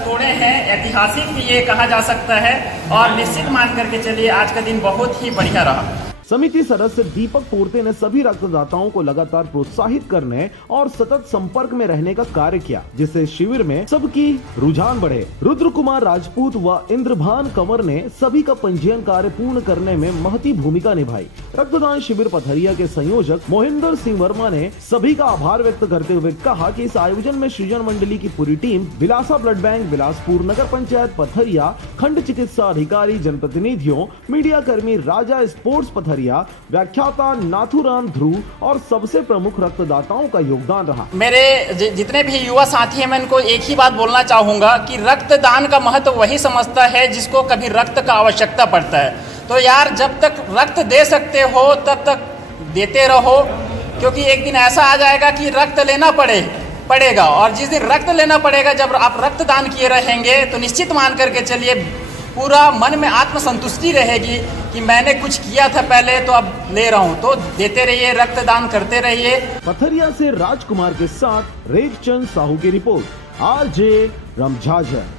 तोड़े हैं। ऐतिहासिक ये कहा जा सकता है और निश्चित मान करके चलिए आज का दिन बहुत ही बढ़िया रहा। समिति सदस्य दीपक पोर्ते ने सभी रक्तदाताओं को लगातार प्रोत्साहित करने और सतत संपर्क में रहने का कार्य किया, जिससे शिविर में सबकी रुझान बढ़े। रुद्र कुमार राजपूत व इंद्रभान कंवर ने सभी का पंजीयन कार्य पूर्ण करने में महती भूमिका निभाई। रक्तदान शिविर पथरिया के संयोजक मोहिंदर सिंह वर्मा ने सभी का आभार व्यक्त करते हुए कहा कि इस आयोजन में सृजन मंडली की पूरी team, Bilasa blood bank Bilaspur, नगर पंचायत पथरिया, खंड चिकित्सा अधिकारी, जनप्रतिनिधियों, मीडिया कर्मी, राजा स्पोर्ट्स पथरिया, व्याख्याता नाथुराम ध्रुव और सबसे प्रमुख रक्तदाताओं का योगदान रहा। मेरे जितने भी युवा साथी हैं, मैं इनको एक ही बात बोलना चाहूंगा कि रक्तदान का महत्व वही समझता है जिसको कभी रक्त का आवश्यकता पड़ता है। तो यार, जब तक रक्त दे सकते हो तब तक देते रहो, क्योंकि एक दिन ऐसा आ जाएगा कि रक्त लेना पड़ेगा और जिस दिन रक्त लेना पड़ेगा, जब आप रक्तदान किए रहेंगे तो निश्चित मान करके चलिए पूरा मन में आत्मसंतुष्टि रहेगी कि मैंने कुछ किया था पहले तो अब ले रहा हूँ। तो देते रहिए, रक्तदान करते रहिए। पथरिया से राजकुमार के साथ रेखचंद साहू की रिपोर्ट, RJ रमझाझर।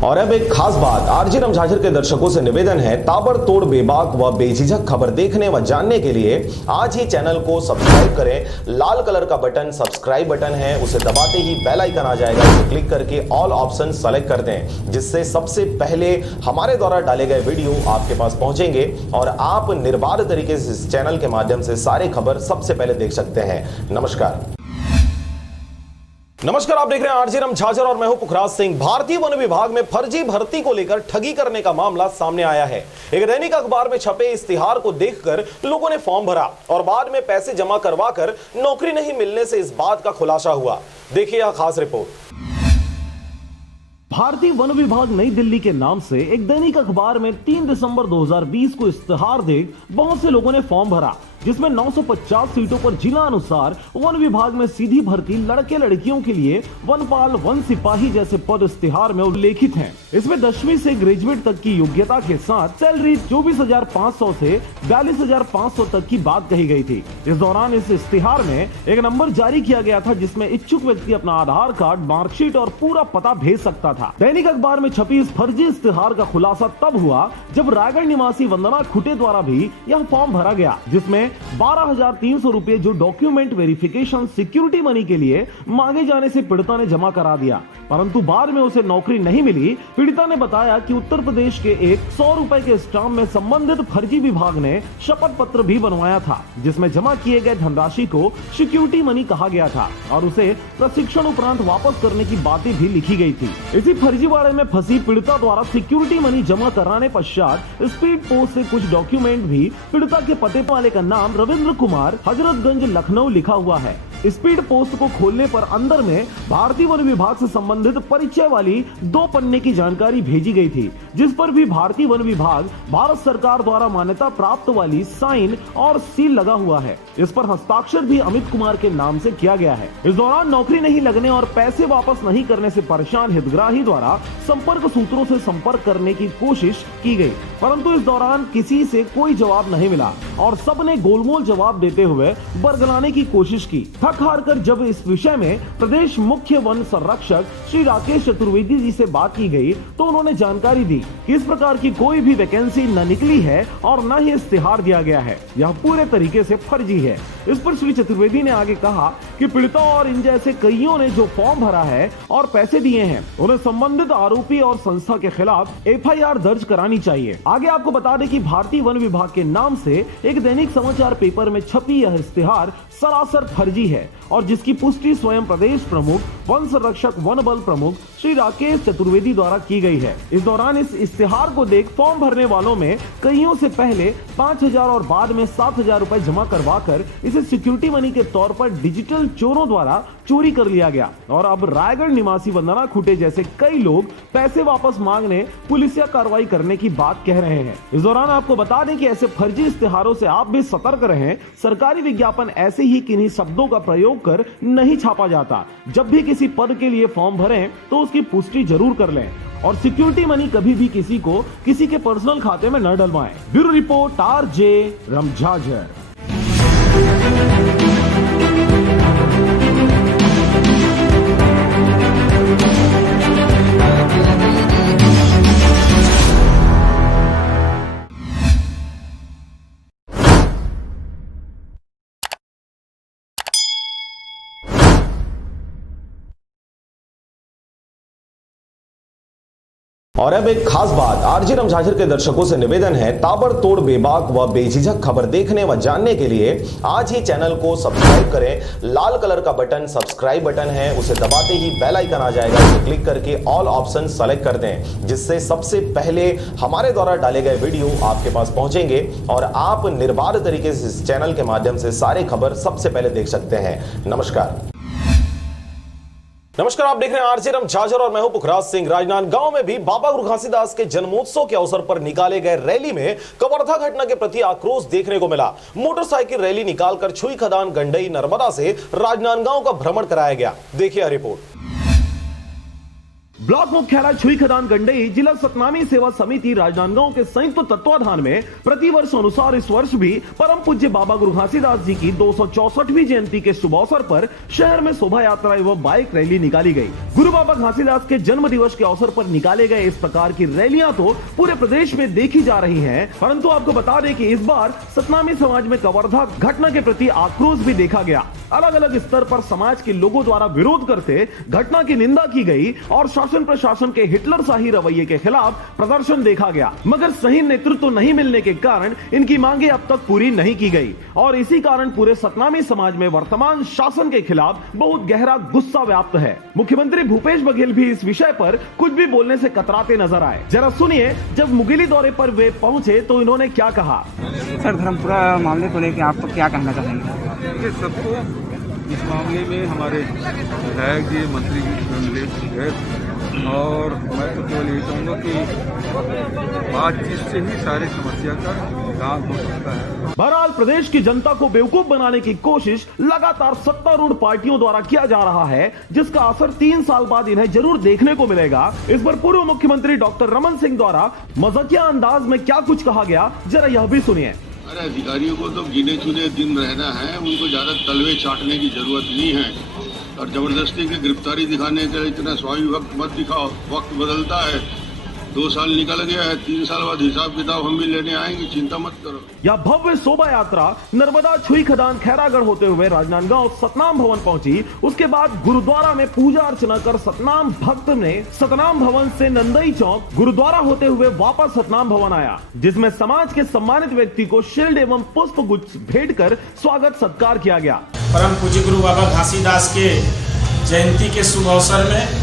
और अब एक खास बात, RJ रमझाझर के दर्शकों से निवेदन है, ताबड़तोड़ बेबाक व बेझिझक खबर देखने व जानने के लिए आज ही चैनल को सब्सक्राइब करें। लाल कलर का बटन सब्सक्राइब बटन है, उसे दबाते ही बेल आइकन आ जाएगा, उसे क्लिक करके ऑल ऑप्शन सेलेक्ट कर दें, जिससे सबसे पहले हमारे द्वारा डाले गए वीडियो आपके पास पहुंचेंगे और आप निर्बाध तरीके से इस चैनल के माध्यम से सारे खबर सबसे पहले देख सकते हैं। नमस्कार, आप देख रहे हैं RJ रमझाझर और मैं हूं पुखराज सिंह। भारतीय वन विभाग में फर्जी भर्ती को लेकर ठगी करने का मामला सामने आया है। एक दैनिक अखबार में छपे इश्तिहार को देखकर लोगों ने फॉर्म भरा और बाद में पैसे जमा करवाकर नौकरी नहीं मिलने से इस बात का खुलासा हुआ। देखिए यह खास रिपोर्ट। भारतीय वन विभाग नई दिल्ली के नाम से एक दैनिक अखबार में 3 दिसंबर 2020 को इश्तिहार देख बहुत से लोगों ने फॉर्म भरा, जिसमें 950 सीटों पर जिला अनुसार वन विभाग में सीधी भर्ती लड़के लड़कियों के लिए वनपाल, वन सिपाही जैसे पद इश्तिहार में उल्लेखित हैं। इसमें 10वीं से ग्रेजुएट तक की योग्यता के साथ सैलरी 24,500 से 42,500 तक की बात कही गई थी। इस दौरान इस इश्तिहार में एक नंबर जारी किया गया था, जिसमें इच्छुक व्यक्ति अपना आधार कार्ड, मार्कशीट और पूरा पता भेज सकता था। दैनिक अखबार में छपी इस फर्जी इश्तिहार का खुलासा तब हुआ जब रायगढ़ निवासी वंदना खुटे द्वारा भी यह फॉर्म भरा गया, जिसमें 12,300 रुपए जो डॉक्यूमेंट वेरिफिकेशन सिक्योरिटी मनी के लिए मांगे जाने से पीड़िता ने जमा करा दिया, परंतु बाद में उसे नौकरी नहीं मिली। पीड़िता ने बताया कि उत्तर प्रदेश के एक 100 रुपए के स्टाम्प में संबंधित फर्जी विभाग ने शपथ पत्र भी बनवाया था, जिसमें जमा किए गए धनराशि को सिक्योरिटी मनी कहा गया था और उसे प्रशिक्षण उपरांत वापस करने की बातें भी लिखी गई थी। इसी फर्जीवाड़े में फंसी पीड़िता द्वारा सिक्योरिटी मनी जमा कराने पश्चात स्पीड पोस्ट से कुछ डॉक्यूमेंट भी पीड़िता के पते वाले का नाम रविंद्र कुमार, हजरतगंज, लखनऊ लिखा हुआ है। स्पीड पोस्ट को खोलने पर अंदर में भारतीय वन विभाग से संबंधित परिचय वाली 2 पन्ने की जानकारी भेजी गई थी, जिस पर भी भारतीय वन विभाग भारत सरकार द्वारा मान्यता प्राप्त वाली साइन और सील लगा हुआ है। इस पर हस्ताक्षर भी अमित कुमार के नाम से किया गया है। इस दौरान नौकरी नहीं लगने और पैसे वापस नहीं करने से परेशान हितग्राही द्वारा संपर्क सूत्रों से संपर्क करने की कोशिश की गई, परंतु इस दौरान किसी से कोई जवाब नहीं मिला और सबने गोलमोल जवाब देते हुए बरगलाने की कोशिश की। थक हार कर जब इस विषय में प्रदेश मुख्य वन संरक्षक श्री राकेश चतुर्वेदी जी से बात की गई तो उन्होंने जानकारी दी कि इस प्रकार की कोई भी वैकेंसी न निकली है और न ही इश्तिहार दिया गया है, यह पूरे तरीके से फर्जी है। इस पर श्री चतुर्वेदी ने आगे कहा कि पीड़िता और इन जैसे कईयों ने जो फॉर्म भरा है और पैसे दिए हैं, उन्हें संबंधित आरोपी और संस्था के खिलाफ FIR दर्ज करानी चाहिए। आगे आपको बता दें कि भारतीय वन विभाग के नाम से एक दैनिक समाचार पेपर में छपी यह इश्तिहार सरासर फर्जी है और जिसकी पुष्टि स्वयं प्रदेश प्रमुख वन संरक्षक वन बल प्रमुख श्री राकेश चतुर्वेदी द्वारा की गई है। इस दौरान इस इश्तिहार को देख फॉर्म भरने वालों में कईयों से पहले 5,000 और बाद में 7,000 रुपए जमा करवाकर इसे सिक्योरिटी मनी के तौर पर डिजिटल चोरों द्वारा चोरी कर लिया गया और अब रायगढ़ निवासी वंदना खुटे जैसे कई लोग पैसे वापस मांगने पुलिसिया कार्रवाई करने की बात कह रहे हैं। इस दौरान आपको बता दें कि ऐसे फर्जी इश्तिहारों से आप भी सतर्क रहें। सरकारी विज्ञापन ऐसे ही किन्हीं शब्दों का प्रयोग कर नहीं छापा जाता। जब भी किसी पद के लिए फॉर्म भरें तो उसकी पुष्टि जरूर कर लें और सिक्योरिटी मनी कभी भी किसी के पर्सनल खाते में न डलवाएं। Bureau report RJ Ramjhajhar. और अब एक खास बात, RJ रमझाझर के दर्शकों से निवेदन है, ताबड़तोड़ बेबाक व बेझिझक खबर देखने व जानने के लिए आज ही चैनल को सब्सक्राइब करें। लाल कलर का बटन सब्सक्राइब बटन है, उसे दबाते ही बेल आइकन आ जाएगा, उसे क्लिक करके ऑल ऑप्शन सेलेक्ट कर दें, जिससे सबसे पहले हमारे द्वारा डाले गए वीडियो आपके पास पहुंचेंगे और आप निर्बाध तरीके से इस चैनल के माध्यम से सारे खबर सबसे पहले देख सकते हैं। नमस्कार, आप देख रहे हैं RJ रमझाझर और मैं हूं पुखराज सिंह। राजनांदगांव में भी बाबा गुरु घासीदास के जन्मोत्सव के अवसर पर निकाले गए रैली में कवर्धा घटना के प्रति आक्रोश देखने को मिला। मोटरसाइकिल रैली निकालकर छुई खदान, गंडई, नर्मदा से राजनांदगांव का भ्रमण कराया गया। देखिए रिपोर्ट। ब्लॉक मुख्यालय छुई खदान गंडई जिला सतनामी सेवा समिति राजनांदगांव के संयुक्त तत्वाधान में प्रतिवर्ष अनुसार इस वर्ष भी परम पूज्य बाबा गुरु घासीदास जी की 264वीं जयंती के शुभ अवसर पर शहर में शोभा यात्रा एवं बाइक रैली निकाली गई। गुरु बाबा घासीदास के जन्म दिवस के अवसर पर निकाले गए इस प्रकार की रैलियां तो पूरे प्रदेश में देखी जा रही हैं, परंतु आपको बता दें कि इस बार सतनामी समाज में कवर्धा घटना के प्रति आक्रोश भी देखा गया। अलग अलग स्तर पर समाज के लोगों द्वारा विरोध करते घटना की निंदा की गई और शासन प्रशासन के हिटलर शाही रवैये के खिलाफ प्रदर्शन देखा गया, मगर सही नेतृत्व नहीं मिलने के कारण इनकी मांगे अब तक पूरी नहीं की गई और इसी कारण पूरे सतनामी समाज में वर्तमान शासन के खिलाफ बहुत गहरा गुस्सा व्याप्त है। मुख्यमंत्री भूपेश बघेल भी इस विषय पर कुछ भी बोलने से कतराते नजर आए। जरा सुनिए, जब मुगेली दौरे पर वे पहुंचे तो इन्होंने क्या कहा। सर, धर्मपुरा मामले को लेकर आप क्या कहना चाहेंगे? सबको इस मामले में हमारे विधायक जी मंत्री जी मिले गए और मैं तो केवल यही कहूँगा कि बातचीत से ही सारी समस्या का निदान हो सकता है। बहरहाल प्रदेश की जनता को बेवकूफ बनाने की कोशिश लगातार सत्तारूढ़ पार्टियों द्वारा किया जा रहा है, जिसका असर 3 साल बाद इन्हें जरूर देखने को मिलेगा। इस पर पूर्व मुख्यमंत्री डॉक्टर रमन सिंह द्वारा मजाकिया अंदाज में क्या कुछ कहा गया, जरा यह भी सुनिए। अरे अधिकारियों को तो गिने चुने दिन रहना है, उनको ज्यादा तलवे चाटने की जरूरत नहीं है और जबरदस्ती की गिरफ्तारी दिखाने के लिए इतना स्वाभाविक वक्त मत दिखाओ। वक्त बदलता है, 2 साल निकल गया है, 3 साल बाद हिसाब किताब हम भी लेने आएंगे, चिंता मत करो। यह भव्य शोभा यात्रा नर्मदा छुई खदान खैरागढ़ होते हुए राजनांदगांव सतनाम भवन पहुंची। उसके बाद गुरुद्वारा में पूजा अर्चना कर सतनाम भक्त ने सतनाम भवन से नंदई चौक गुरुद्वारा होते हुए वापस सतनाम भवन आया, जिसमें समाज के सम्मानित व्यक्ति को शील्ड एवं पुष्प गुच्छ भेंट कर स्वागत सत्कार किया गया। परम पूज्य गुरु बाबा घासीदास के जयंती के शुभ अवसर में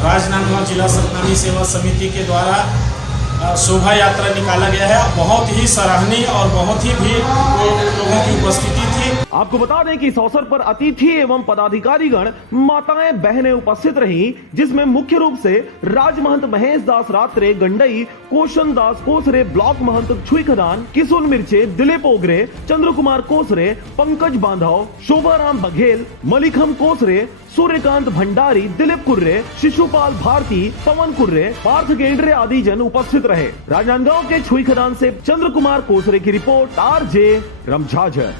राजनांदगांव जिला सतनामी सेवा समिति के द्वारा शोभा यात्रा निकाला गया है। बहुत ही सराहनीय और बहुत ही भीड़ लोगों की उपस्थिति थी। आपको बता दें कि इस अवसर पर अतिथि एवं पदाधिकारीगण माताएं बहनें उपस्थित रहीं, जिसमें मुख्य रूप से राजमहंत महेश दास रात्रे गंडई, कोशन दास कोसरे, ब्लॉक महंत छुई खदान, किशुन मिर्चे, दिलीप ओगरे, चंद्र कुमार कोसरे, पंकज बांधव, शोभाराम बघेल, मलिकम कोसरे, सूर्यकांत भंडारी, दिलीप कुर्रे, शिशुपाल भारती, पवन कुर्रे, पार्थ गेंडरे आदि जन उपस्थित रहे। राजनांदगांव के छुई खदान से चंद्र कुमार कोसरे की रिपोर्ट, RJ रमझाझर।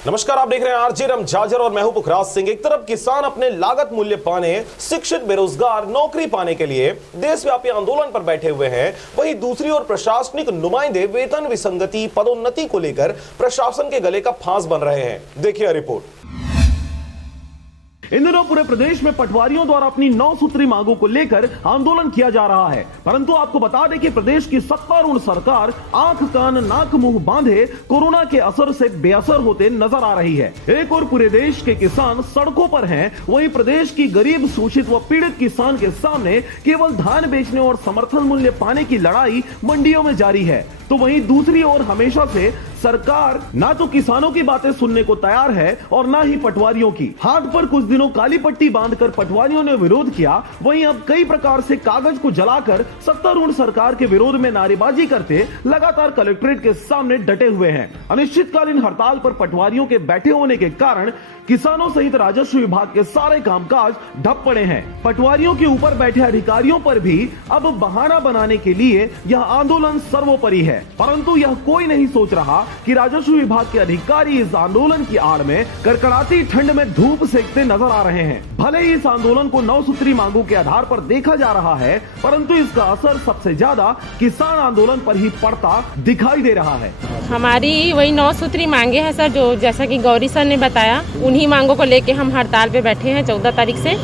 नमस्कार, आप देख रहे हैं आरजे रमझाझर और मैं हूं पुखराज सिंह। एक तरफ किसान अपने लागत मूल्य पाने, शिक्षित बेरोजगार नौकरी पाने के लिए देशव्यापी आंदोलन पर बैठे हुए हैं, वहीं दूसरी ओर प्रशासनिक नुमाइंदे वेतन विसंगति, पदोन्नति को लेकर प्रशासन के गले का फांस बन रहे हैं। देखिए रिपोर्ट। इन दिनों पूरे प्रदेश में पटवारियों द्वारा अपनी 9 सूत्री मांगों को लेकर आंदोलन किया जा रहा है, परंतु आपको बता दें कि प्रदेश की सत्तारूढ़ सरकार आंख कान नाक मुंह बांधे कोरोना के असर से बेअसर होते नजर आ रही है। एक और पूरे देश के किसान सड़कों पर हैं, वहीं प्रदेश की गरीब, शोषित व पीड़ित किसान के सामने केवल धान बेचने और समर्थन मूल्य पाने की लड़ाई मंडियों में जारी है। तो वहीं दूसरी ओर हमेशा से सरकार ना तो किसानों की बातें सुनने को तैयार है और ना ही पटवारियों की। हाथ पर कुछ दिनों काली पट्टी बांधकर पटवारियों ने विरोध किया, वहीं अब कई प्रकार से कागज को जलाकर सत्तारूढ़ सरकार के विरोध में नारेबाजी करते लगातार कलेक्ट्रेट के सामने डटे हुए हैं। अनिश्चितकालीन हड़ताल पर पटवारियों के बैठे होने के कारण किसानों सहित राजस्व विभाग के सारे कामकाज ठप पड़े हैं। पटवारियों के ऊपर बैठे अधिकारियों पर भी अब बहाना बनाने के लिए यह आंदोलन सर्वोपरि है, परंतु यह कोई नहीं सोच रहा कि राजस्व विभाग के अधिकारी इस आंदोलन की आड़ में कड़कड़ाती ठंड में धूप सेकते नजर आ रहे हैं। भले ही इस आंदोलन को 9 सूत्री मांगों के आधार पर देखा जा रहा है, परंतु इसका असर सबसे ज्यादा किसान आंदोलन पर ही पड़ता दिखाई दे रहा है। हमारी वही 9 सूत्री मांगे हैं सर, जो जैसा कि गौरी सर ने बताया, उन्हीं मांगों को लेके हम हड़ताल पे बैठे हैं 14 तारीख से,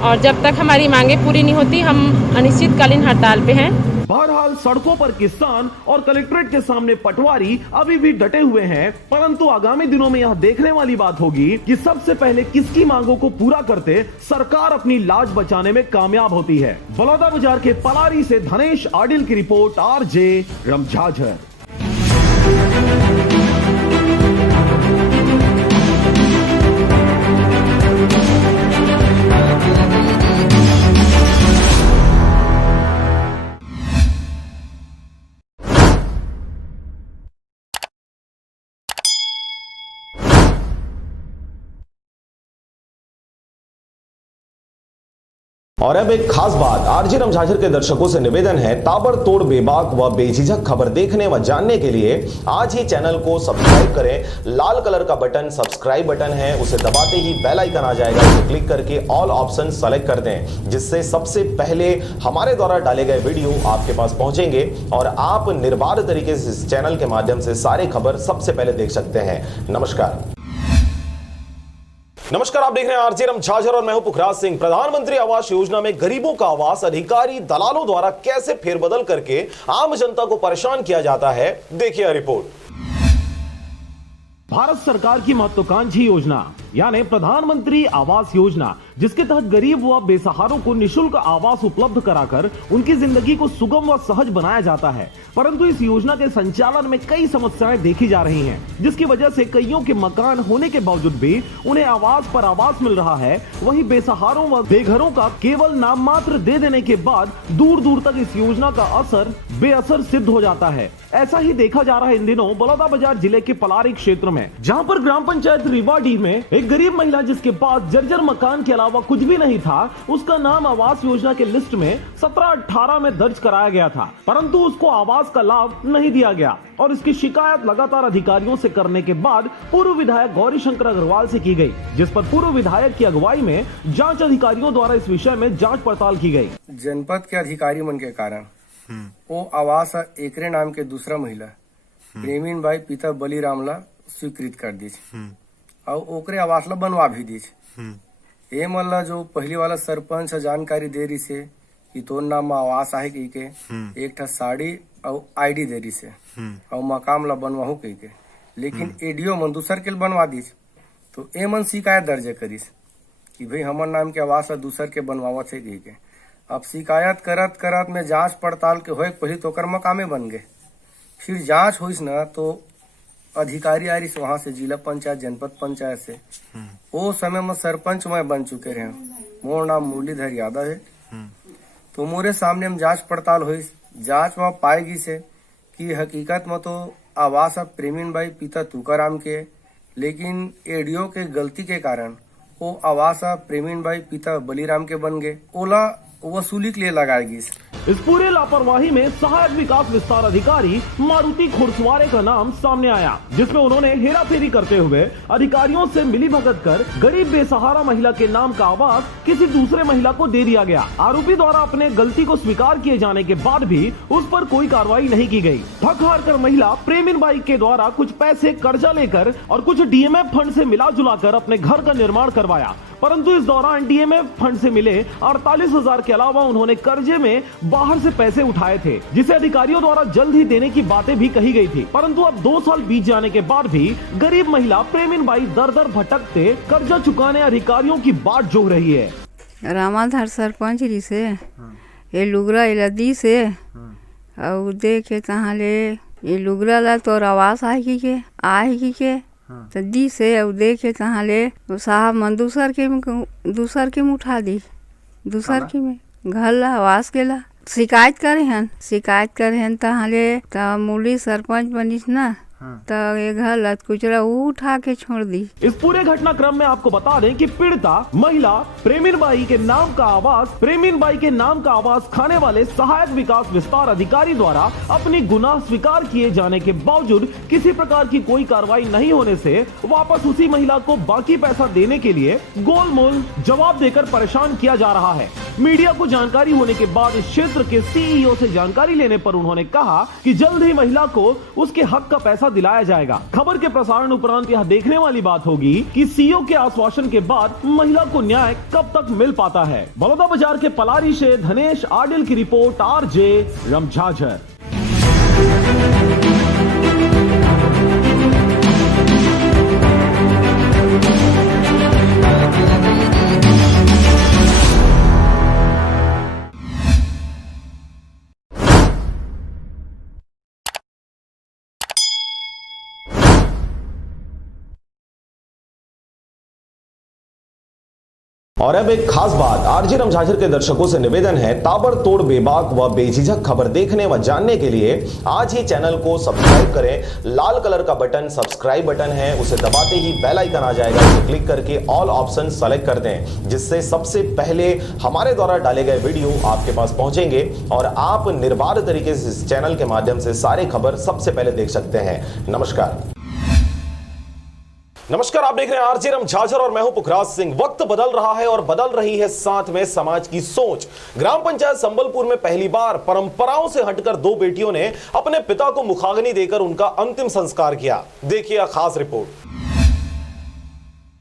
और जब तक हमारी मांगे पूरी नहीं होती हम अनिश्चितकालीन हड़ताल पे हैं। बहरहाल सड़कों पर किसान और कलेक्ट्रेट के सामने पटवारी अभी भी डटे हुए हैं, परंतु आगामी दिनों में यह देखने वाली बात होगी कि सबसे पहले किसकी मांगों को पूरा करते सरकार अपनी लाज बचाने में कामयाब होती है। बलौदा बाजार के पलारी से धनेश आडिल की रिपोर्ट, RJ रमझाझर। और अब एक खास बात, आरजे रमझाझर के दर्शकों से निवेदन है, ताबड़तोड़ बेबाक व बेझिझक खबर देखने व जानने के लिए आज ही चैनल को सब्सक्राइब करें। लाल कलर का बटन सब्सक्राइब बटन है, उसे दबाते ही बेल आइकन आ जाएगा, उसे क्लिक करके ऑल ऑप्शन सेलेक्ट कर दें, जिससे सबसे पहले हमारे द्वारा डाले गए वीडियो आपके पास पहुंचेंगे और आप निर्बाध तरीके से इस चैनल के माध्यम से सारे खबर सबसे पहले देख सकते हैं। नमस्कार, आप देख रहे हैं आरजे रमझाझर और मैं हूं पुखराज सिंह। प्रधानमंत्री आवास योजना में गरीबों का आवास अधिकारी दलालों द्वारा कैसे फेरबदल करके आम जनता को परेशान किया जाता है, देखिए रिपोर्ट। भारत सरकार की महत्वाकांक्षी योजना यानी प्रधानमंत्री आवास योजना, जिसके तहत गरीब व बेसहारों को निशुल्क आवास उपलब्ध कराकर उनकी जिंदगी को सुगम व सहज बनाया जाता है। परंतु इस योजना के संचालन में कई समस्याएं देखी जा रही हैं, जिसकी वजह से कईयों के मकान होने के बावजूद भी उन्हें आवास पर आवास मिल रहा है, वहीं बेसहारों व बेघरों का केवल नाम मात्र दे देने के बाद दूर दूर तक इस योजना का असर बेअसर सिद्ध हो जाता है। ऐसा ही देखा जा रहा है इन दिनों बलौदाबाजार जिले के पलारी क्षेत्र में, जहां पर ग्राम पंचायत रिवाडी में एक गरीब महिला, जिसके पास जर्जर मकान के अलावा कुछ भी नहीं था, उसका नाम आवास योजना के लिस्ट में 17-18 में दर्ज कराया गया था, परंतु उसको आवास का लाभ नहीं दिया गया और इसकी शिकायत लगातार अधिकारियों से करने के बाद पूर्व विधायक गौरी शंकर अग्रवाल से की गई, जिस पर पूर्व विधायक की अगुवाई में जांच अधिकारियों द्वारा इस विषय में जांच पड़ताल की गई। जनपद के अधिकारी मन के कारण वो आवास एकरे नाम के दूसरा महिला प्रेमीन बाई पिता बलिराम ला स्वीकृत कर दी और ओकरे आवास ला बनवा भी दी। ये मन ला जो पहली वाला सरपंच जानकारी दे रही से कि तोर नाम में आवास आहे कही के एक ठा साड़ी और आईडी दे रही से और मकाम ला बनवाहू कही के, लेकिन एडीओ मन दूसर के बनवा दी। तो ए मन शिकायत दर्ज करीस कि भाई हमार नाम के आवास ला दूसर के बनवावत है कही के। अब शिकायत करत करत में जांच पड़ताल के होए पहले तो मकामे बन गए, फिर जांच हुई ना तो अधिकारी आ रही वहां से जिला पंचायत जनपद पंचायत से, वो समय में सरपंच मैं बन चुके रहे। मोर नाम मुरलीधर यादव है। तो मोरे सामने हम जांच पड़ताल हुई, जांच में पाएगी से कि हकीकत में तो आवास अब प्रेमीन बाई पिता तुकाराम के, लेकिन एडीओ के गलती के कारण वो आवास प्रेमीन बाई पिता बलिराम के बन गए। ओला वसूली के लिए लगाएगी। इस पूरे लापरवाही में सहायक विकास विस्तार अधिकारी मारुति खुरसवारे का नाम सामने आया, जिसमें उन्होंने हेराफेरी करते हुए अधिकारियों से मिलीभगत कर गरीब बेसहारा महिला के नाम का आवास किसी दूसरे महिला को दे दिया गया। आरोपी द्वारा अपने गलती को स्वीकार किए जाने के बाद भी उस पर कोई कार्रवाई नहीं की गई। थक हार कर महिला प्रेमीन बाई के द्वारा कुछ पैसे कर्जा लेकर और कुछ डीएमएफ फंड से मिला जुला कर अपने घर का निर्माण करवाया, परंतु इस दौरान डीएमएफ फंड से मिले 48,000 के अलावा उन्होंने कर्जे में बाहर से पैसे उठाए थे, जिसे अधिकारियों द्वारा जल्द ही देने की बातें भी कही गई थी। परंतु अब 2 साल बीत जाने के बाद भी गरीब महिला प्रेमीन बाई दर दर भटकते कर्जा चुकाने अधिकारियों की बाट जोह रही है। रामाधार सरपंच जी से ये लुगरा इलादी से और देखे कहाँ ले ये लुगरा ला तो आवास आएगी के तो दी से और देखे कहाँ ले साहब मन दूसर के में उठा दी, दूसर के में घर ला आवास के ला शिकायत करे हन तहाँ ले तो मूली सरपंच बनिस ना तो ये घर लत कुचरा उठा के छोड़ दी। इस पूरे घटनाक्रम में आपको बता दें कि पीड़िता महिला प्रेमीन बाई के नाम का आवास खाने वाले सहायक विकास विस्तार अधिकारी द्वारा अपनी गुनाह स्वीकार किए जाने के बावजूद किसी प्रकार की कोई कार्रवाई नहीं होने से वापस उसी महिला को बाकी पैसा देने के लिए गोलमोल जवाब देकर परेशान किया जा रहा है। मीडिया को जानकारी होने के बाद इस क्षेत्र के सीईओ से जानकारी लेने पर उन्होंने कहा कि जल्द ही महिला को उसके हक का पैसा दिलाया जाएगा। खबर के प्रसारण उपरांत यह देखने वाली बात होगी कि सीईओ के आश्वासन के बाद महिला को न्याय कब तक मिल पाता है। बलौदाबाजार के पलारी से धनेश आडिल की रिपोर्ट, आरजे रमझाझर। और अब एक खास बात, आरजे रमझाझर के दर्शकों से निवेदन है, ताबड़तोड़ बेबाक व बेझिझक खबर देखने व जानने के लिए आज ही चैनल को सब्सक्राइब करें। लाल कलर का बटन सब्सक्राइब बटन है, उसे दबाते ही बेल आइकन आ जाएगा, उसे क्लिक करके ऑल ऑप्शन सेलेक्ट कर दें, जिससे सबसे पहले हमारे द्वारा डाले गए वीडियो आपके पास पहुंचेंगे और आप निर्बाध तरीके से इस चैनल के माध्यम से सारे खबर सबसे पहले देख सकते हैं। नमस्कार। नमस्कार, आप देख रहे हैं आरजे रमझाझर और मैं हूं पुखराज सिंह। वक्त बदल रहा है और बदल रही है साथ में समाज की सोच। ग्राम पंचायत संबलपुर में पहली बार परंपराओं से हटकर दो बेटियों ने अपने पिता को मुखाग्नि देकर उनका अंतिम संस्कार किया। देखिए खास रिपोर्ट।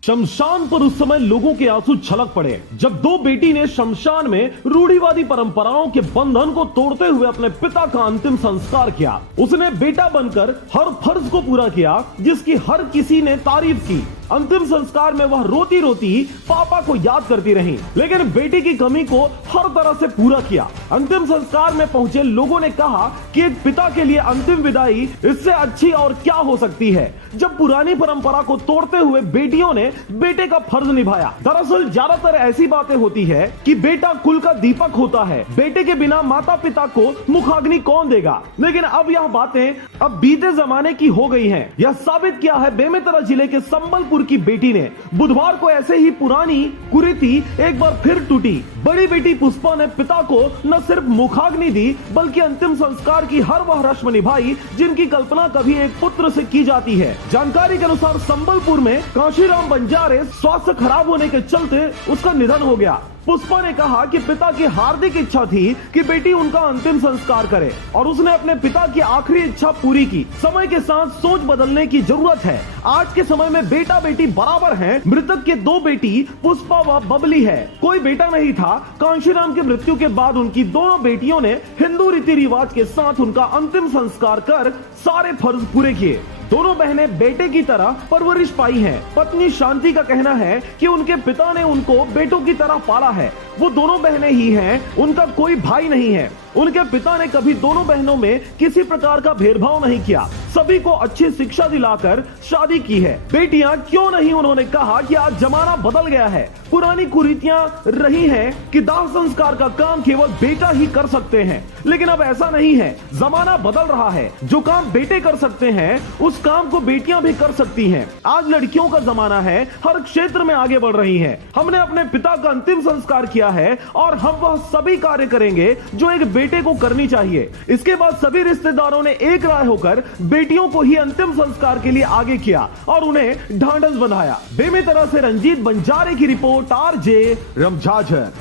शमशान पर उस समय लोगों के आंसू छलक पड़े जब दो बेटी ने शमशान में रूढ़िवादी परंपराओं के बंधन को तोड़ते हुए अपने पिता का अंतिम संस्कार किया। उसने बेटा बनकर हर फर्ज को पूरा किया जिसकी हर किसी ने तारीफ की। अंतिम संस्कार में वह रोती रोती पापा को याद करती रही, लेकिन बेटी की कमी को हर तरह से पूरा किया। अंतिम संस्कार में पहुंचे लोगों ने कहा कि एक पिता के लिए अंतिम विदाई इससे अच्छी और क्या हो सकती है, जब पुरानी परंपरा को तोड़ते हुए बेटियों ने बेटे का फर्ज निभाया। दरअसल ज्यादातर ऐसी बातें होती है कि बेटा कुल का दीपक होता है, बेटे के बिना माता पिता को मुखाग्नि कौन देगा। लेकिन अब यह बातें अब बीते जमाने की हो गई हैं। यह साबित किया है बेमेतरा जिले के संबलपुर की बेटी ने। बुधवार को ऐसे ही पुरानी कुरीति एक बार फिर टूटी। बड़ी बेटी पुष्पा ने पिता को न सिर्फ मुखाग्नि दी बल्कि अंतिम संस्कार की हर वह रस्म निभाई जिनकी कल्पना कभी एक पुत्र से की जाती है। जानकारी के अनुसार संबलपुर में काशीराम बंजारे स्वास्थ्य खराब होने के चलते उसका निधन हो गया। पुष्पा ने कहा कि पिता की हार्दिक इच्छा थी कि बेटी उनका अंतिम संस्कार करे और उसने अपने पिता की आखिरी इच्छा पूरी की। समय के साथ सोच बदलने की जरूरत है। आज के समय में बेटा बेटी बराबर हैं। मृतक के दो बेटी पुष्पा व बबली है, कोई बेटा नहीं था। कांशीराम की मृत्यु के बाद उनकी दोनों बेटियों ने हिंदू रीति रिवाज के साथ उनका अंतिम संस्कार कर सारे फर्ज पूरे किए। दोनों बहनें बेटे की तरह परवरिश पाई हैं। पत्नी शांति का कहना है कि उनके पिता ने उनको बेटों की तरह पाला है। वो दोनों बहनें ही हैं, उनका कोई भाई नहीं है। उनके पिता ने कभी दोनों बहनों में किसी प्रकार का भेदभाव नहीं किया, सभी को अच्छी शिक्षा दिलाकर शादी की है। बेटियां क्यों नहीं, उन्होंने कहा कि आज जमाना बदल गया है। पुरानी कुरीतियां रही हैं कि दाह संस्कार का काम केवल बेटा ही कर सकते हैं, लेकिन अब ऐसा नहीं है। जमाना बदल रहा है। जो काम बेटे कर सकते हैं उस काम को बेटियां भी कर सकती हैं। आज लड़कियों का जमाना है, हर क्षेत्र में आगे बढ़ रही हैं। हमने अपने पिता का अंतिम संस्कार किया है और हम वह सभी कार्य करेंगे जो एक बेटे को करनी चाहिए। इसके बाद सभी रिश्तेदारों ने एक राय होकर बेटियों को ही अंतिम संस्कार के लिए आगे किया और उन्हें ढांढस बंधाया। बेमेतरा से रंजीत बंजारे की रिपोर्ट, आरजे रमझाझर।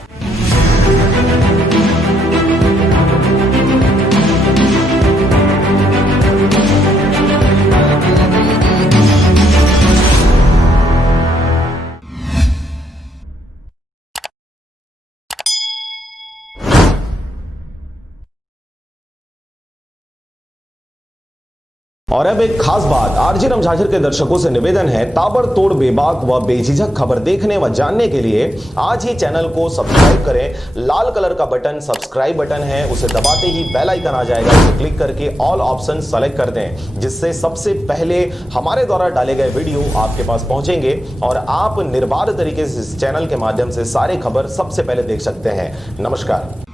और अब एक खास बात, आरजे रमझाझर के दर्शकों से निवेदन है, ताबड़तोड़ बेबाक व बेझिझक खबर देखने व जानने के लिए आज ही चैनल को सब्सक्राइब करें। लाल कलर का बटन सब्सक्राइब बटन है, उसे दबाते ही बेल आइकन आ जाएगा, उसे क्लिक करके ऑल ऑप्शन सेलेक्ट कर दें, जिससे सबसे पहले हमारे द्वारा डाले गए वीडियो आपके पास पहुंचेंगे और आप निर्बाध तरीके से इस चैनल के माध्यम से सारे खबर सबसे पहले देख सकते हैं। नमस्कार।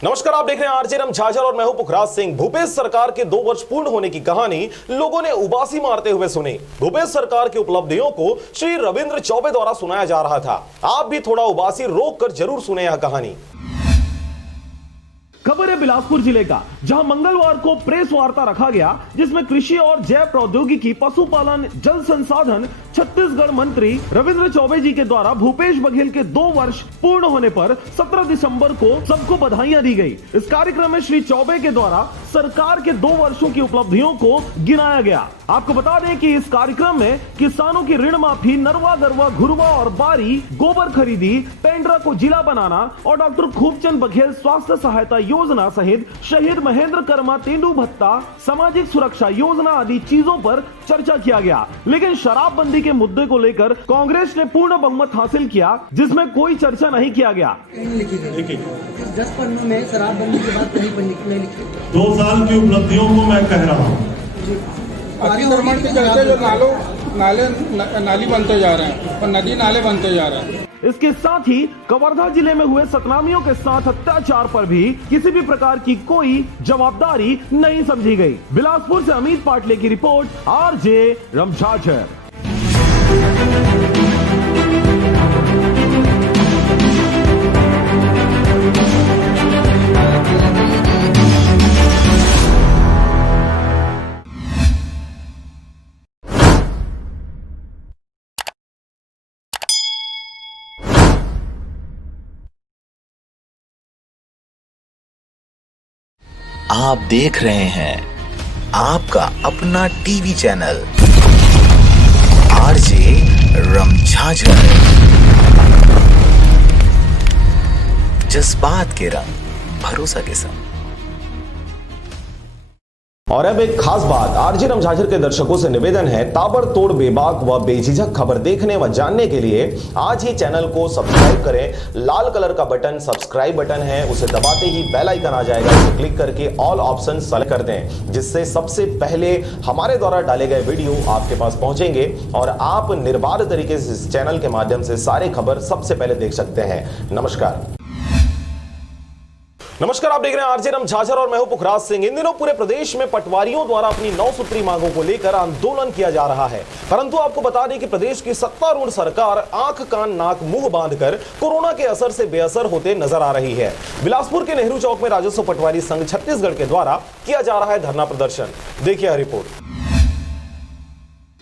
नमस्कार, आप देख रहे हैं आरजे रमझाझर और मैं हूं पुखराज सिंह। भूपेश सरकार के 2 वर्ष पूर्ण होने की कहानी लोगों ने उबासी मारते हुए सुनी। भूपेश सरकार की उपलब्धियों को श्री रविंद्र चौबे द्वारा सुनाया जा रहा था। आप भी थोड़ा उबासी रोक कर जरूर सुने यह कहानी। खबर है बिलासपुर जिले का, जहां मंगलवार को प्रेस वार्ता रखा गया जिसमें कृषि और जैव प्रौद्योगिकी, पशुपालन, जल संसाधन छत्तीसगढ़ मंत्री रविंद्र चौबे जी के द्वारा भूपेश बघेल के 2 वर्ष पूर्ण होने पर 17 दिसंबर को सबको बधाइयां दी गई। इस कार्यक्रम में श्री चौबे के द्वारा सरकार के 2 वर्षों की उपलब्धियों को गिनाया गया। आपको बता दें कि इस कार्यक्रम में किसानों की ऋण माफी, नरवा गरवा, घुरवा और बारी, गोबर खरीदी, पेंड्रा को जिला बनाना और डॉक्टर खूबचंद बघेल स्वास्थ्य सहायता योजना सहित शहीद महेंद्र कर्मा तेंदु भत्ता, सामाजिक सुरक्षा योजना आदि चीजों पर चर्चा किया गया। लेकिन शराबबंदी के मुद्दे को लेकर कांग्रेस ने पूर्ण बहुमत हासिल किया, जिसमें कोई चर्चा नहीं किया गया। 10 पन्नों में शराबबंदी की बात कहीं पर नहीं लिखी। 2 साल की उपलब्धियों को मैं कह रहा हूँ। नाली बनते जा रहे हैं और नदी नाले बनते जा रहे हैं। इसके साथ ही कवर्धा जिले में हुए सतनामियों के साथ अत्याचार पर भी किसी भी प्रकार की कोई जवाबदारी नहीं समझी गई। बिलासपुर से अमित पाटले की रिपोर्ट, आरजे रमझाझर। आप देख रहे हैं आपका अपना टीवी चैनल आरजे रमझाझर, जज्बात के रंग भरोसा के संग। और अब एक खास बात, आरजे रमझाझर के दर्शकों से निवेदन है, ताबड़तोड़ बेबाक व बेझिझक खबर देखने व जानने के लिए आज ही चैनल को सब्सक्राइब करें। लाल कलर का बटन सब्सक्राइब बटन है, उसे दबाते ही बेल आइकन आ जाएगा, उसे क्लिक करके ऑल ऑप्शन सेलेक्ट कर दें, जिससे सबसे पहले हमारे द्वारा डाले गए वीडियो आपके पास पहुंचेंगे और आप निर्बाध तरीके से इस चैनल के माध्यम से सारे खबर सबसे पहले देख सकते हैं। नमस्कार, आप देख रहे हैं आरजे रमझाझर और मैं हूं पुखराज सिंह। इन दिनों पूरे प्रदेश में पटवारियों द्वारा अपनी 9 सूत्री मांगों को लेकर आंदोलन किया जा रहा है, परंतु आपको बता दें कि प्रदेश की सत्तारूढ़ सरकार आंख कान नाक मुंह बांधकर कोरोना के असर से बेअसर होते नजर आ रही है। बिलासपुर के नेहरू चौक में राजस्व पटवारी संघ छत्तीसगढ़ के द्वारा किया जा रहा है धरना प्रदर्शन। देखिए रिपोर्ट।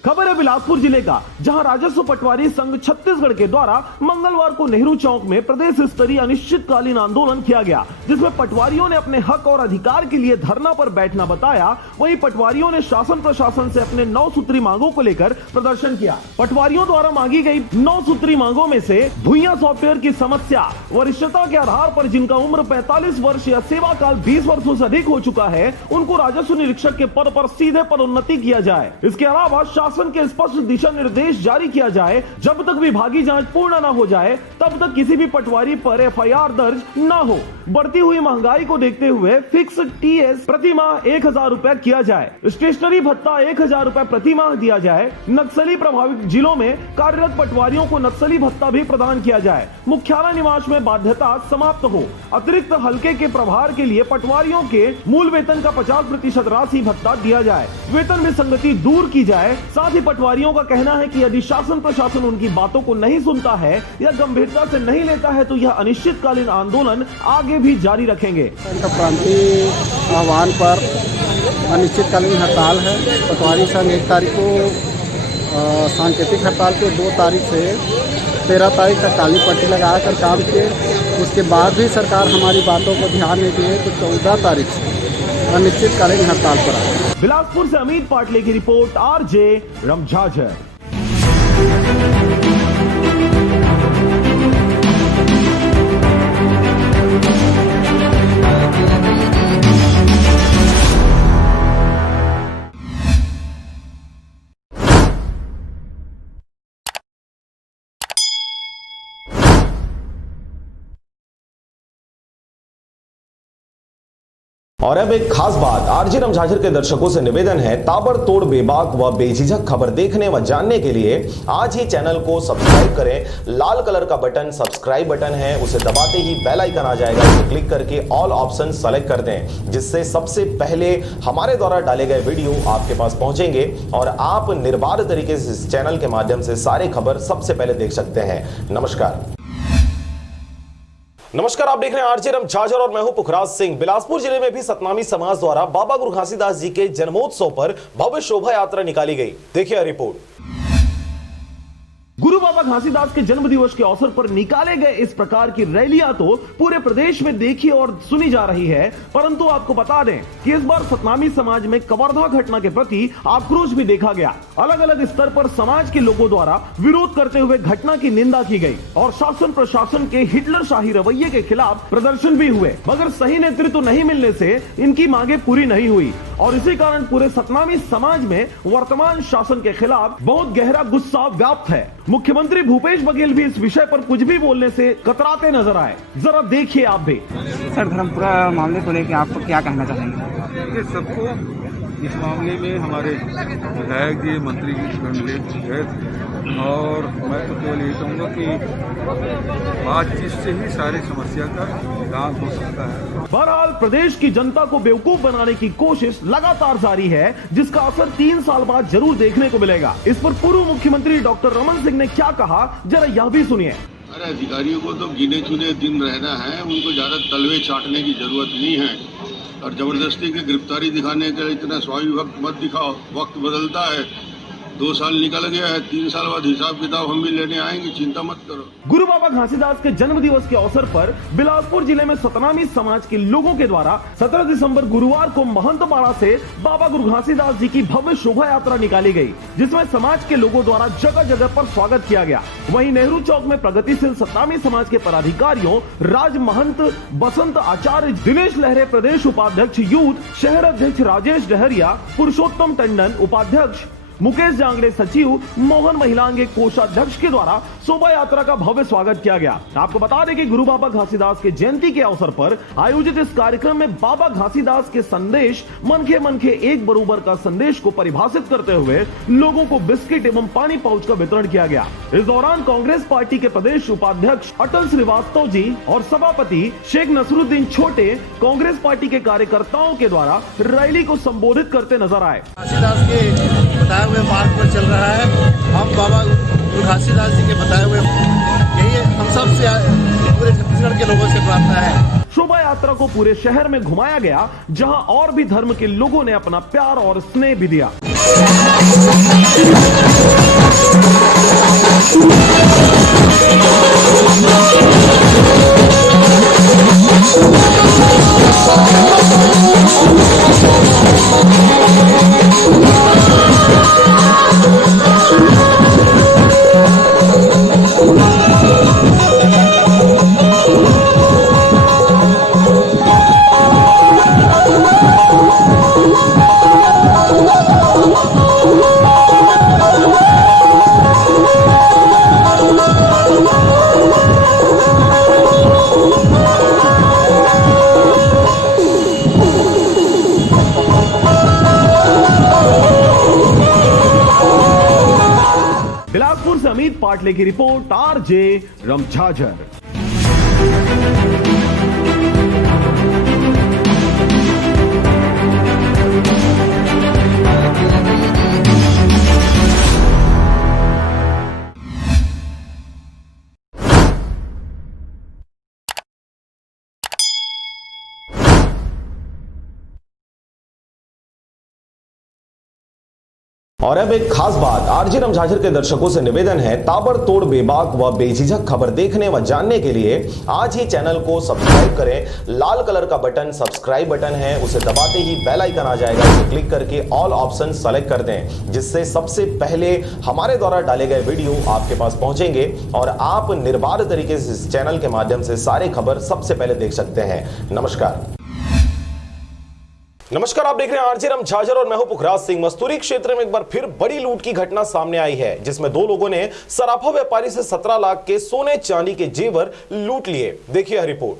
खबर है बिलासपुर जिले का, जहां राजस्व पटवारी संघ छत्तीसगढ़ के द्वारा मंगलवार को नेहरू चौक में प्रदेश स्तरीय अनिश्चितकालीन आंदोलन किया गया, जिसमें पटवारियों ने अपने हक और अधिकार के लिए धरना पर बैठना बताया। वहीं पटवारियों ने शासन प्रशासन से अपने 9 सूत्री मांगों को लेकर प्रदर्शन किया। पटवारियों द्वारा मांगी गई 9 सूत्री मांगों में से भुइयां सॉफ्टवेयर की समस्या, वरिष्ठता के आधार पर जिनका उम्र 45 वर्ष या सेवा काल 20 वर्षों से अधिक हो चुका है, उनको राजस्व निरीक्षक के पद पर सीधे पदोन्नति किया जाए। इसके अलावा शासन के स्पष्ट दिशा निर्देश जारी किया जाए, जब तक विभागीय जांच पूर्ण न हो जाए तब तक किसी भी पटवारी पर एफआईआर दर्ज न हो। बढ़ती हुई महंगाई को देखते हुए फिक्स टीएस प्रति माह 1000 रुपए किया जाए। स्टेशनरी भत्ता 1000 रुपए प्रति माह दिया जाए। नक्सली प्रभावित जिलों में कार्यरत पटवारियों को नक्सली भत्ता भी प्रदान किया जाए। मुख्यालय निवास में बाध्यता समाप्त हो। अतिरिक्त हल्के के प्रभार के लिए पटवारियों के मूल वेतन का 50% राशि भत्ता दिया जाए। वेतन में संगति दूर की जाए। साथ ही पटवारियों का कहना है कि यदि शासन प्रशासन उनकी बातों को नहीं सुनता है या गंभीरता से नहीं लेता है तो यह अनिश्चितकालीन आंदोलन आगे भी जारी रखेंगे। इनका प्रांतीय आह्वान पर अनिश्चितकालीन हड़ताल है। पटवारी संघ 1 तारीख को सांकेतिक हड़ताल के 2 तारीख से 13 तारीख तक काली पट्टी लगाकर काम किए। उसके बाद भी सरकार हमारी बातों को ध्यान नहीं दिए तो 14 तारीख से अनिश्चितकालीन हड़ताल पर आए। बिलासपुर से अमित पाटले की रिपोर्ट, आरजे रमझाझर। और अब एक खास बात, आरजे रमझाझर के दर्शकों से निवेदन है, ताबड़तोड़ बेबाक व बेझिझक खबर देखने व जानने के लिए आज ही चैनल को सब्सक्राइब करें। लाल कलर का बटन सब्सक्राइब बटन है, उसे दबाते ही बेल आइकन आ जाएगा, उसे क्लिक करके ऑल ऑप्शन सेलेक्ट कर दें, जिससे सबसे पहले हमारे द्वारा डाले गए वीडियो आपके पास पहुंचेंगे और आप निर्बाध तरीके से इस चैनल के माध्यम से सारे खबर सबसे पहले देख सकते हैं। नमस्कार, आप देख रहे हैं आरजे रमझाझर और मैं हूं पुखराज सिंह। बिलासपुर जिले में भी सतनामी समाज द्वारा बाबा गुरु घासीदास जी के जन्मोत्सव पर भव्य शोभा यात्रा निकाली गई। देखिए रिपोर्ट। गुरु बाबा घासीदास के जन्म दिवस के अवसर पर निकाले गए इस प्रकार की रैलियां तो पूरे प्रदेश में देखी और सुनी जा रही है, परंतु आपको बता दें कि इस बार सतनामी समाज में कवर्धा घटना के प्रति आक्रोश भी देखा गया। अलग अलग स्तर पर समाज के लोगों द्वारा विरोध करते हुए घटना की निंदा की गई और शासन प्रशासन के हिटलर शाही रवैये के खिलाफ प्रदर्शन भी हुए, मगर सही नेतृत्व नहीं मिलने से इनकी मांगे पूरी नहीं हुई और इसी कारण पूरे सतनामी समाज में वर्तमान शासन के खिलाफ बहुत गहरा गुस्सा व्याप्त है। मुख्यमंत्री भूपेश बघेल भी इस विषय पर कुछ भी बोलने से कतराते नजर आए। जरा देखिए आप भी। सर, धर्मपुरा मामले को लेकर आप क्या कहना चाहेंगे? सबको इस मामले में हमारे विधायक जी मंत्री जी गए और मैं तो केवल यही कहूँगा कि बातचीत से ही सारी समस्या का निदान हो सकता है। बहरहाल प्रदेश की जनता को बेवकूफ बनाने की कोशिश लगातार जारी है, जिसका असर 3 साल बाद जरूर देखने को मिलेगा। इस पर पूर्व मुख्यमंत्री डॉक्टर रमन सिंह ने क्या कहा, जरा यह भी सुनिए। अरे अधिकारियों को तो गिने चुने दिन रहना है, उनको ज्यादा तलवे चाटने की जरूरत नहीं है और जबरदस्ती की गिरफ्तारी दिखाने के लिए इतना स्वाभाविक वक्त मत दिखाओ। वक्त बदलता है, 2 साल निकल गया है, 3 साल बाद हिसाब किताब हम भी लेने आएंगे, चिंता मत करो। गुरु बाबा घासीदास के जन्म दिवस के अवसर पर बिलासपुर जिले में सतनामी समाज के लोगों के द्वारा 17 दिसंबर गुरुवार को महंतपाड़ा से बाबा गुरु घासीदास जी की भव्य शोभा यात्रा निकाली गई, जिसमें समाज के लोगों द्वारा जगह जगह पर स्वागत किया गया। वहीं नेहरू चौक में प्रगतिशील सतनामी समाज के पदाधिकारियों राज महंत, बसंत आचार्य, दिनेश लहरे प्रदेश उपाध्यक्ष यूथ, शहर अध्यक्ष राजेश डहरिया, पुरुषोत्तम टंडन उपाध्यक्ष, मुकेश जांगड़े सचिव, मोहन महिलांगे कोषाध्यक्ष के द्वारा शोभा यात्रा का भव्य स्वागत किया गया। आपको बता दें कि गुरु बाबा घासीदास के जयंती के अवसर पर आयोजित इस कार्यक्रम में बाबा घासीदास के संदेश मन के एक बरोबर का संदेश को परिभाषित करते हुए लोगों को बिस्किट एवं पानी पाउच का वितरण किया गया। इस दौरान कांग्रेस पार्टी के प्रदेश उपाध्यक्ष अटल श्रीवास्तव जी और सभापति शेख नसरुद्दीन छोटे कांग्रेस पार्टी के कार्यकर्ताओं के द्वारा रैली को संबोधित करते नजर आए। घासीदास के बताए हुए मार्ग पर चल रहा है। हम बाबा घासीदास जी के बताए हुए, यही हम सब से पूरे छत्तीसगढ़ के लोगों से प्रार्थना है। शोभा यात्रा को पूरे शहर में घुमाया गया, जहां और भी धर्म के लोगों ने अपना प्यार और स्नेह भी दिया। बिलासपुर से अमित पाटले की रिपोर्ट, आरजे रमझाझर। और अब एक खास बात, आरजे रमझाझर के दर्शकों से निवेदन है, ताबड़तोड़ बेबाक व बेझिझक खबर देखने व जानने के लिए आज ही चैनल को सब्सक्राइब करें। लाल कलर का बटन सब्सक्राइब बटन है, उसे दबाते ही बेल आइकन आ जाएगा, उसे क्लिक करके ऑल ऑप्शन सेलेक्ट कर दें, जिससे सबसे पहले हमारे द्वारा डाले गए वीडियो आपके पास पहुंचेंगे और आप निर्बाध तरीके से इस चैनल के माध्यम से सारी खबर सबसे पहले देख सकते हैं। नमस्कार, आप देख रहे हैं आरजे रमझाझर और मैं हूं पुखराज सिंह। मस्तूरी क्षेत्र में एक बार फिर बड़ी लूट की घटना सामने आई है, जिसमें 2 लोगों ने सराफा व्यापारी से 17 लाख के सोने चांदी के जेवर लूट लिए। देखिए रिपोर्ट।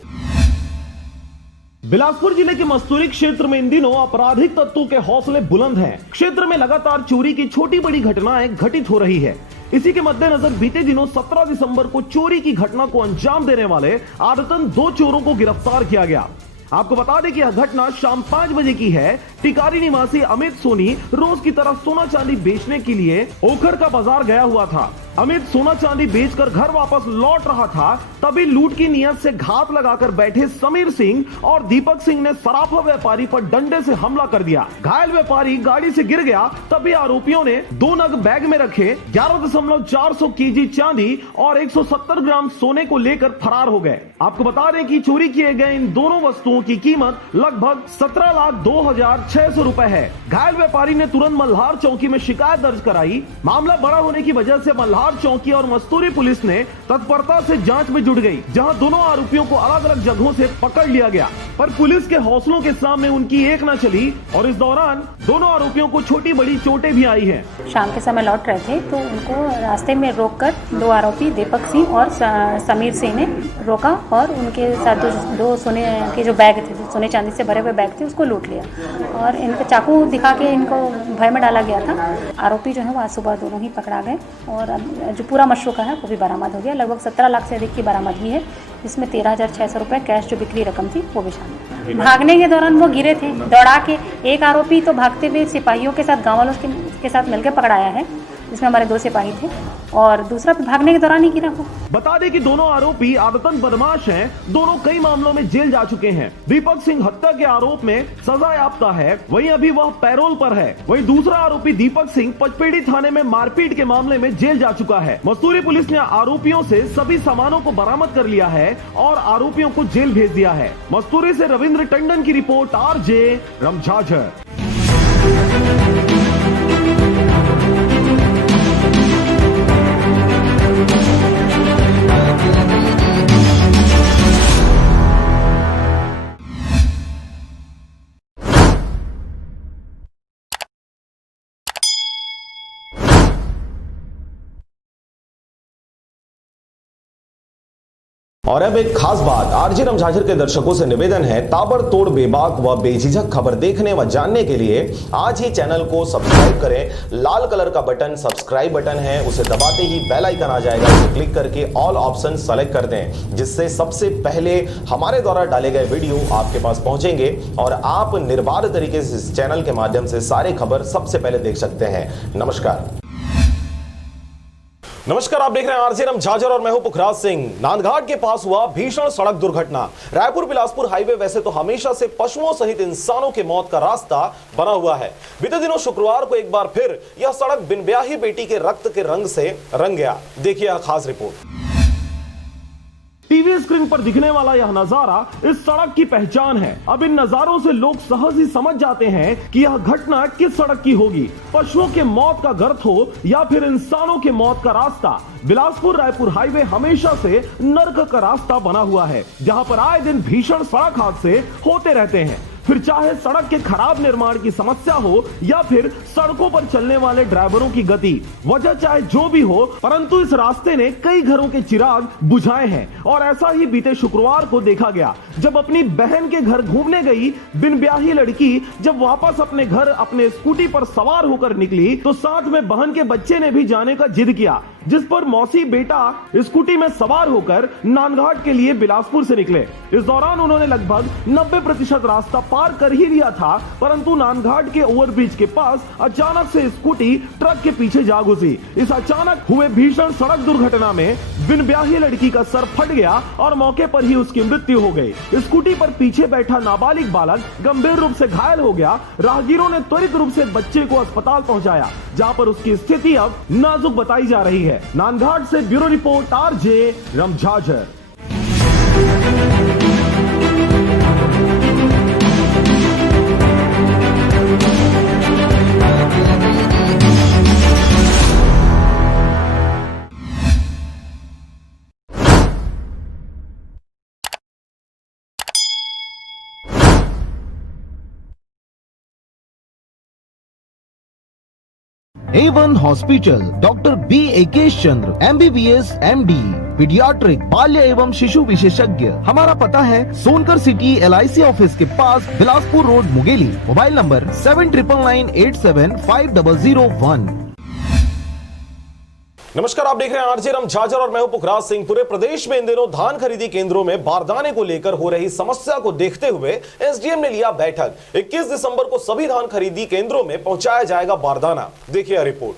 बिलासपुर जिले के मस्तूरी क्षेत्र में इन दिनों आपराधिक तत्वों के हौसले बुलंद हैं। क्षेत्र में लगातार चोरी की छोटी बड़ी घटनाएं घटित हो रही है। इसी के मद्देनजर बीते दिनों 17 दिसंबर को चोरी की घटना को अंजाम देने वाले आदतन 2 चोरों को गिरफ्तार किया गया। आपको बता दें कि यह घटना शाम 5 बजे की है। टिकारी निवासी अमित सोनी रोज की तरह सोना चांदी बेचने के लिए ओखर का बाजार गया हुआ था। अमित सोना चांदी बेचकर घर वापस लौट रहा था, तभी लूट की नियत से घात लगाकर बैठे समीर सिंह और दीपक सिंह ने सराफा व्यापारी पर डंडे से हमला कर दिया। घायल व्यापारी गाड़ी से गिर गया, तभी आरोपियों ने 2 नग बैग में रखे 11.4 केजी चांदी और 170 ग्राम सोने को लेकर फरार हो गए। आपको बता दें कि चोरी किए गए इन दोनों वस्तुओं की कीमत लगभग 17,02,600 रुपए है। घायल व्यापारी ने तुरंत मल्हार चौकी में शिकायत दर्ज कराई। मामला बड़ा होने की वजह से मल्हार चौकी और मस्तूरी पुलिस ने तत्परता से जांच में जुट गई, जहां दोनों आरोपियों को अलग अलग जगहों से पकड़ लिया गया, पर पुलिस के हौसलों के सामने उनकी एक न चली और इस दौरान दोनों आरोपियों को छोटी बड़ी चोटें भी आई हैं। शाम के समय लौट रहे थे तो उनको रास्ते में रोककर 2 आरोपी दीपक सिंह और समीर सिंह ने रोका और उनके साथ 2 सोने के जो बैग थे सोने चांदी से भरे हुए बैग थे उसको लूट लिया और इनको चाकू दिखा के इनको भय में डाला गया था। आरोपी जो है वो आज सुबह दोनों ही पकड़ा गए और अब जो पूरा मशरूका है वो भी बरामद हो गया। लगभग 17 लाख से अधिक की बरामदगी है, इसमें 13,600 रुपये कैश जो बिक्री रकम थी वो भी शामिल। भागने के दौरान वो गिरे थे, दौड़ा के एक आरोपी तो भागते हुए सिपाहियों के साथ गाँव वालों के साथ मिलकर पकड़ाया है, जिसमें हमारे 2 सिपाही थे और दूसरा भागने के दौरान ही गिरा वो। बता दें कि दोनों आरोपी आदतन बदमाश हैं, दोनों कई मामलों में जेल जा चुके हैं। दीपक सिंह हत्या के आरोप में सजा याफ्ता है, वहीं अभी वह पैरोल पर है। वहीं दूसरा आरोपी दीपक सिंह पचपेड़ी थाने में मारपीट के मामले में जेल जा चुका है। मसूरी पुलिस ने आरोपियों से सभी सामानों को बरामद कर लिया है और आरोपियों को जेल भेज दिया है। मसूरी से रविंद्र टंडन की रिपोर्ट, आरजे रमझाझर। और अब एक खास बात, आरजे रमझाझर के दर्शकों से निवेदन है, ताबड़तोड़ बेबाक व बेझिझक खबर देखने व जानने के लिए आज ही चैनल को सब्सक्राइब करें। लाल कलर का बटन सब्सक्राइब बटन है, उसे दबाते ही बेल आइकन आ जाएगा, उसे क्लिक करके ऑल ऑप्शन सेलेक्ट कर दें, जिससे सबसे पहले हमारे द्वारा डाले गए वीडियो आपके पास पहुंचेंगे और आप निर्बाध तरीके से इस चैनल के माध्यम से सारे खबर सबसे पहले देख सकते हैं। नमस्कार, आप देख रहे हैं आरजे रमझाझर और मैं हूं पुखराज सिंह। नांदघाट के पास हुआ भीषण सड़क दुर्घटना। रायपुर बिलासपुर हाईवे वैसे तो हमेशा से पशुओं सहित इंसानों के मौत का रास्ता बना हुआ है। बीते दिनों शुक्रवार को एक बार फिर यह सड़क बिन ब्याही बेटी के रक्त के रंग से रंग गया। देखिए यह खास रिपोर्ट। टीवी स्क्रीन पर दिखने वाला यह नजारा इस सड़क की पहचान है। अब इन नजारों से लोग सहज ही समझ जाते हैं कि यह घटना किस सड़क की होगी। पशुओं के मौत का गर्त हो या फिर इंसानों के मौत का रास्ता, बिलासपुर रायपुर हाईवे हमेशा से नर्क का रास्ता बना हुआ है, जहां पर आए दिन भीषण सड़क हादसे होते रहते हैं। फिर चाहे सड़क के खराब निर्माण की समस्या हो या फिर सड़कों पर चलने वाले ड्राइवरों की गति, वजह चाहे जो भी हो, परंतु इस रास्ते ने कई घरों के चिराग बुझाए हैं। और ऐसा ही बीते शुक्रवार को देखा गया, जब अपनी बहन के घर घूमने गई बिन ब्याही लड़की जब वापस अपने घर अपने स्कूटी पर सवार होकर निकली तो साथ में बहन के बच्चे ने भी जाने का जिद किया, जिस पर मौसी बेटा स्कूटी में सवार होकर नांदघाट के लिए बिलासपुर से निकले। इस दौरान उन्होंने लगभग 90% रास्ता पार कर ही लिया था, परंतु नांदघाट के ओवरब्रिज के पास अचानक से स्कूटी ट्रक के पीछे जा घुसी। इस अचानक हुए भीषण सड़क दुर्घटना में बिन ब्याही लड़की का सर फट गया और मौके पर ही उसकी मृत्यु हो गई। स्कूटी पर पीछे बैठा नाबालिग बालक गंभीर रूप से घायल हो गया। राहगीरों ने त्वरित रूप से बच्चे को अस्पताल पहुंचाया, जहां पर उसकी स्थिति अब नाजुक बताई जा रही है। नांदघाट से bureau report, RJ Ramjhajhar. A1 hospital, doctor B Akesh Chandra, MBBS MD, paediatric बाल्य एवं शिशु विशेषज्ञ। हमारा पता है सोनकर सिटी LIC ऑफिस के पास, Bilaspur road, Mungeli. Mobile number 7999875001। नमस्कार, आप देख रहे हैं आरजे रमझाझर और मैं हूं पुखराज सिंह। पूरे प्रदेश में इन दिनों धान खरीदी केंद्रों में बारदाने को लेकर हो रही समस्या को देखते हुए एसडीएम ने लिया बैठक। 21 दिसंबर को सभी धान खरीदी केंद्रों में पहुंचाया जाएगा बारदाना। देखिए रिपोर्ट।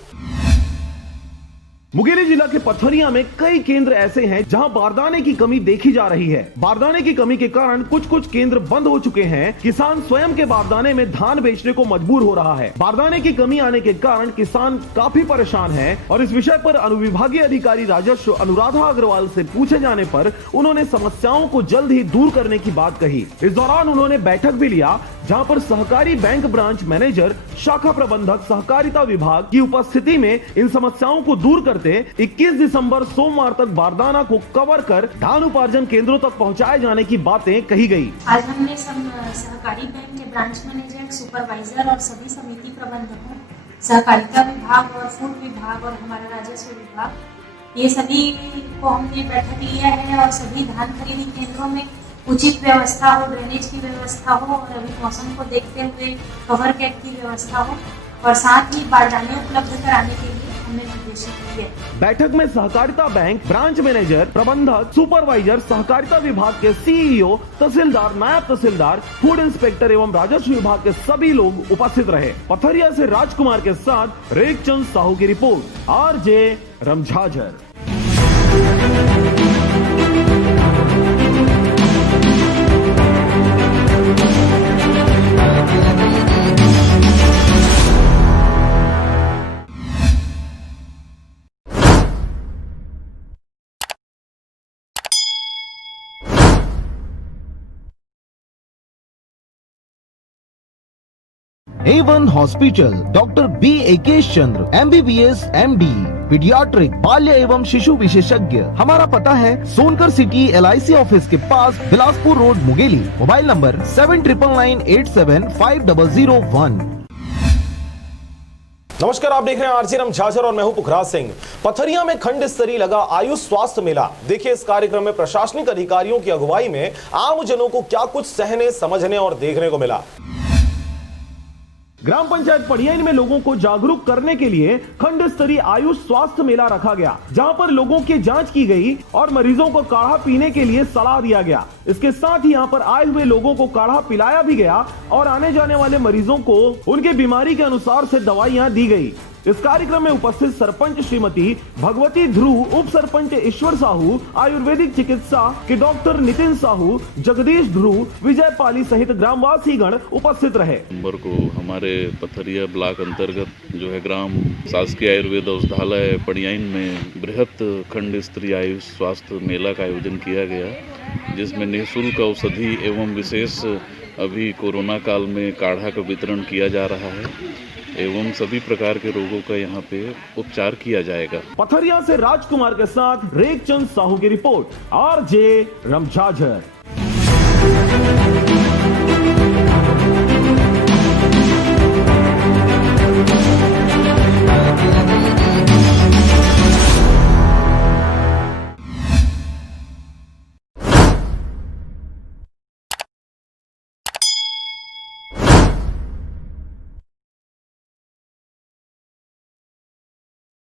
मुंगेली जिला के पथरिया में कई केंद्र ऐसे हैं जहां बारदाने की कमी देखी जा रही है। बारदाने की कमी के कारण कुछ केंद्र बंद हो चुके हैं। किसान स्वयं के बारदाने में धान बेचने को मजबूर हो रहा है। बारदाने की कमी आने के कारण किसान काफी परेशान हैं और इस विषय पर अनुविभागीय अधिकारी राजस्व अनुराधा अग्रवाल से पूछे जाने पर उन्होंने समस्याओं को जल्द ही दूर करने की बात कही। इस दौरान उन्होंने बैठक भी लिया, जहाँ पर सहकारी बैंक ब्रांच मैनेजर, शाखा प्रबंधक, सहकारिता विभाग की उपस्थिति में इन समस्याओं को दूर करते 21 दिसंबर सोमवार तक बारदाना को कवर कर धान उपार्जन केंद्रों तक पहुंचाए जाने की बातें कही गई। आज हमने सहकारी बैंक के ब्रांच मैनेजर, सुपरवाइजर और सभी समिति प्रबंधकों, सहकारिता विभाग और फूड विभाग और हमारा राजस्व विभाग, ये सभी को हमने बैठक लिया है और सभी धान खरीदी केंद्रों में उचित व्यवस्था हो, ड्रेनेज की व्यवस्था हो और अभी मौसम को देखते हुए कवर कैट की व्यवस्था हो और साथ ही बारदाने उपलब्ध कराने के लिए हमने निर्देशित किया। बैठक में सहकारिता बैंक ब्रांच मैनेजर, प्रबंधक, सुपरवाइजर, सहकारिता विभाग के सीईओ, तहसीलदार, नायब तहसीलदार, फूड इंस्पेक्टर एवं राजस्व विभाग के सभी लोग उपस्थित रहे। पथरिया से राजकुमार के साथ रेखचंद साहू की report, RJ Ramjhajhar. A1 hospital, doctor B Akesh Chandra, MBBS MD, paediatric, बाल्य एवं शिशु विशेषज्ञ। हमारा पता है सोनकर सिटी LIC ऑफिस के पास, Bilaspur road, Mungeli. Mobile number 7999875001। नमस्कार, आप देख रहे हैं आरजे रमझाझर और मैं हूं पुखराज सिंह। पथरिया में खंड स्तरीय लगा आयुष स्वास्थ्य मेला। देखिए इस कार्यक्रम में प्रशासनिक अधिकारियों की अगुवाई में आम जनों को क्या कुछ सहने, समझने और देखने को मिला। ग्राम पंचायत पड़ियाइन में लोगों को जागरूक करने के लिए खंड स्तरीय आयुष स्वास्थ्य मेला रखा गया, जहां पर लोगों की जांच की गई और मरीजों को काढ़ा पीने के लिए सलाह दिया गया। इसके साथ ही यहां पर आए हुए लोगों को काढ़ा पिलाया भी गया और आने जाने वाले मरीजों को उनके बीमारी के अनुसार से दवाइयां दी गई। इस कार्यक्रम में उपस्थित सरपंच श्रीमती भगवती ध्रुव, उप सरपंच ईश्वर साहू, आयुर्वेदिक चिकित्सा के डॉक्टर नितिन साहू, जगदीश ध्रुव, विजय पाली सहित ग्रामवासी गण उपस्थित रहे। नंबर को हमारे पथरिया ब्लॉक अंतर्गत जो है ग्राम शासकीय आयुर्वेद औषधालय पड़ियाइन में बृहत खंड स्तरीय आयुष स्वास्थ्य मेला का आयोजन किया गया, जिसमें निःशुल्क औषधि एवं विशेष अभी कोरोना काल में काढ़ा का वितरण किया जा रहा है एवं सभी प्रकार के रोगों का यहाँ पे उपचार किया जाएगा। पथरिया से राजकुमार के साथ रेखचंद साहू की रिपोर्ट, आरजे रमझाझर।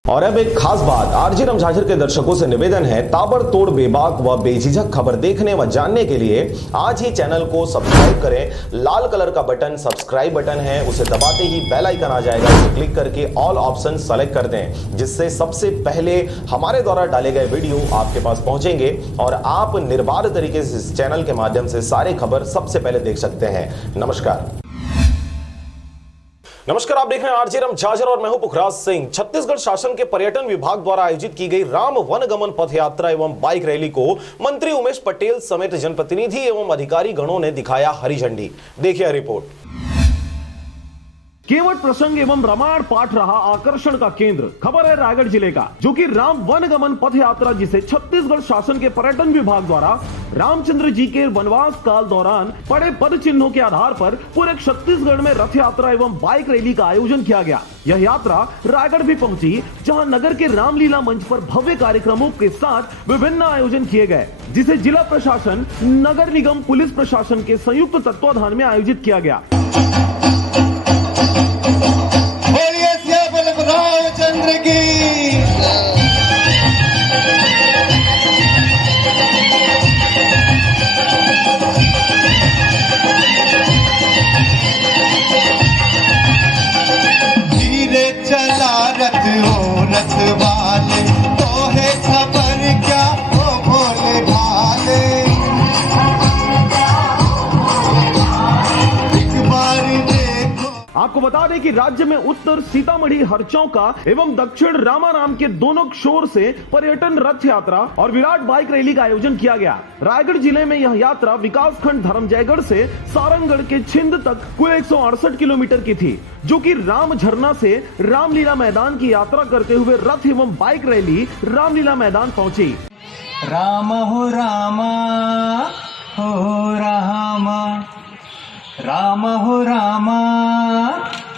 और अब एक खास बात, आरजे रमझाझर के दर्शकों से निवेदन है, ताबड़तोड़ बेबाक व बेझिझक खबर देखने व जानने के लिए आज ही चैनल को सब्सक्राइब करें। लाल कलर का बटन सब्सक्राइब बटन है, उसे दबाते ही बेल आइकन आ जाएगा, उसे क्लिक करके ऑल ऑप्शन सेलेक्ट कर दें, जिससे सबसे पहले हमारे द्वारा डाले गए वीडियो आपके पास पहुंचेंगे और आप निर्बाध तरीके से इस चैनल के माध्यम से सारे खबर सबसे पहले देख सकते हैं। नमस्कार, आप देख रहे हैं आरजे रमझाझर और मैं हूं पुखराज सिंह। छत्तीसगढ़ शासन के पर्यटन विभाग द्वारा आयोजित की गई राम वनगमन पथ यात्रा एवं बाइक रैली को मंत्री उमेश पटेल समेत जनप्रतिनिधि एवं अधिकारी गणों ने दिखाया हरी झंडी। देखिए रिपोर्ट। केवट प्रसंग एवं रामायण पाठ रहा आकर्षण का केंद्र। खबर है रायगढ़ जिले का, जो कि राम वनगमन पथ यात्रा, जिसे छत्तीसगढ़ शासन के पर्यटन विभाग द्वारा रामचंद्र जी के वनवास काल दौरान पड़े पद चिन्हों के आधार पर पूरे छत्तीसगढ़ में रथ यात्रा एवं बाइक रैली का आयोजन किया गया। यह यात्रा रायगढ़ भी पहुंची, जहां नगर के रामलीला मंच पर भव्य कार्यक्रमों के साथ विभिन्न आयोजन किए गए, जिसे जिला प्रशासन, नगर निगम, पुलिस प्रशासन के संयुक्त तत्वाधान में आयोजित किया गया। रामचंद्र की धीरे चला रथ हो रथ वाले, तो है खबर क्या हो भोले भाले। एक बार आपको बता दें कि राज्य में उत्तर सीतामढ़ी हरचौका एवं दक्षिण रामाराम के दोनों शोर से पर्यटन रथ यात्रा और विराट बाइक रैली का आयोजन किया गया। रायगढ़ जिले में यह यात्रा विकासखंड धर्मजयगढ़ से सारंगगढ़ के छिंद तक कुल 168 किलोमीटर की थी, जो कि राम झरना से रामलीला मैदान की यात्रा करते हुए रथ एवं बाइक रैली रामलीला मैदान पहुंची। राम हो रामा हो रामा, राम हो रामा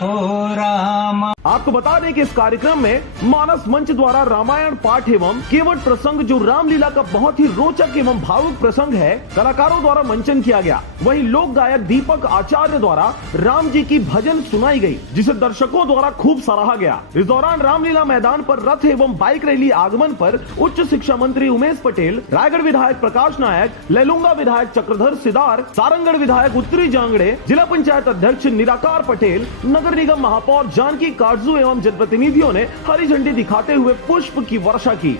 हो रामा। आपको बता दें कि इस कार्यक्रम में मानस मंच द्वारा रामायण पाठ एवं केवट प्रसंग जो रामलीला का बहुत ही रोचक एवं भावुक प्रसंग है, कलाकारों द्वारा मंचन किया गया। वहीं लोक गायक दीपक आचार्य द्वारा राम जी की भजन सुनाई गई, जिसे दर्शकों द्वारा खूब सराहा गया। इस दौरान रामलीला मैदान पर रथ एवं बाइक रैली आगमन पर उच्च शिक्षा मंत्री उमेश पटेल, रायगढ़ विधायक प्रकाश नायक, लैलूंगा विधायक चक्रधर सिदार, सारंगढ़ विधायक उत्तरी जांगड़े, जिला पंचायत अध्यक्ष निराकार पटेल, नगर निगम महापौर जानकी काटजू एवं जनप्रतिनिधियों ने हरी झंडी दिखाते हुए पुष्प की वर्षा की।